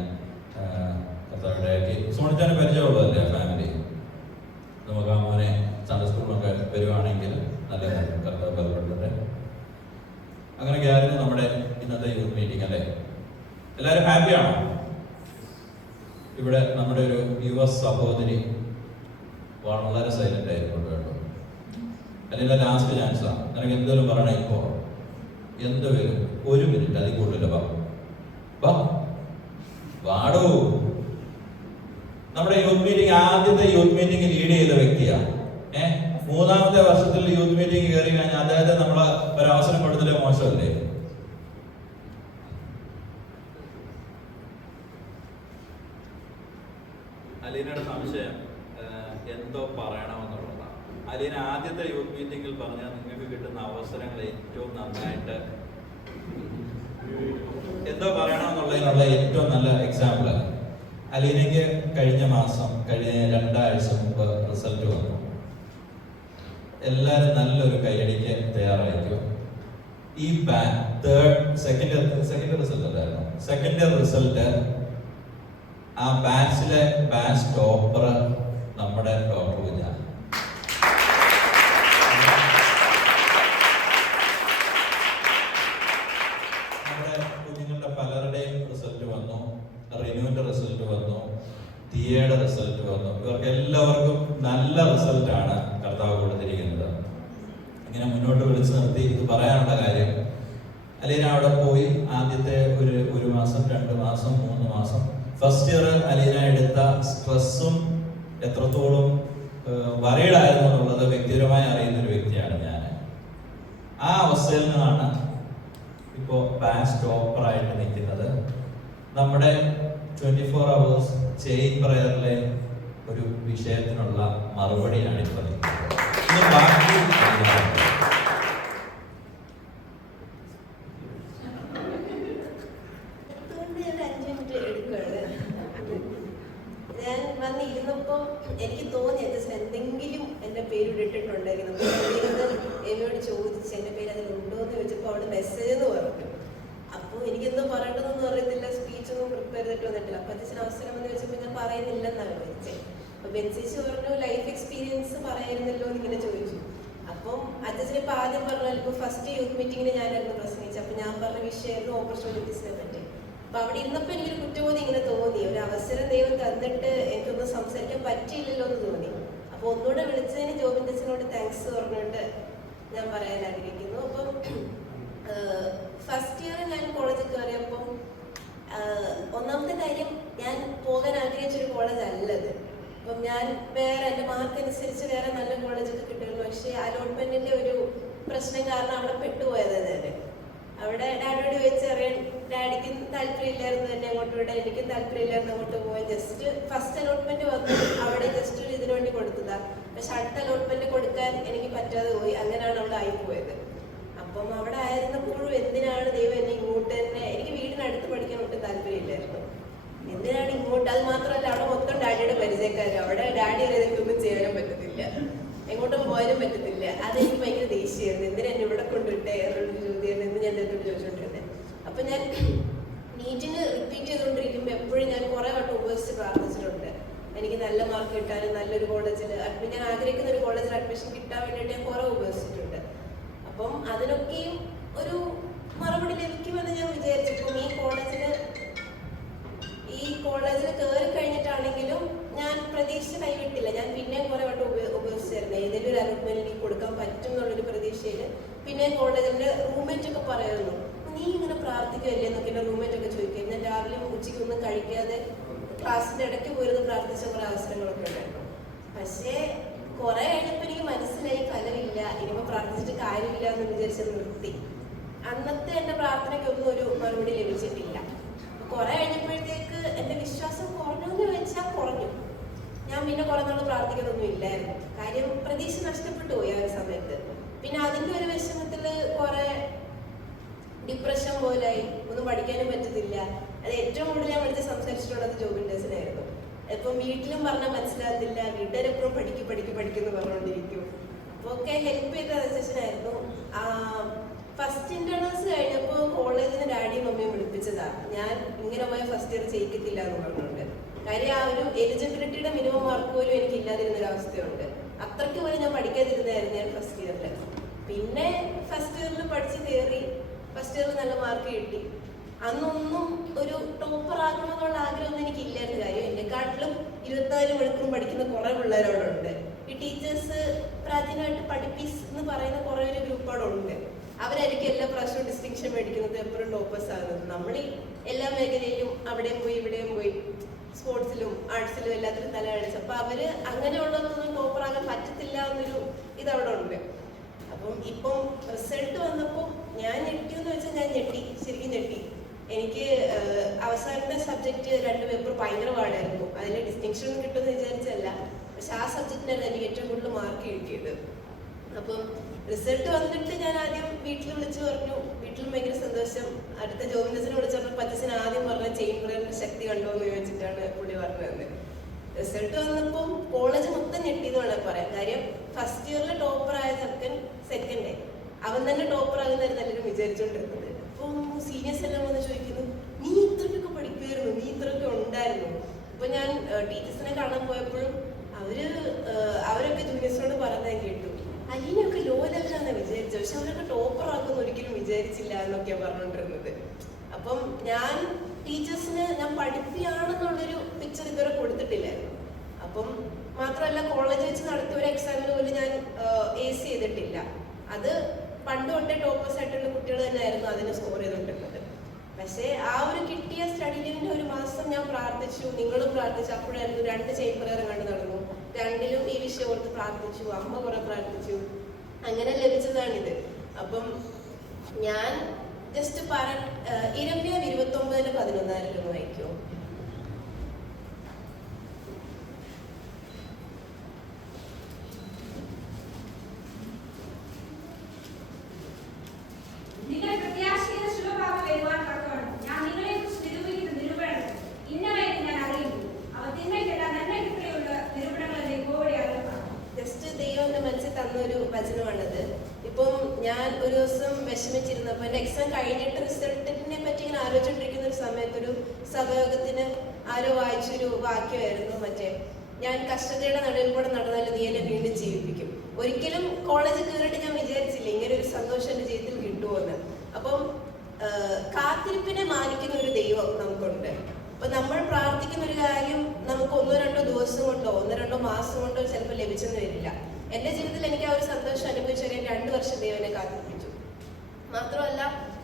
കർത്താവിടയാക്കി. സോണിച്ചാനെ പരിചയമുള്ളതല്ലേ ആ ഫാമിലി. നമുക്ക് ആ മോനെ സൺഡേ സ്കൂളിലൊക്കെ വരുവാണെങ്കിൽ നല്ല കർത്താവ് ബലപ്പെടുത്തട്ടെ. അങ്ങനെയൊക്കെ ആയിരുന്നു നമ്മുടെ ഇന്നത്തെ യൂത്ത് മീറ്റിംഗ് അല്ലേ? എല്ലാവരും ഹാപ്പിയാണോ? ഇവിടെ നമ്മുടെ ഒരു യുവസ് സഹോദരി വളരെ സൈലന്റ് ആയിട്ടുണ്ട് കേട്ടോ. അല്ലെങ്കിൽ ലാസ്റ്റ് ചാൻസാണ്. നിനക്ക് എന്തെങ്കിലും പറയണേ ഇപ്പോൾ എന്ത് വരും? 1 മിനിറ്റ് അതിൽ കൂടുതൽ വാടോ. നമ്മുടെ യൂത്ത് മീറ്റിംഗ് ആദ്യത്തെ യൂത്ത് മീറ്റിംഗ് ലീഡ് ചെയ്ത വ്യക്തിയാണ്. 3ാമത്തെ വർഷത്തിൽ യൂത്ത് മീറ്റിംഗ് കയറി കഴിഞ്ഞാൽ അദ്ദേഹത്തെ നമ്മൾ ഒരവസരം കൊടുത്തില്ലേ? മോശമല്ലേ? അലീനയുടെ സംശയം എന്തോ പറയണമെന്നുള്ളതാണ്. അലീന ആദ്യത്തെ യൂത്ത് മീറ്റിംഗിൽ പറഞ്ഞാൽ നിങ്ങൾക്ക് കിട്ടുന്ന അവസരങ്ങൾ ഏറ്റവും നന്നായിട്ട് എന്തോ പറയണമെന്നുള്ളതിനുള്ള ഏറ്റവും നല്ല എക്സാമ്പിൾ. അലീനയ്ക്ക് കഴിഞ്ഞ 2 ആഴ്ച മുമ്പ് റിസൾട്ട് വന്നു. എല്ലാവരും നല്ലൊരു കൈയടിക്ക് തയ്യാറായിരിക്കും. ഈ സെക്കൻഡ് റിസൾട്ട് അല്ലായിരുന്നു, സെക്കൻഡ് റിസൾട്ട് ആ ബാച്ചിലെ ബാച്ച് ടോപ്പർ നമ്മുടെ ഡോക്ടർ കുഞ്ഞാണ്. നമ്മുടെ കുഞ്ഞുങ്ങളുടെ പലരുടെയും റിസൾട്ട് വന്നു. റിനുവിന്റെ റിസൾട്ട് വന്നു, ദിയയുടെ റിസൾട്ട് വന്നു. ഇവർക്ക് എല്ലാവർക്കും നല്ല റിസൾട്ടാണ് കർത്താവ് കൊടുത്തിരിക്കുന്നത്. ഇങ്ങനെ മുന്നോട്ട് വിളിച്ചു നിർത്തി ഇത് പറയാനുള്ള കാര്യം, അല്ലെങ്കിൽ അവിടെ പോയി ആദ്യത്തെ ഒരു മാസം 2 മാസം 3 മാസം ഫസ്റ്റ് ഇയർ അലീന എടുത്ത സ്ട്രെസ്സും എത്രത്തോളം വറീഡായിരുന്നു എന്നുള്ളത് വ്യക്തിപരമായി അറിയുന്ന ഒരു വ്യക്തിയാണ് ഞാൻ. ആ അവസ്ഥയിൽ നിന്നാണ് ഇപ്പോൾ ബാച്ച് ടോപ്പറായിട്ട് നിൽക്കുന്നത്. നമ്മുടെ 24 hours ചെയിൻ പ്രയറിലെ ഒരു വിഷയത്തിനുള്ള മറുപടിയാണ് ഇപ്പോൾ നിൽക്കുന്നത്. ഇനി ബാക്കി ഞാൻ വന്നിരുന്നപ്പോൾ എനിക്ക് തോന്നി എന്തെങ്കിലും എൻ്റെ പേര് ഇട്ടിട്ടുണ്ടായിരുന്നു. എന്നോട് ചോദിച്ചു എൻ്റെ പേര് അതിലുണ്ടോ എന്ന് ചോദിച്ചപ്പോൾ അവിടെ മെസ്സേജ് എന്ന് പറഞ്ഞു. അപ്പോൾ എനിക്കെന്തോ പറയേണ്ടതെന്ന് അറിയത്തില്ല, സ്പീച്ചൊന്നും പ്രിപ്പയർ ചെയ്തിട്ട് വന്നിട്ടില്ല. അപ്പോൾ അച്ഛന് അവസരം എന്ന് ചോദിച്ചപ്പോൾ ഞാൻ പറയുന്നില്ലെന്നാണ് ചോദിച്ചത്. അപ്പോൾ ബെൻസിച്ച് പറഞ്ഞു ലൈഫ് എക്സ്പീരിയൻസ് പറയായിരുന്നല്ലോ എന്നിങ്ങനെ ചോദിച്ചു. അപ്പം അച്ഛന് ഇപ്പോൾ ആദ്യം പറഞ്ഞാൽ ഇപ്പോൾ ഫസ്റ്റ് യൂത്ത് മീറ്റിങ്ങിന് ഞാനായിരുന്നു പ്രസംഗിച്ചത്. അപ്പോൾ ഞാൻ പറഞ്ഞ വിഷയമായിരുന്നു ഓപ്പർച്യൂണിറ്റീസിനെ പറ്റി. അപ്പൊ അവിടെ ഇന്നപ്പോ എനിക്കൊരു കുറ്റബോധം ഇങ്ങനെ തോന്നി, ഒരു അവസരം ദൈവം തന്നിട്ട് എനിക്കൊന്നും സംസാരിക്കാൻ പറ്റിയില്ലല്ലോ എന്ന് തോന്നി. അപ്പൊ ഒന്നുകൂടെ വിളിച്ചതിന് ജോബിൻസിനോട് താങ്ക്സ് പറഞ്ഞിട്ട് ഞാൻ പറയാൻ ആഗ്രഹിക്കുന്നു. അപ്പം ഫസ്റ്റ് ഇയർ ഞാൻ കോളേജിൽ കയറിയപ്പം ഒന്നാമത്തെ കാര്യം ഞാൻ പോകാൻ ആഗ്രഹിച്ചൊരു കോളേജ് അല്ലത്. അപ്പം ഞാൻ വേറെ എൻ്റെ മാർക്ക് അനുസരിച്ച് വേറെ നല്ല കോളേജൊക്കെ കിട്ടുമായിരുന്നു. പക്ഷേ അലോട്ട്മെന്റിന്റെ ഒരു പ്രശ്നം കാരണം അവിടെ പെട്ടുപോയത് തന്നെ. അവിടെ ഡാഡിയോട് ചോദിച്ചറിയാൻ ഡാഡിക്ക് താല്പര്യമില്ലായിരുന്നു തന്നെ അങ്ങോട്ട് വിടാൻ, എനിക്കും താല്പര്യമില്ലായിരുന്നു അങ്ങോട്ട് പോകാൻ. ജസ്റ്റ് ഫസ്റ്റ് അലോട്ട്മെന്റ് വന്നു അവിടെ ജസ്റ്റ് ഒരു ഇതിനു വേണ്ടി കൊടുത്തതാ. പക്ഷെ അടുത്ത അലോട്ട്മെന്റ് കൊടുക്കാൻ എനിക്ക് പറ്റാതെ പോയി. അങ്ങനെയാണ് അവിടെ ആയിപ്പോയത്. അപ്പം അവിടെ ആയിരുന്നപ്പോഴും എന്തിനാണ് ദൈവം എന്നെ ഇങ്ങോട്ട് തന്നെ, എനിക്ക് വീടിനടുത്ത് പഠിക്കാൻ ഒട്ടും താല്പര്യമില്ലായിരുന്നു. എന്തിനാണ് ഇങ്ങോട്ട്? അത് മാത്രമല്ല അവിടെ മൊത്തം ഡാഡിയുടെ പരിചയക്കാരും, അവിടെ ഡാഡി എനിക്കൊന്നും ചെയ്യാനും പറ്റത്തില്ല, എങ്ങോട്ടും പോകാനും പറ്റത്തില്ല. അതെനിക്ക് ഭയങ്കര ദേഷ്യമായിരുന്നു. എന്തിനാ എന്നെ ഇവിടെ കൊണ്ടുവിട്ടേ എന്നുള്ളൊരു ചോദ്യം എന്ന് ഞാൻ അദ്ദേഹത്തോട് ചോദിച്ചോണ്ടിരുന്നത്. അപ്പൊ ഞാൻ നീറ്റിന് റിപ്പീറ്റ് ചെയ്തുകൊണ്ടിരിക്കുമ്പോൾ എപ്പോഴും ഞാൻ കുറെ വട്ടം ഉപയോഗിച്ച് പ്രാർത്ഥിച്ചിട്ടുണ്ട്. എനിക്ക് നല്ല മാർക്ക് കിട്ടാനും നല്ലൊരു കോളേജിൽ ഞാൻ ആഗ്രഹിക്കുന്ന ഒരു കോളേജിൽ അഡ്മിഷൻ കിട്ടാൻ വേണ്ടിയിട്ട് ഞാൻ കുറെ ഉപയോഗിച്ചിട്ടുണ്ട്. അപ്പം അതിനൊക്കെയും ഒരു മറുപടി ലഭിക്കുമെന്ന് ഞാൻ വിചാരിച്ചപ്പം ഈ കോളേജിൽ കയറി കഴിഞ്ഞിട്ടാണെങ്കിലും ഞാൻ പ്രതീക്ഷ കൈവിട്ടില്ല. ഞാൻ പിന്നെയും കുറെ വട്ടം ഉപയോഗിച്ചായിരുന്നു. ഏതെങ്കിലും ഒരു അലോട്ട്മെന്റ് എനിക്ക് കൊടുക്കാൻ പറ്റും എന്നുള്ളൊരു പ്രതീക്ഷയിൽ പിന്നെ കോളേജിന്റെ റൂംമേറ്റ് ഒക്കെ പറയുന്നു, നീ ഇങ്ങനെ പ്രാർത്ഥിക്കുമല്ലേ എന്നൊക്കെ എൻ്റെ റൂംമേറ്റ് ഒക്കെ ചോദിക്കും. ഞാൻ രാവിലെ ഉച്ചയ്ക്കൊന്നും കഴിക്കാതെ ക്ലാസ്സിന്റെ ഇടയ്ക്ക് പോയിരുന്ന് പ്രാർത്ഥിച്ച കുറെ അവസരങ്ങളൊക്കെ ഉണ്ടായിരുന്നു. പക്ഷേ കുറെ കഴിഞ്ഞപ്പോൾ എനിക്ക് മനസ്സിലായി ഫലമില്ല, ഇനിയിപ്പോൾ പ്രാർത്ഥിച്ചിട്ട് കാര്യമില്ല എന്ന് വിചാരിച്ച് നിർത്തി. അന്നത്തെ എൻ്റെ പ്രാർത്ഥനയ്ക്കൊന്നും ഒരു മറുപടി ലഭിച്ചിട്ടില്ല. കുറെ കഴിഞ്ഞപ്പോഴത്തേക്ക് എൻ്റെ വിശ്വാസം കുറഞ്ഞു എന്ന് വെച്ചാൽ കുറഞ്ഞു. ഞാൻ പിന്നെ കുറെ നാൾ പ്രാർത്ഥിക്കുന്നൊന്നും ഇല്ലായിരുന്നു. കാര്യം പ്രതീക്ഷ നഷ്ടപ്പെട്ടു പോയി ആ ഒരു സമയത്ത്. പിന്നെ അതിൻ്റെ ഒരു വിഷമത്തില് കുറെ ഡിപ്രഷൻ പോലായി, ഒന്നും പഠിക്കാനും പറ്റുന്നില്ല. അത് ഏറ്റവും കൂടുതൽ ഞാൻ പഠിച്ച് സംസാരിച്ചിട്ടുള്ളത് ജോബിൻഡേഴ്സിനായിരുന്നു. ഇപ്പം വീട്ടിലും പറഞ്ഞാൽ മനസ്സിലാകത്തില്ല, വീട്ടുകാരെപ്പോഴും പഠിക്കുന്നു പറഞ്ഞുകൊണ്ടിരിക്കും. അപ്പോൾ ഒക്കെ ഹെൽപ്പ് ചെയ്ത സെഷനായിരുന്നു. ഫസ്റ്റ് ഇന്റേണൽസ് കഴിഞ്ഞപ്പോൾ കോളേജിന് ഡാഡിയും മമ്മിയും വിളിപ്പിച്ചതാ. ഞാൻ ഇങ്ങനെ പോയ ഫസ്റ്റ് ഇയർ ചെയ്യിക്കത്തില്ല എന്ന് പറഞ്ഞുകൊണ്ട്. കാര്യം ആ ഒരു എലിജിബിലിറ്റിയുടെ മിനിമം മാർക്ക് പോലും എനിക്ക് ഇല്ലാതിരുന്നൊരവസ്ഥയുണ്ട്. അത്രയ്ക്ക് പോലും ഞാൻ പഠിക്കാതിരുന്നായിരുന്നു ഞാൻ ഫസ്റ്റ് ഇയറിൽ. പിന്നെ ഫസ്റ്റ് ഇയറിൽ പഠിച്ച് കയറി, ഫസ്റ്റ് ഇയറിൽ നല്ല മാർക്ക് കിട്ടി. അന്നൊന്നും ഒരു ടോപ്പർ ആകണമെന്നുള്ള ആഗ്രഹമൊന്നും എനിക്കില്ലായിരുന്നു. കാര്യം എന്നെക്കാട്ടിലും 24 മണിക്കൂറും പഠിക്കുന്ന കുറെ പിള്ളേരോടുണ്ട്. ഈ ടീച്ചേഴ്സ് പ്രാചീനമായിട്ട് പഠിപ്പീസ് എന്ന് പറയുന്ന കുറെ ഒരു ഗ്രൂപ്പോടുണ്ട്. അവരായിരിക്കും എല്ലാ പ്രാവശ്യവും ഡിസ്റ്റിങ്ഷൻ മേടിക്കുന്നത്, എപ്പോഴും ടോപ്പേഴ്സ് ആകുന്നത്. നമ്മൾ ഈ എല്ലാ മേഖലയിലും അവിടെയും പോയി ഇവിടെയും പോയി സ്പോർട്സിലും ആർട്സിലും എല്ലാത്തിലും തല കാണിച്ചു. അപ്പൊ അവര് അങ്ങനെയുള്ളതൊന്നും ടോപ്പറാകാൻ പറ്റത്തില്ല എന്നൊരു ഇതവിടെ ഉണ്ട്. അപ്പം ഇപ്പം റിസൾട്ട് വന്നപ്പോൾ ഞാൻ ഞെട്ടിയെന്ന് വെച്ചാൽ ഞാൻ ഞെട്ടി, ശരിക്കും ഞെട്ടി. എനിക്ക് അവസാനത്തെ സബ്ജക്റ്റ് 2 പേപ്പർ ഭയങ്കര പാടായിരുന്നു. അതിൽ ഡിസ്റ്റിങ്ഷൻ കിട്ടുമെന്ന് വിചാരിച്ചല്ല, പക്ഷെ ആ സബ്ജക്റ്റിനായിരുന്നു എനിക്ക് ഏറ്റവും കൂടുതൽ മാർക്ക് കിട്ടിയത്. അപ്പം റിസൾട്ട് വന്നിട്ട് ഞാൻ ആദ്യം വീട്ടിൽ വിളിച്ചു പറഞ്ഞു. വീട്ടിലും ഭയങ്കര സന്തോഷം. അടുത്ത ജോബിൻഡേഴ്സിനെ വിളിച്ചു പറഞ്ഞപ്പോൾ പച്ചന് ആദ്യം പറഞ്ഞ ചെയിൻ പ്രയറിന്റെ ശക്തി കണ്ടോ എന്ന് ചോദിച്ചിട്ടാണ് പുള്ളി പറഞ്ഞത്. റിസൾട്ട് വന്നപ്പോൾ കോളേജ് മൊത്തം ഞെട്ടിയെന്ന് വേണമെങ്കിൽ പറയാം. കാര്യം ഫസ്റ്റ് ഇയറിൽ ടോപ്പറായ സെക്കൻഡ് അവൻ തന്നെ ടോപ്പറാകുന്നതായിരുന്നു എല്ലാവരും വിചാരിച്ചുകൊണ്ടിരുന്നത്. അപ്പം സീനിയേഴ്സ് എല്ലാം വന്ന് ചോദിക്കുന്നു, നീ ഇത്രയൊക്കെ പഠിക്കുമായിരുന്നു, നീ ഇത്രയൊക്കെ ഉണ്ടായിരുന്നു. അപ്പൊ ഞാൻ ടീച്ചേഴ്സിനെ കാണാൻ പോയപ്പോഴും അവരൊക്കെ ജൂനിയേഴ്സിനോട് പറഞ്ഞാൽ കേട്ടു, അലീനൊക്കെ ലോ ലെവലാണെന്ന് വിചാരിച്ചു, പക്ഷെ അവരൊക്കെ ടോപ്പർ ആക്കുമെന്ന് ഒരിക്കലും വിചാരിച്ചില്ല എന്നൊക്കെയാണ് പറഞ്ഞുകൊണ്ടിരുന്നത്. അപ്പം ഞാൻ ടീച്ചേഴ്സിന് ഞാൻ പഠിപ്പിയാണെന്നുള്ളൊരു പിക്ചർ ഇതുവരെ കൊടുത്തിട്ടില്ലായിരുന്നു. അപ്പം മാത്രമല്ല കോളേജ് വെച്ച് നടത്തിയ ഒരു എക്സാമിന് പോലും ഞാൻ AC ചെയ്തിട്ടില്ല. അത് പണ്ട് തൊട്ടേ ടോപ്പേഴ്സ് ആയിട്ടുള്ള കുട്ടികൾ തന്നെയായിരുന്നു അതിന് സ്കോർ ചെയ്തുകൊണ്ടിരുന്നത്. പക്ഷേ ആ ഒരു കിട്ടിയ സ്റ്റഡി ലീവിന്റെ ഒരു മാസം ഞാൻ പ്രാർത്ഥിച്ചു, നിങ്ങളും പ്രാർത്ഥിച്ചു. അപ്പോഴായിരുന്നു 2 ചെയിൻ പ്രയർ കണ്ടു നടന്നു. രണ്ടിലും ഈ വിഷയം ഓർത്ത് പ്രാർത്ഥിച്ചു, അമ്മ കുറെ പ്രാർത്ഥിച്ചു, അങ്ങനെ ലഭിച്ചതാണിത്. അപ്പം ഞാൻ ജസ്റ്റ് ഇരമ്യ 29:11 വായിക്കുമോ? നിങ്ങൾ പ്രത്യാശയുടെ ശുഭഭാവം വരുവാൻ തക്കവണ്ണം ഞാൻ നിങ്ങളെക്കുറിച്ച് നിരൂപിക്കുന്ന നിരൂപണങ്ങൾ ഇന്നവയെന്ന് ഞാൻ അറിയുന്നു. അവ തിന്മയ്ക്കല്ല നന്മയ്ക്കുള്ള നിരൂപണങ്ങൾ എന്ന് യഹോവയുടെ അരുളപ്പാട്. ജസ്റ്റ് ദൈവന്റെ മനസ്സിൽ തന്നൊരു വചനമാണത്. ഇപ്പം ഞാൻ ഒരു ദിവസം വിഷമിച്ചിരുന്നപ്പോൾ എൻ്റെ എക്സാം കഴിഞ്ഞിട്ട് റിസൾട്ടിനെ പറ്റി ഇങ്ങനെ ആലോചിച്ചുകൊണ്ടിരിക്കുന്ന ഒരു സമയത്ത് ഒരു സഭയോഗത്തിന് ആരോ വായിച്ചൊരു വാക്യമായിരുന്നു, മറ്റേ ഞാൻ കഷ്ടതയുടെ നടുവിൽ കൂടെ നടന്നാലും നീ എന്നെ വീണ്ടും ജീവിപ്പിക്കും. ഒരിക്കലും കോളേജിൽ കയറിയിട്ട് ഞാൻ വിചാരിച്ചില്ല ഇങ്ങനെ ഒരു സന്തോഷം എൻ്റെ ജീവിതത്തിൽ കിട്ടുമോന്ന്. അപ്പം കാത്തിരിപ്പിനെ മാനിക്കുന്ന ഒരു ദൈവം നമുക്കുണ്ട്. അപ്പൊ നമ്മൾ പ്രാർത്ഥിക്കുന്ന ഒരു കാര്യം നമുക്ക് 1-2 ദിവസം കൊണ്ടോ 1-2 മാസം കൊണ്ടോ ചിലപ്പോൾ ലഭിച്ചെന്ന് വരില്ല. എൻ്റെ ജീവിതത്തിൽ എനിക്ക് ആ ഒരു സന്തോഷം അനുഭവിച്ചാൽ 2 വർഷം ദൈവനെ കാത്തിരിപ്പിച്ചു. മാത്രമല്ല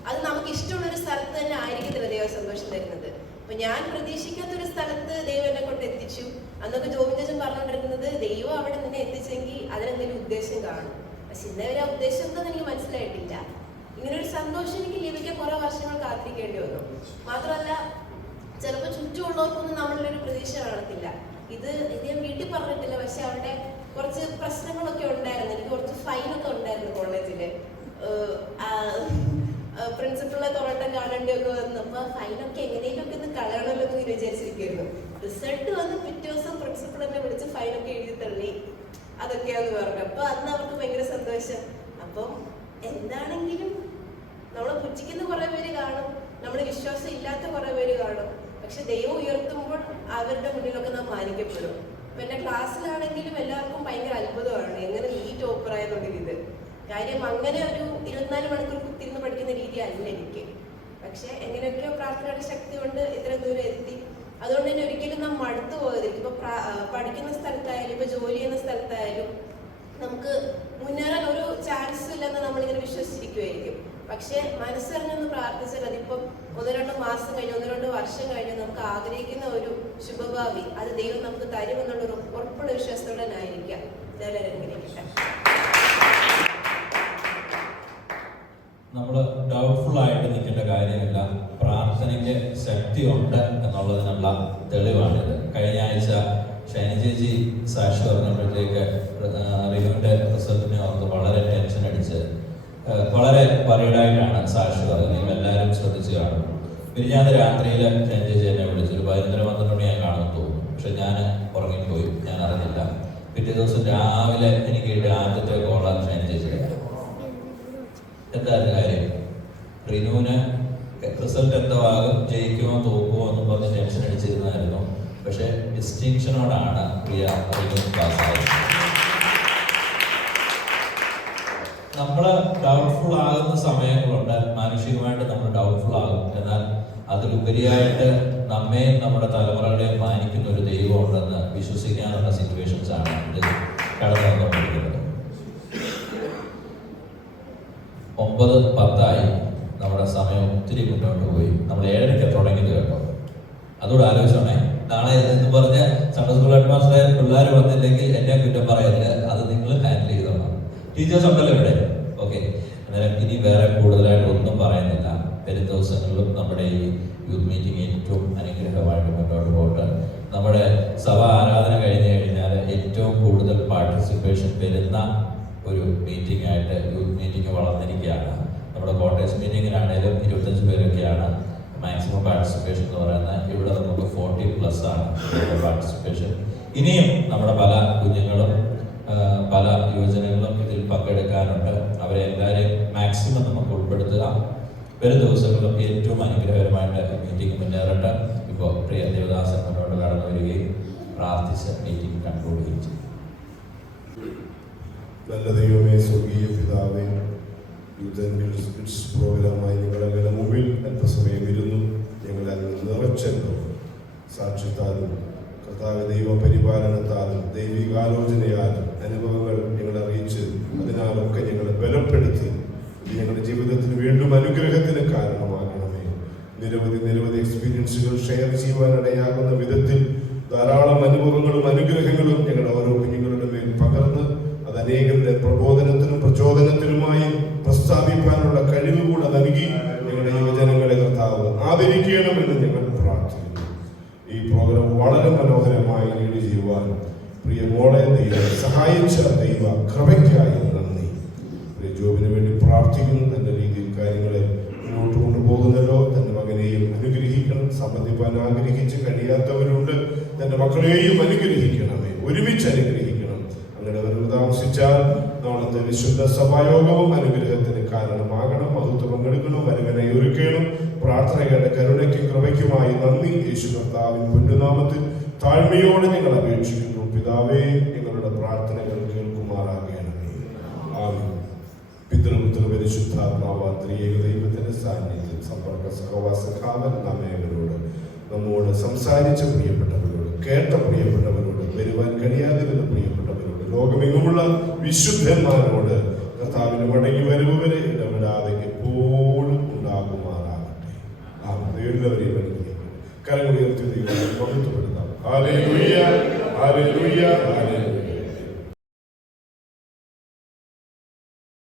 അത് നമുക്ക് ഇഷ്ടമുള്ള ഒരു സ്ഥലത്ത് തന്നെ ആയിരിക്കത്തില്ല ദൈവം സന്തോഷം തരുന്നത്. അപ്പൊ ഞാൻ പ്രതീക്ഷിക്കാത്ത ഒരു സ്ഥലത്ത് ദൈവം എന്നെ കൊണ്ട് എത്തിച്ചു. അന്നൊക്കെ ജോബിൻ ചേച്ചൻ പറഞ്ഞുകൊണ്ടിരുന്നത് ദൈവം അവിടെ നിന്നെ എത്തിച്ചെങ്കിൽ അതിനെന്തെങ്കിലും ഉദ്ദേശം കാണും. പക്ഷെ ഇന്നവരെ ആ ഉദ്ദേശം എന്താണെന്ന് എനിക്ക് മനസ്സിലായിട്ടില്ല. ഇങ്ങനൊരു സന്തോഷം എനിക്ക് ലഭിക്കാൻ കുറെ വർഷങ്ങൾ കാത്തിരിക്കേണ്ടി വന്നു. മാത്രമല്ല ചിലപ്പോൾ ചുറ്റുമുള്ളവർക്കൊന്നും നമ്മളുടെ ഒരു പ്രതീക്ഷ കാണത്തില്ല. ഇത് ഞാൻ വീട്ടിൽ പറഞ്ഞിട്ടില്ല, പക്ഷെ അവിടെ കുറച്ച് പ്രശ്നങ്ങളൊക്കെ ഉണ്ടായിരുന്നു. എനിക്ക് കുറച്ച് ഫൈനൊക്കെ ഉണ്ടായിരുന്നു കോളേജില്. പ്രിൻസിപ്പളിനെ തോട്ടം കാണേണ്ടിയൊക്കെ വന്നപ്പോൾ ഫൈനൊക്കെ എങ്ങനെയൊക്കെ ഒന്ന് കളയണമല്ലോ എന്ന് വിചാരിച്ചിരിക്കുന്നു. റിസൾട്ട് വന്ന് പിറ്റേ ദിവസം പ്രിൻസിപ്പൾ എന്നെ വിളിച്ച് ഫൈനൊക്കെ എഴുതി തള്ളി, അതൊക്കെയാന്ന് പറഞ്ഞു. അപ്പൊ അന്ന് അവർക്ക് ഭയങ്കര സന്തോഷം. അപ്പം എന്താണെങ്കിലും നമ്മളെ പുച്ഛിക്കുന്ന കുറെ പേര് കാണും, നമ്മുടെ വിശ്വാസം ഇല്ലാത്ത കുറെ പേര് കാണും. പക്ഷെ ദൈവം ഉയർത്തുമ്പോൾ അവരുടെ മുന്നിലൊക്കെ നാം മാനിക്കപ്പെടും. അപ്പൊ എന്റെ ക്ലാസ്സിലാണെങ്കിലും എല്ലാവർക്കും ഭയങ്കര അത്ഭുതമാണ് എങ്ങനെ നീ ടോപ്പറായെന്നുള്ളത്. ഇത് കാര്യം അങ്ങനെ ഒരു 24 മണിക്കൂർ കുത്തിരുന്ന് പഠിക്കുന്ന രീതി അല്ല എനിക്ക്. പക്ഷെ എങ്ങനെയൊക്കെയോ പ്രാർത്ഥനയുടെ ശക്തി കൊണ്ട് ഇത്ര ദൂരം എത്തി. അതുകൊണ്ട് തന്നെ ഒരിക്കലും നാം മടുത്തു പോകരുത്. ഇപ്പൊ പഠിക്കുന്ന സ്ഥലത്തായാലും ഇപ്പൊ ജോലി ചെയ്യുന്ന സ്ഥലത്തായാലും നമുക്ക് മുന്നേറാൻ ഒരു ചാൻസ് ഇല്ലെന്ന് നമ്മളിങ്ങനെ വിശ്വസിച്ചിരിക്കുമായിരിക്കും. പക്ഷെ മനസ്സറിഞ്ഞൊന്ന് പ്രാർത്ഥിച്ചാൽ അതിപ്പം 1-2 മാസം കഴിഞ്ഞ് 1-2 വർഷം കഴിഞ്ഞ് നമുക്ക് ആഗ്രഹിക്കുന്ന ഒരു ശുഭഭാവി അത് ദൈവം നമുക്ക് തരുമെന്നുള്ളൊരു ഉറപ്പുള്ള വിശ്വാസത്തോടെ ആയിരിക്കാം. നമ്മൾ ഡൗട്ട്ഫുൾ ആയിട്ട് നിൽക്കേണ്ട കാര്യമില്ല. പ്രാർത്ഥനയ്ക്ക് ശക്തി ഉണ്ട് എന്നുള്ളതിനുള്ള തെളിവാണിത്. കഴിഞ്ഞ ആഴ്ച ഷൈനി ചേച്ചി സാക്ഷി പറഞ്ഞപ്പോഴത്തേക്ക് റിനുവിന്റെ റിസൾട്ടിനെ ഓർത്ത് വളരെ ടെൻഷൻ അടിച്ച് വളരെ പറയടായിട്ടാണ് സാക്ഷി പറഞ്ഞത്. നിങ്ങൾ എല്ലാവരും ശ്രദ്ധിച്ചു കാണും. ഞാൻ രാത്രിയിൽ ഷൈനി ചേച്ചി എന്നെ വിളിച്ചൊരു 11-12 മണി ഞാൻ കാണുമെന്ന് തോന്നുന്നു. പക്ഷെ ഞാൻ ഉറങ്ങിപ്പോയി, ഞാൻ അറിഞ്ഞില്ല. പിറ്റേ ദിവസം രാവിലെ എനിക്ക് ആദ്യത്തെ കോളാണ് ഷൈനി ചേച്ചിയുടെ. എന്തായിരുന്നു കാര്യം? റിനുവിന് റിസൾട്ട് എന്തോ ആകും, ജയിക്കുമോ തോക്കുമോ എന്ന് പറഞ്ഞ് ടെൻഷൻ അടിച്ചിരുന്നായിരുന്നു. പക്ഷെ ഡിസ്റ്റിങ്ഷനോടാണ് പ്രിയ റിനു പാസ്സായത്. നമ്മൾ ഡൗട്ട്ഫുൾ ആകുന്ന സമയങ്ങളുണ്ട്, മാനുഷികമായിട്ട് നമ്മൾ ഡൗട്ട്ഫുൾ ആകും. എന്നാൽ അതിലുപരിയായിട്ട് നമ്മെയും നമ്മുടെ തലമുറകളെയും മാനിക്കുന്ന ഒരു ദൈവം ഉണ്ടെന്ന് വിശ്വസിക്കാനുള്ള സിറ്റുവേഷൻസ് ആണ് ഇത് കടന്നു വന്നുകൊണ്ടിരിക്കുന്നത്. 9:10 നമ്മുടെ സമയം ഒത്തിരി മുന്നോട്ട് പോയി. നമ്മൾ 7:30 തുടങ്ങിയത് കേട്ടോ. അതോട് ആലോചിച്ചോണേ. നാളെ എന്ന് പറഞ്ഞ് സൺഡേ സ്കൂൾ ഹെഡ് മാസ്റ്ററെ പിള്ളേർ വന്നില്ലെങ്കിൽ എന്നെ കുറ്റം പറയരുത്, അത് നിങ്ങൾ ഹാൻഡിൽ ചെയ്തോളാം. ടീച്ചേഴ്സ് ഉണ്ടല്ലോ ഇവിടെ. ഓക്കെ, അന്നേരം ഇനി വേറെ കൂടുതലായിട്ട് ഒന്നും പറയുന്നില്ല. വരും ദിവസങ്ങളിലും നമ്മുടെ ഈ യൂത്ത് മീറ്റിംഗ് ഏറ്റവും അനുഗ്രഹമായിട്ട് മുന്നോട്ട് പോകട്ടെ. നമ്മുടെ സഭാ ആരാധന കഴിഞ്ഞു കഴിഞ്ഞാൽ ഏറ്റവും കൂടുതൽ പാർട്ടിസിപ്പേഷൻ വരുന്ന ഒരു മീറ്റിംഗ് ആയിട്ട് യൂത്ത് മീറ്റിംഗ് വളർന്നിരിക്കുകയാണ്. നമ്മുടെ കോട്ടേഴ്സ് മീറ്റിങ്ങിനാണേലും 25 പേരൊക്കെയാണ് മാക്സിമം പാർട്ടിസിപ്പേഷൻ എന്ന് പറയുന്നത്. ഇവിടെ നമുക്ക് 40+ ആണ് പാർട്ടിസിപ്പേഷൻ. ഇനിയും നമ്മുടെ പല കുഞ്ഞുങ്ങളും പല യുവജനങ്ങളും ഇതിൽ പങ്കെടുക്കാനുണ്ട്. അവരെ എല്ലാവരെയും മാക്സിമം നമുക്ക് ഉൾപ്പെടുത്തുക. വരും ദിവസങ്ങളിലും ഏറ്റവും അനുഗ്രഹകരമായിട്ട് മീറ്റിംഗ് മുന്നേറട്ടെ. ഇപ്പോൾ പ്രിയ ദേവദാസൻ മുന്നോട്ട് കടന്നു വരികയും പ്രാർത്ഥിച്ച് മീറ്റിംഗ് കൺക്ലൂഡ് ചെയ്യുകയും ചെയ്യും. നല്ല ദൈവമേ, സ്വർഗീയ പിതാവേ, പ്രോഗ്രാമായി നിങ്ങളെങ്ങനെ മുമ്പിൽ അല്പസമയം ഇരുന്നു. ഞങ്ങളെ നിറച്ചെന്തോ സാക്ഷ്യത്താലും കർത്താവ് ദൈവ പരിപാലനത്താലും ദൈവികാലോചനയാലും അനുഭവങ്ങൾ ഞങ്ങളെ അറിയിച്ച് അതിനാലൊക്കെ ഞങ്ങളെ ബലപ്പെടുത്തി ഞങ്ങളുടെ ജീവിതത്തിന് വീണ്ടും അനുഗ്രഹത്തിന് കാരണമാകണമേ. നിരവധി എക്സ്പീരിയൻസുകൾ ഷെയർ ചെയ്യുവാനിടയാകുന്ന വിധത്തിൽ ധാരാളം അനുഭവങ്ങളും അനുഗ്രഹങ്ങളും ഞങ്ങളുടെ ഓരോ കുഞ്ഞുങ്ങളുടെ മേൽ പകർന്ന് അത് അനേകരുടെ പ്രബോധനത്തിനും പ്രചോദനത്തിനുമായി പ്രസ്താവിക്കാനുള്ള കഴിവ് കൂടെ നൽകി ഞങ്ങളുടെ യുവജനങ്ങളെ കർത്താവ് ആദരിക്കണമെന്ന് ഞങ്ങൾ പ്രാർത്ഥിക്കുന്നു. ഈ പ്രോഗ്രാം വളരെ മനോഹരമായി ലീഡ് ചെയ്യുവാൻ പ്രിയ മോളെ ദൈവം സഹായിച്ച ദൈവ കൃപയ്ക്കായി നന്ദി. പ്രിയ ജോബിന് വേണ്ടി പ്രാർത്ഥിക്കുന്നു. തന്റെ രീതിയിൽ കാര്യങ്ങളെ മുന്നോട്ട് കൊണ്ടുപോകുന്നല്ലോ. തന്റെ മകനെയും അനുഗ്രഹിക്കണം. സംബന്ധിപ്പാൻ ആഗ്രഹിച്ച് കഴിയാത്തവരുണ്ട്. തന്റെ മക്കളെയും അനുഗ്രഹിക്കണമേ, ഒരുമിച്ച് അനുഗ്രഹിക്കണം. അങ്ങനെ വരവ് താമസിച്ചാൽ നാളത്തെ വിശുദ്ധ സഭായോഗവും അനുഗ്രഹത്തിന് കാരണമാകണം. മഹത്വം പങ്കെടുക്കണം, വരവനെ ഒരുക്കണം. പ്രാർത്ഥനകളുടെ കരുണയ്ക്കും കൃപയ്ക്കുമായി നന്ദി. യേശു കർത്താവിൻ പൊന്നുനാമത്തിൽ താഴ്മയോടെ ഞങ്ങൾ അപേക്ഷിക്കുന്നു. പിതാവേ, ഞങ്ങളുടെ പ്രാർത്ഥനകൾ കേൾക്കുമാറാകണമേ. ആമേൻ. പിതൃപുത്ര പരിശുദ്ധാത്മാവാൻ ത്രിയേക ദൈവത്തിന്റെ സാന്നിധ്യം, സമ്പർക്ക സഹവാസ കാവൽ നമ്മേവരോട്, നമ്മോട് സംസാരിച്ച പ്രിയപ്പെട്ടവരോട്, കേട്ട പ്രിയപ്പെട്ടവരോട്, വരുവാൻ കഴിയാതിരുന്ന പ്രിയപ്പെട്ടവരോട്, ലോകമെങ്ങുമുള്ള വിശുദ്ധന്മാരോട് കർത്താവിന് മടങ്ങി വരവ് വരെ ഇടപെടാതെ എപ്പോഴും ഉണ്ടാകുമാറാകട്ടെ. എല്ലാവരെയും അനുഗ്രഹിക്കും. കരങ്ങൾ ഉയർത്തി ദൈവത്തെ മഹത്വപ്പെടുത്താം. Hallelujah, hallelujah, hallelujah.